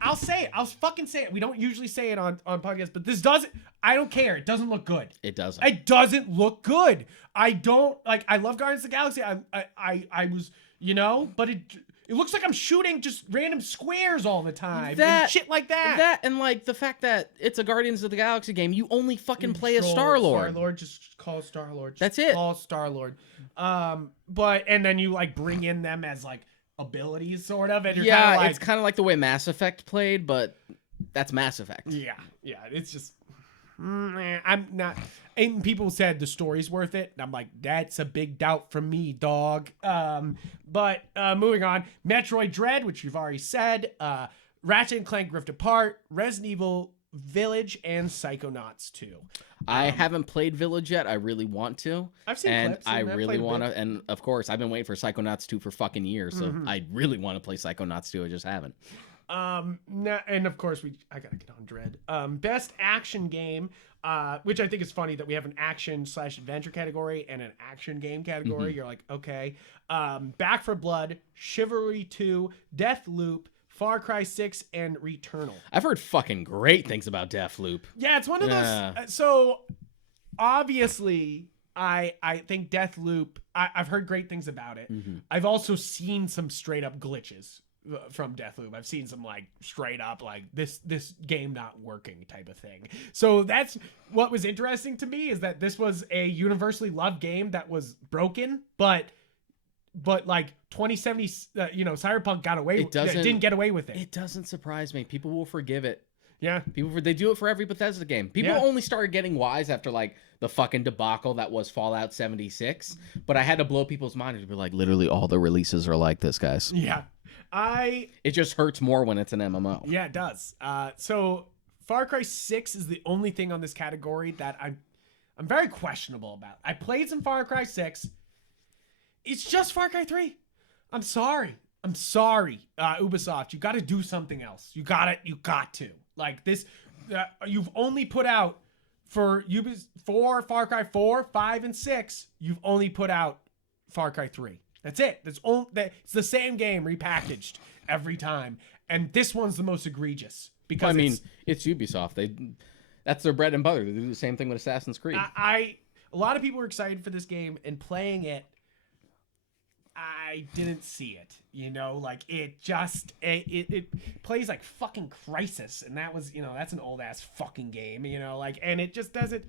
I'll say it. I'll fucking say it. We don't usually say it on podcasts, but this doesn't, I don't care. It doesn't look good. It doesn't. It doesn't look good. I don't, like, I love Guardians of the Galaxy. I was, you know, but it looks like I'm shooting just random squares all the time. And shit like that. That, and like the fact that it's a Guardians of the Galaxy game, you only fucking play as Star-Lord. Star-Lord, just call Star-Lord. That's it. Call Star-Lord. But, and then you like bring in them as like abilities, sort of. And you're it's kind of like the way Mass Effect played, but that's Mass Effect. Yeah, it's just, I'm not. And people said the story's worth it, and I'm like, that's a big doubt from me, dog. But moving on, Metroid Dread, which you've already said, Ratchet and Clank Rift Apart, Resident Evil Village, and Psychonauts 2. I haven't played Village yet. I really want to. I've seen and clips. I really want to. And of course, I've been waiting for Psychonauts 2 for fucking years. So I really want to play Psychonauts 2. I just haven't. And of course, I gotta get on Dread. Best action game, which I think is funny that we have an action/adventure category and an action game category. You're like, okay. Back 4 Blood, Chivalry 2, Deathloop, Far Cry 6, and Returnal. I've heard fucking great things about Deathloop. Yeah, it's one of those. So obviously, I think Deathloop, I've heard great things about it. I've also seen some straight up glitches from Deathloop. I've seen some like straight up like this game not working type of thing. So that's what was interesting to me, is that this was a universally loved game that was broken, but like 2070, Cyberpunk got away. Didn't get away with it. It doesn't surprise me. People will forgive it. Yeah, they do it for every Bethesda game. People only started getting wise after like the fucking debacle that was Fallout 76. But I had to blow people's minds to be like, literally all the releases are like this, guys. Yeah, it just hurts more when it's an MMO. Yeah, it does. So Far Cry 6 is the only thing on this category that I'm very questionable about. I played some Far Cry 6. It's just Far Cry 3. I'm sorry. Ubisoft, you got to do something else. You got to. Like this, you've only put out for Far Cry 4, 5, and 6, you've only put out Far Cry 3. That's it. It's the same game repackaged every time. And this one's the most egregious. Because it's Ubisoft. That's their bread and butter. They do the same thing with Assassin's Creed. A lot of people were excited for this game, and playing it, I didn't see it, like it plays like fucking Crysis, and that was, that's an old ass fucking game, and it just doesn't,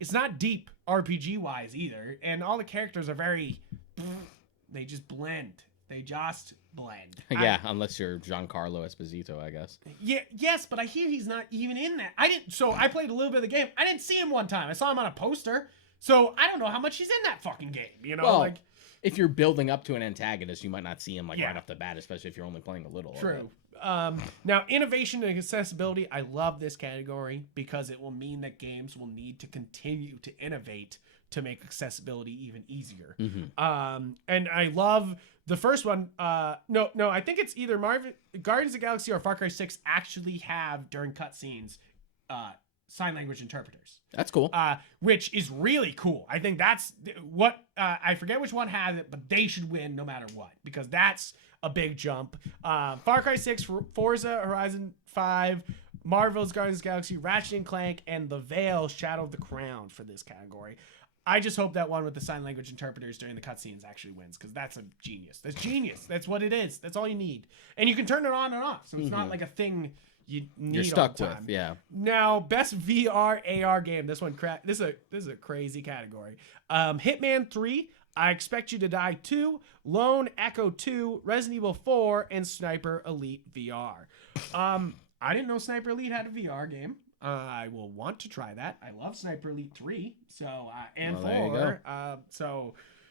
it's not deep RPG wise either, and all the characters are they just blend, They just blend. Yeah, unless you're Giancarlo Esposito, I guess. Yeah, yes, but I hear he's not even in that. So I played a little bit of the game. I didn't see him one time. I saw him on a poster. So I don't know how much he's in that fucking game. You know, well, if you're building up to an antagonist, you might not see him right off the bat, especially if you're only playing a little. True. Now, innovation and accessibility. I love this category because it will mean that games will need to continue to innovate to make accessibility even easier. And I love the first one. No, I think it's either Guardians of the Galaxy or Far Cry 6 actually have during cutscenes sign language interpreters. That's cool. Which is really cool. I think that's what I forget which one has it, but they should win no matter what because that's a big jump. Far Cry 6, Forza Horizon 5, Marvel's Guardians of the Galaxy, Ratchet & Clank, and The Veil Shadow of the Crown for this category. I just hope that one with the sign language interpreters during the cutscenes actually wins because that's a genius. That's genius. That's what it is. That's all you need. And you can turn it on and off, so it's not like a thing you need. You're stuck all the time. With, yeah. Now, best VR AR game. This one, this is a crazy category. Hitman 3, I Expect You to Die 2, Lone Echo 2, Resident Evil 4, and Sniper Elite VR. I didn't know Sniper Elite had a VR game. I will want to try that. I love Sniper Elite 3, and 4.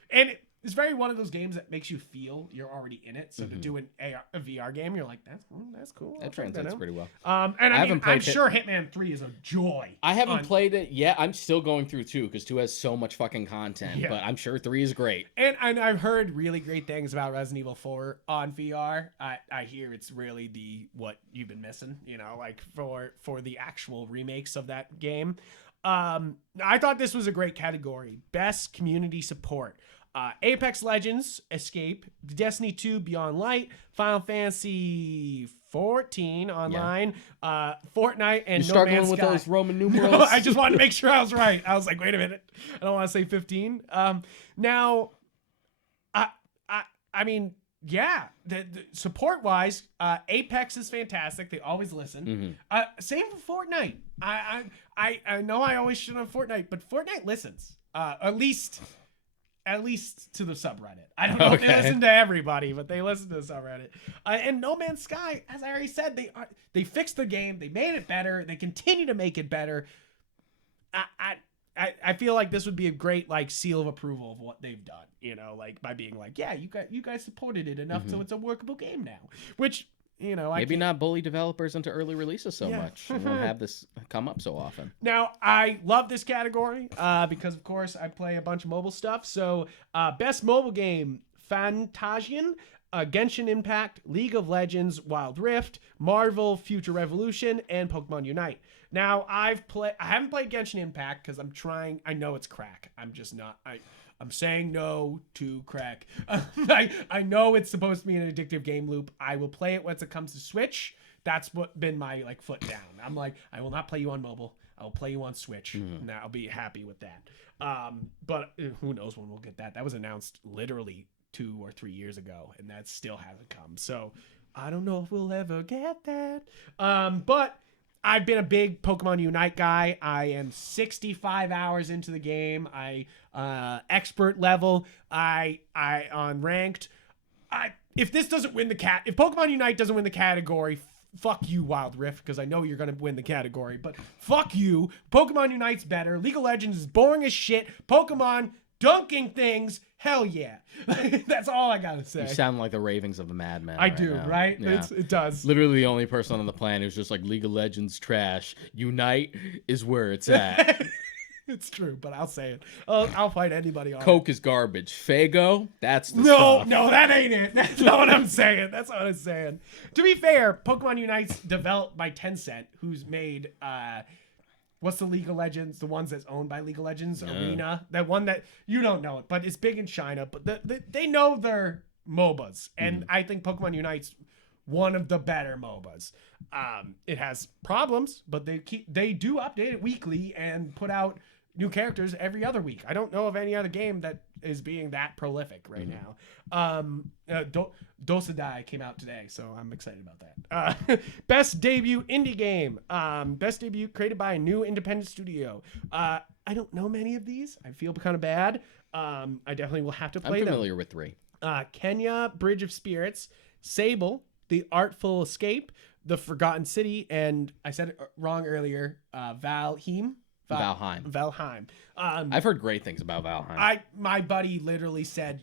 And it's very one of those games that makes you feel you're already in it. So to do a VR game, you're like, that's cool. That translates pretty well. And I'm sure Hitman 3 is a joy. I haven't played it yet. I'm still going through 2 because 2 has so much fucking content. Yeah. But I'm sure 3 is great. And I've heard really great things about Resident Evil 4 on VR. I hear it's really what you've been missing, like for the actual remakes of that game. I thought this was a great category. Best community support. Apex Legends, Escape, Destiny 2, Beyond Light, Final Fantasy 14 online, Fortnite, and You're No struggling Man's with Sky. those Roman numerals? No, I just wanted to make sure I was right. I was like, wait a minute. I don't want to say 15. Now, I mean, yeah, the support-wise, Apex is fantastic. They always listen. Same for Fortnite. I know I always shit on Fortnite, but Fortnite listens. At least to the subreddit. I don't know if they listen to everybody, but they listen to the subreddit. And No Man's Sky, as I already said, they fixed the game. They made it better. They continue to make it better. I feel like this would be a great seal of approval of what they've done. By being like, yeah, you guys supported it enough so it's a workable game now. Which maybe not bully developers into early releases so much. We won't have this come up so often. Now, I love this category because, of course, I play a bunch of mobile stuff. So, best mobile game, Fantasian, Genshin Impact, League of Legends, Wild Rift, Marvel, Future Revolution, and Pokemon Unite. Now, I haven't played Genshin Impact because I'm trying. I know it's crack. I'm just not. I'm saying no to crack. I know it's supposed to be an addictive game loop. I will play it once it comes to Switch. That's what been my foot down. I'm like, I will not play you on mobile. I will play you on Switch. And I'll be happy with that. But who knows when we'll get that. That was announced literally 2 or 3 years ago, and that still hasn't come. So I don't know if we'll ever get that. But I've been a big Pokemon Unite guy. I am 65 hours into the game. Expert level. I on ranked. If this doesn't win if Pokemon Unite doesn't win the category, fuck you, Wild Rift, because I know you're gonna win the category. But fuck you. Pokemon Unite's better. League of Legends is boring as shit. Pokemon dunking things. Hell yeah. That's all I gotta say. You sound like the ravings of a madman. I do, now. right? Yeah. It does. Literally the only person on the planet who's just like, League of Legends trash. Unite is where it's at. It's true, but I'll say it. I'll fight anybody on Coke it. is garbage. Fago, that's the stuff. No, that ain't it. That's not what I'm saying. That's not what I'm saying. To be fair, Pokemon Unite's developed by Tencent, who's made what's the League of Legends? The ones that's owned by League of Legends? Yeah. Arena. That one that you don't know it, but it's big in China. But they know their MOBAs. And I think Pokemon Unite's one of the better MOBAs. It has problems, but they do update it weekly and put out new characters every other week. I don't know of any other game that is being that prolific right now. Dosadai came out today, so I'm excited about that. Best debut indie game. Best debut created by a new independent studio. I don't know many of these. I feel kind of bad. I definitely will have to play them. I'm familiar with 3. Kenya, Bridge of Spirits, Sable, The Artful Escape, The Forgotten City, and I said it wrong earlier, Valheim. Valheim. I've heard great things about Valheim. My buddy literally said,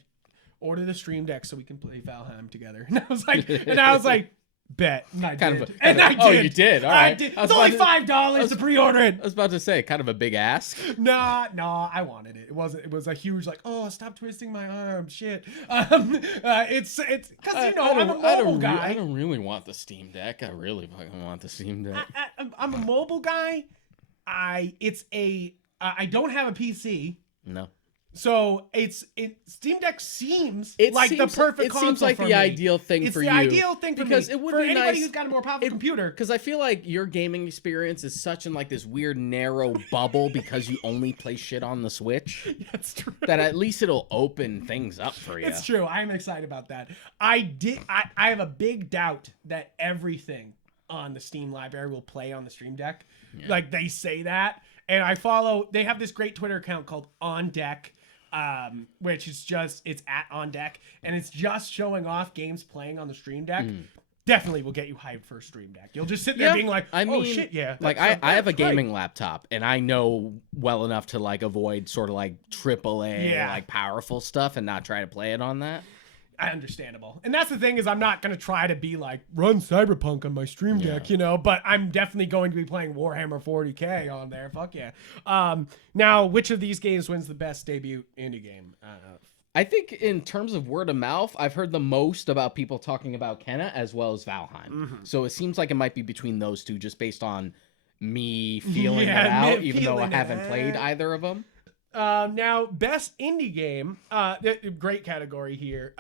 order the Stream Deck so we can play Valheim together. And I was like, bet. And I did. Oh, you did? All right. I did. It's only $5 to pre-order it. I was about to say, kind of a big ask. No, I wanted it. It was a huge like, oh, stop twisting my arm, shit. It's because I'm a mobile guy. I don't really want the Steam Deck. I really fucking want the Steam Deck. I'm a mobile guy. I don't have a PC. No. So Steam Deck seems like the perfect console. It seems like the ideal thing for you. It's the ideal thing for me. Because it would for be anybody nice, who's got a more powerful computer. Because I feel like your gaming experience is such in like this weird narrow bubble because you only play shit on the Switch. That's true. That at least it'll open things up for you. It's true. I'm excited about that. I have a big doubt that everything on the Steam library will play on the Stream Deck. Yeah. Like they say that. And they have this great Twitter account called On Deck. Which is it's at On Deck, and it's just showing off games playing on the Stream Deck. Definitely will get you hyped for a Stream Deck. You'll just sit there being like, oh shit, yeah. Like I have a gaming laptop, and I know well enough to like avoid sort of like AAA like powerful stuff and not try to play it on that. Understandable. And that's the thing is I'm not going to try to be like run Cyberpunk on my Stream Deck, but I'm definitely going to be playing Warhammer 40K on there. Fuck yeah. Now, which of these games wins the best debut indie game? I think in terms of word of mouth, I've heard the most about people talking about Kenna as well as Valheim. Mm-hmm. So it seems like it might be between those two just based on me feeling it out, even though I haven't played either of them. Now, best indie game, great category here.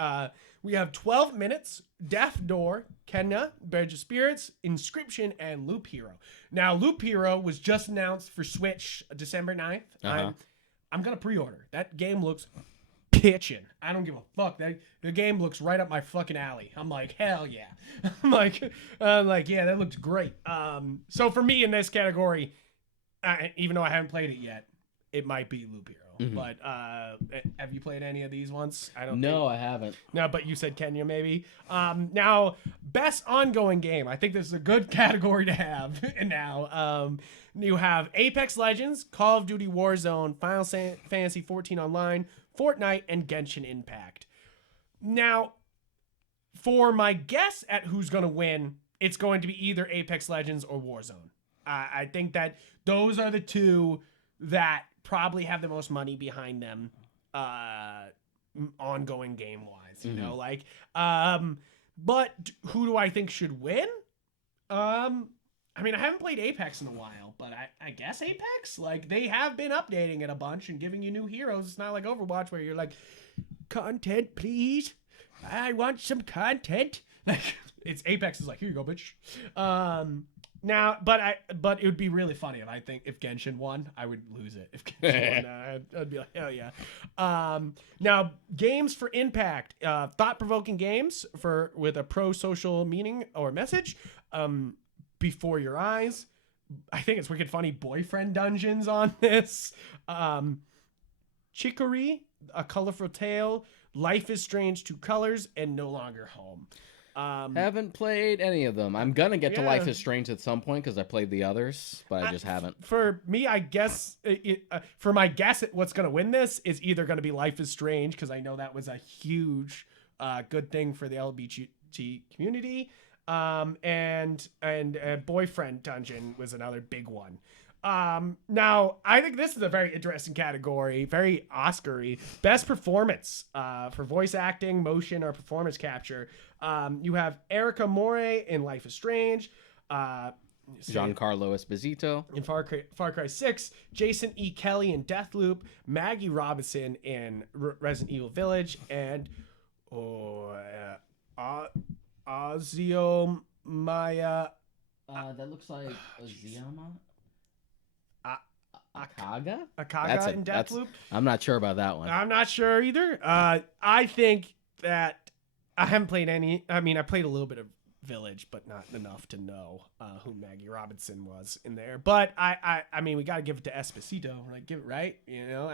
We have 12 Minutes, Death Door, Kenya, Bridge of Spirits, Inscription, and Loop Hero. Now, Loop Hero was just announced for Switch December 9th. I'm going to pre-order. That game looks pitching. I don't give a fuck. The game looks right up my fucking alley. I'm like, hell yeah. I'm like, yeah, that looks great. So for me in this category, even though I haven't played it yet, it might be Loop Hero. Mm-hmm. But have you played any of these ones? I haven't. No, but you said Kenya maybe. Now, best ongoing game. I think this is a good category to have now. You have Apex Legends, Call of Duty Warzone, Final Fantasy 14 Online, Fortnite, and Genshin Impact. Now, for my guess at who's going to win, it's going to be either Apex Legends or Warzone. I think that those are the two that probably have the most money behind them ongoing game-wise, you know? Like, but who do I think should win? I mean, I haven't played Apex in a while, but I guess Apex? Like, they have been updating it a bunch and giving you new heroes. It's not like Overwatch where you're like, content, please. I want some content. Like, it's Apex is like, here you go, bitch. Now, but it would be really funny if Genshin won, I would lose it. If Genshin won, I'd be like, hell yeah. Now, games for impact, thought-provoking games with a pro-social meaning or message. Before Your Eyes. I think it's wicked funny. Boyfriend Dungeons on this. Chicory, A Colorful Tale, Life is Strange, Two Colors, and No Longer Home. Haven't played any of them. I'm gonna get to Life is Strange at some point because I played the others, but I just haven't. For me, I guess for my guess at what's gonna win this is either gonna be Life is Strange because I know that was a huge good thing for the LGBT community. And Boyfriend Dungeon was another big one. Now I think this is a very interesting category, very Oscar-y. Best performance, for voice acting, motion, or performance capture. You have Erica More in Life is Strange, Giancarlo Esposito in Far Cry 6, Jason E. Kelly in Deathloop, Maggie Robinson in Resident Evil Village, and Ozio Maya. That looks like Oziyama. Akaga in Deathloop. I'm not sure about that one. I'm not sure either. I think that I haven't played any. I mean, I played a little bit of Village, but not enough to know who Maggie Robinson was in there. But I mean, we got to give it to Esposito. Like, give it right, you know.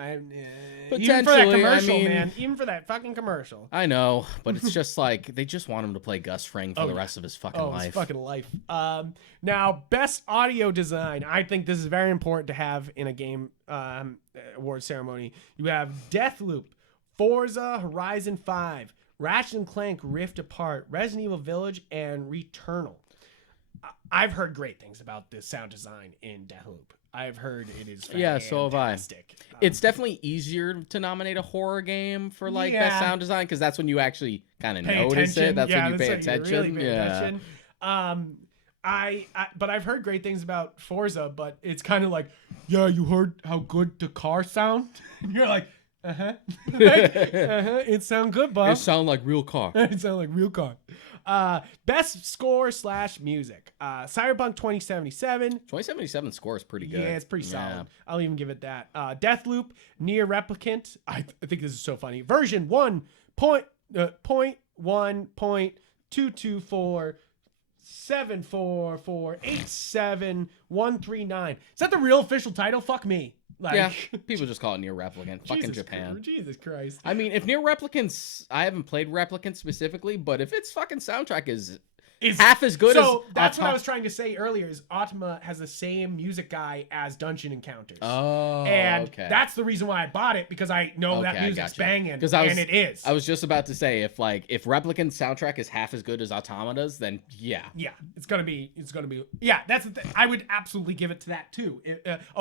Even for that commercial, man. Even for that fucking commercial. I know, but it's just like they just want him to play Gus Fring for the rest of his fucking life. His fucking life. Now, best audio design. I think this is very important to have in a game award ceremony. You have Deathloop, Forza Horizon 5, Ratchet and Clank Rift Apart, Resident Evil Village, and Returnal. I've heard great things about the sound design in Deathloop. I've heard it is fantastic. Yeah, so have I. It's definitely easier to nominate a horror game for like best sound design because that's when you actually kind of notice it. That's when you pay attention. Really pay attention. But I've heard great things about Forza, but it's kind of like, yeah, you heard how good the car sound? And you're like, it sound good, Bob. It sound like real car. It sound like real car. Best score / music. Cyberpunk 2077. 2077 score is pretty good. Yeah, it's pretty solid. I'll even give it that. Deathloop, Near Replicant. I think this is so funny. Version 1.1.224. 74487 Is that the real official title? Fuck me. Like, yeah, people just call it Near Replicant. Fucking Japan. Jesus Christ. I mean, if Near Replicant's... I haven't played Replicant specifically, but if its fucking soundtrack is half as good as... So that's what I was trying to say earlier, is Automa has the same music guy as Dungeon Encounters. Oh, and that's the reason why I bought it, because I know that music's banging, and it is. I was just about to say, if Replicant's soundtrack is half as good as Automata's, then yeah. Yeah, it's gonna be... Yeah, that's the thing. I would absolutely give it to that, too.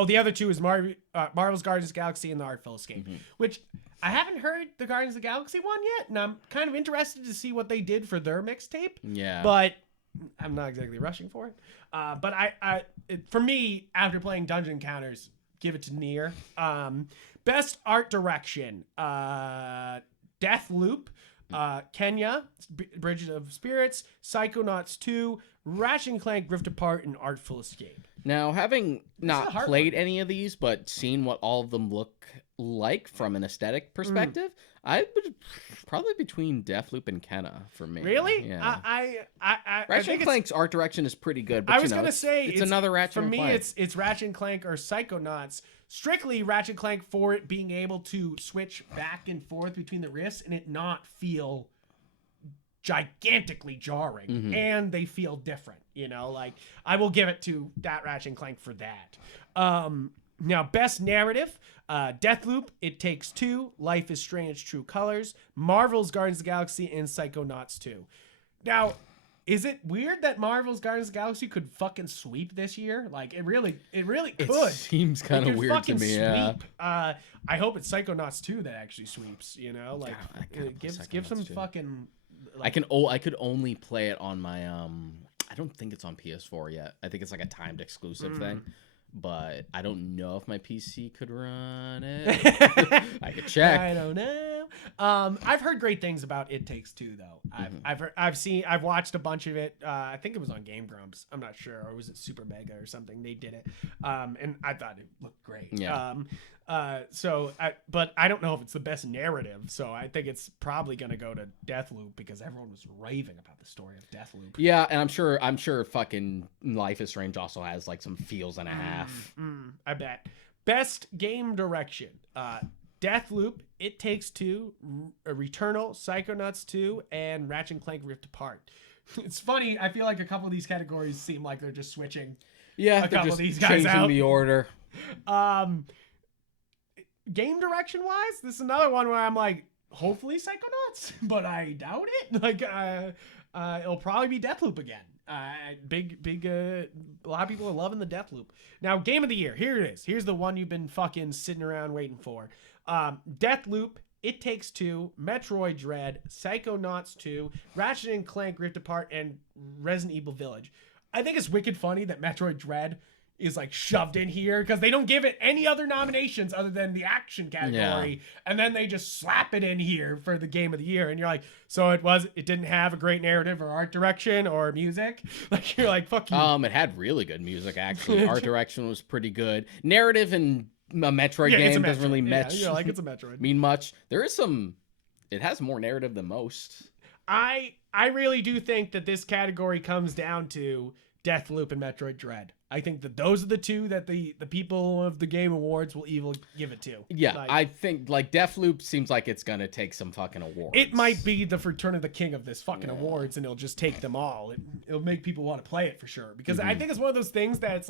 The other two is Marvel's Guardians of the Galaxy and The Artful Escape, which... I haven't heard the Guardians of the Galaxy one yet, and I'm kind of interested to see what they did for their mixtape. Yeah. But I'm not exactly rushing for it. But for me, after playing Dungeon Encounters, give it to Nier. Best art direction. Deathloop, Kenya, Bridge of Spirits, Psychonauts 2, Ratchet and Clank Rift Apart, and Artful Escape. Now, having not played any of these, but seen what all of them look like from an aesthetic perspective, I would probably between Deathloop and Kenna for me. Really? Yeah. Ratchet and Clank's art direction is pretty good. But I was gonna say it's another Ratchet and Clank. For me, it's Ratchet and Clank or Psychonauts. Strictly Ratchet and Clank for it being able to switch back and forth between the risks and it not feel gigantically jarring, and they feel different. You know, like I will give it to that Ratchet and Clank for that. Now, best narrative, Deathloop, It Takes Two, Life is Strange, True Colors, Marvel's Guardians of the Galaxy, and Psychonauts 2. Now, is it weird that Marvel's Guardians of the Galaxy could fucking sweep this year? Like, it really could. It seems kind of weird to me, yeah. I hope it's Psychonauts 2 that actually sweeps, you know? Like, give some fucking... Like, I could only play it on my, I don't think it's on PS4 yet. I think it's like a timed exclusive thing. But I don't know if my PC could run it. I could check. I don't know. I've heard great things about It Takes Two, though. I've watched a bunch of it. I think it was on Game Grumps. I'm not sure, or was it Super Mega or something? They did it, and I thought it looked great. Yeah. But I don't know if it's the best narrative. So I think it's probably gonna go to Deathloop because everyone was raving about the story of Deathloop. Yeah, and I'm sure fucking Life is Strange also has like some feels and a half. I bet. Best game direction. Deathloop, It Takes Two, Returnal, Psychonauts 2, and Ratchet and Clank Rift Apart. It's funny. I feel like a couple of these categories seem like they're just switching. Yeah, a couple of these guys changing out. the order. Game direction wise, this is another one where I'm like, hopefully Psychonauts, but I doubt it. Like, it'll probably be Deathloop again. A lot of people are loving the Deathloop. Now, game of the year. Here it is. Here's the one you've been fucking sitting around waiting for. Deathloop, It Takes Two, Metroid Dread, Psychonauts 2, Ratchet and Clank Rift Apart, and Resident Evil Village. I think it's wicked funny that Metroid Dread is like shoved in here because they don't give it any other nominations other than the action category, and then they just slap it in here for the game of the year, and you're like, so it didn't have a great narrative or art direction or music? Like, you're like, fuck you. It had really good music actually. Art direction was pretty good. Narrative in a Metroid game doesn't really it's a Metroid. mean much. There is some. It has more narrative than most. I really do think that this category comes down to Deathloop and Metroid Dread. I think that those are the two that the people of the Game Awards will even give it to. Yeah, Like, I think like Deathloop seems like it's gonna take some fucking awards. it might be the Return of the King of this fucking awards, and it'll just take them all. It'll make people want to play it for sure. Because I think it's one of those things that it's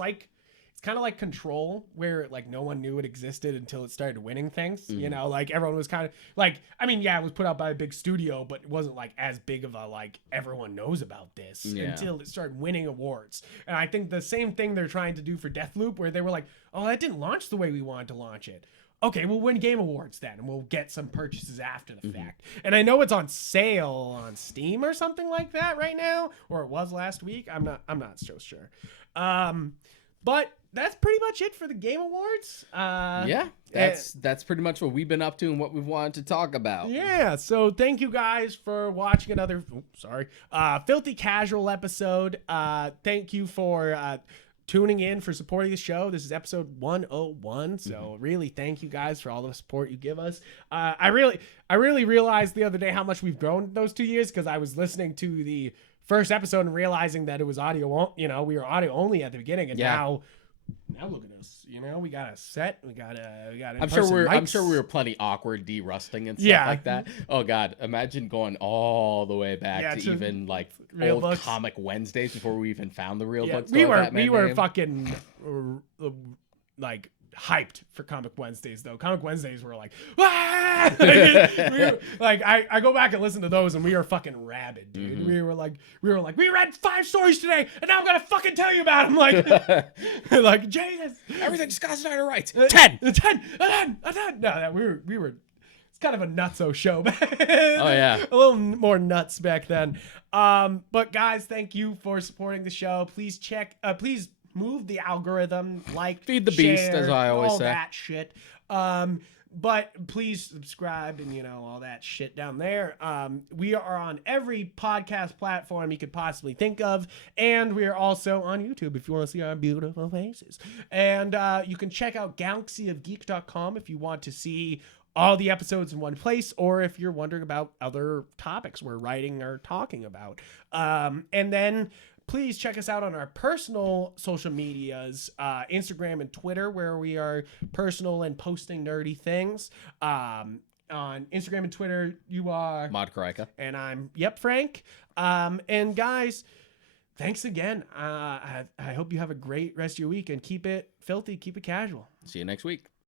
kind of like Control, where like no one knew it existed until it started winning things. You know, like everyone was kind of like, I mean, yeah, it was put out by a big studio, but it wasn't like as big of a like everyone knows about this until it started winning awards. And I think the same thing they're trying to do for Deathloop, where they were like, oh, that didn't launch the way we wanted to launch it. Okay, we'll win Game Awards then, and we'll get some purchases after the fact. And I know it's on sale on Steam or something like that right now, or it was last week. I'm not so sure. But that's pretty much it for the Game Awards. Yeah, that's pretty much what we've been up to and what we've wanted to talk about. Yeah, so thank you guys for watching another Filthy Casual episode. Thank you for tuning in, for supporting the show. This is episode 101, so really thank you guys for all the support you give us. I really realized the other day how much we've grown those 2 years, because I was listening to the first episode and realizing that it was audio, we were audio only at the beginning, and now look at us. We got a set. We got I'm sure we were plenty awkward de-rusting and stuff like that. Oh god, imagine going all the way back to even like old books. Comic Wednesdays before we even found the real books. We were fucking like hyped for Comic Wednesdays though. Comic Wednesdays were like, ah! I go back and listen to those, and we are fucking rabid, dude. We were like, we read 5 stories today, and now I'm gonna fucking tell you about them. Like Jesus, everything Scott Snyder writes. 10. No, we were. It's kind of a nutso show back then. Oh yeah, a little more nuts back then. But guys, thank you for supporting the show. Please please move the algorithm, feed the beast, as I always say. All that shit. But please subscribe and all that shit down there. We are on every podcast platform you could possibly think of, and we are also on YouTube if you want to see our beautiful faces. And you can check out galaxyofgeek.com if you want to see all the episodes in one place, or if you're wondering about other topics we're writing or talking about. And then please check us out on our personal social medias, Instagram and Twitter, where we are personal and posting nerdy things. On Instagram and Twitter, you are Mod Karika. And I'm Yupfrank. And guys, thanks again. I hope you have a great rest of your week, and keep it filthy, keep it casual. See you next week.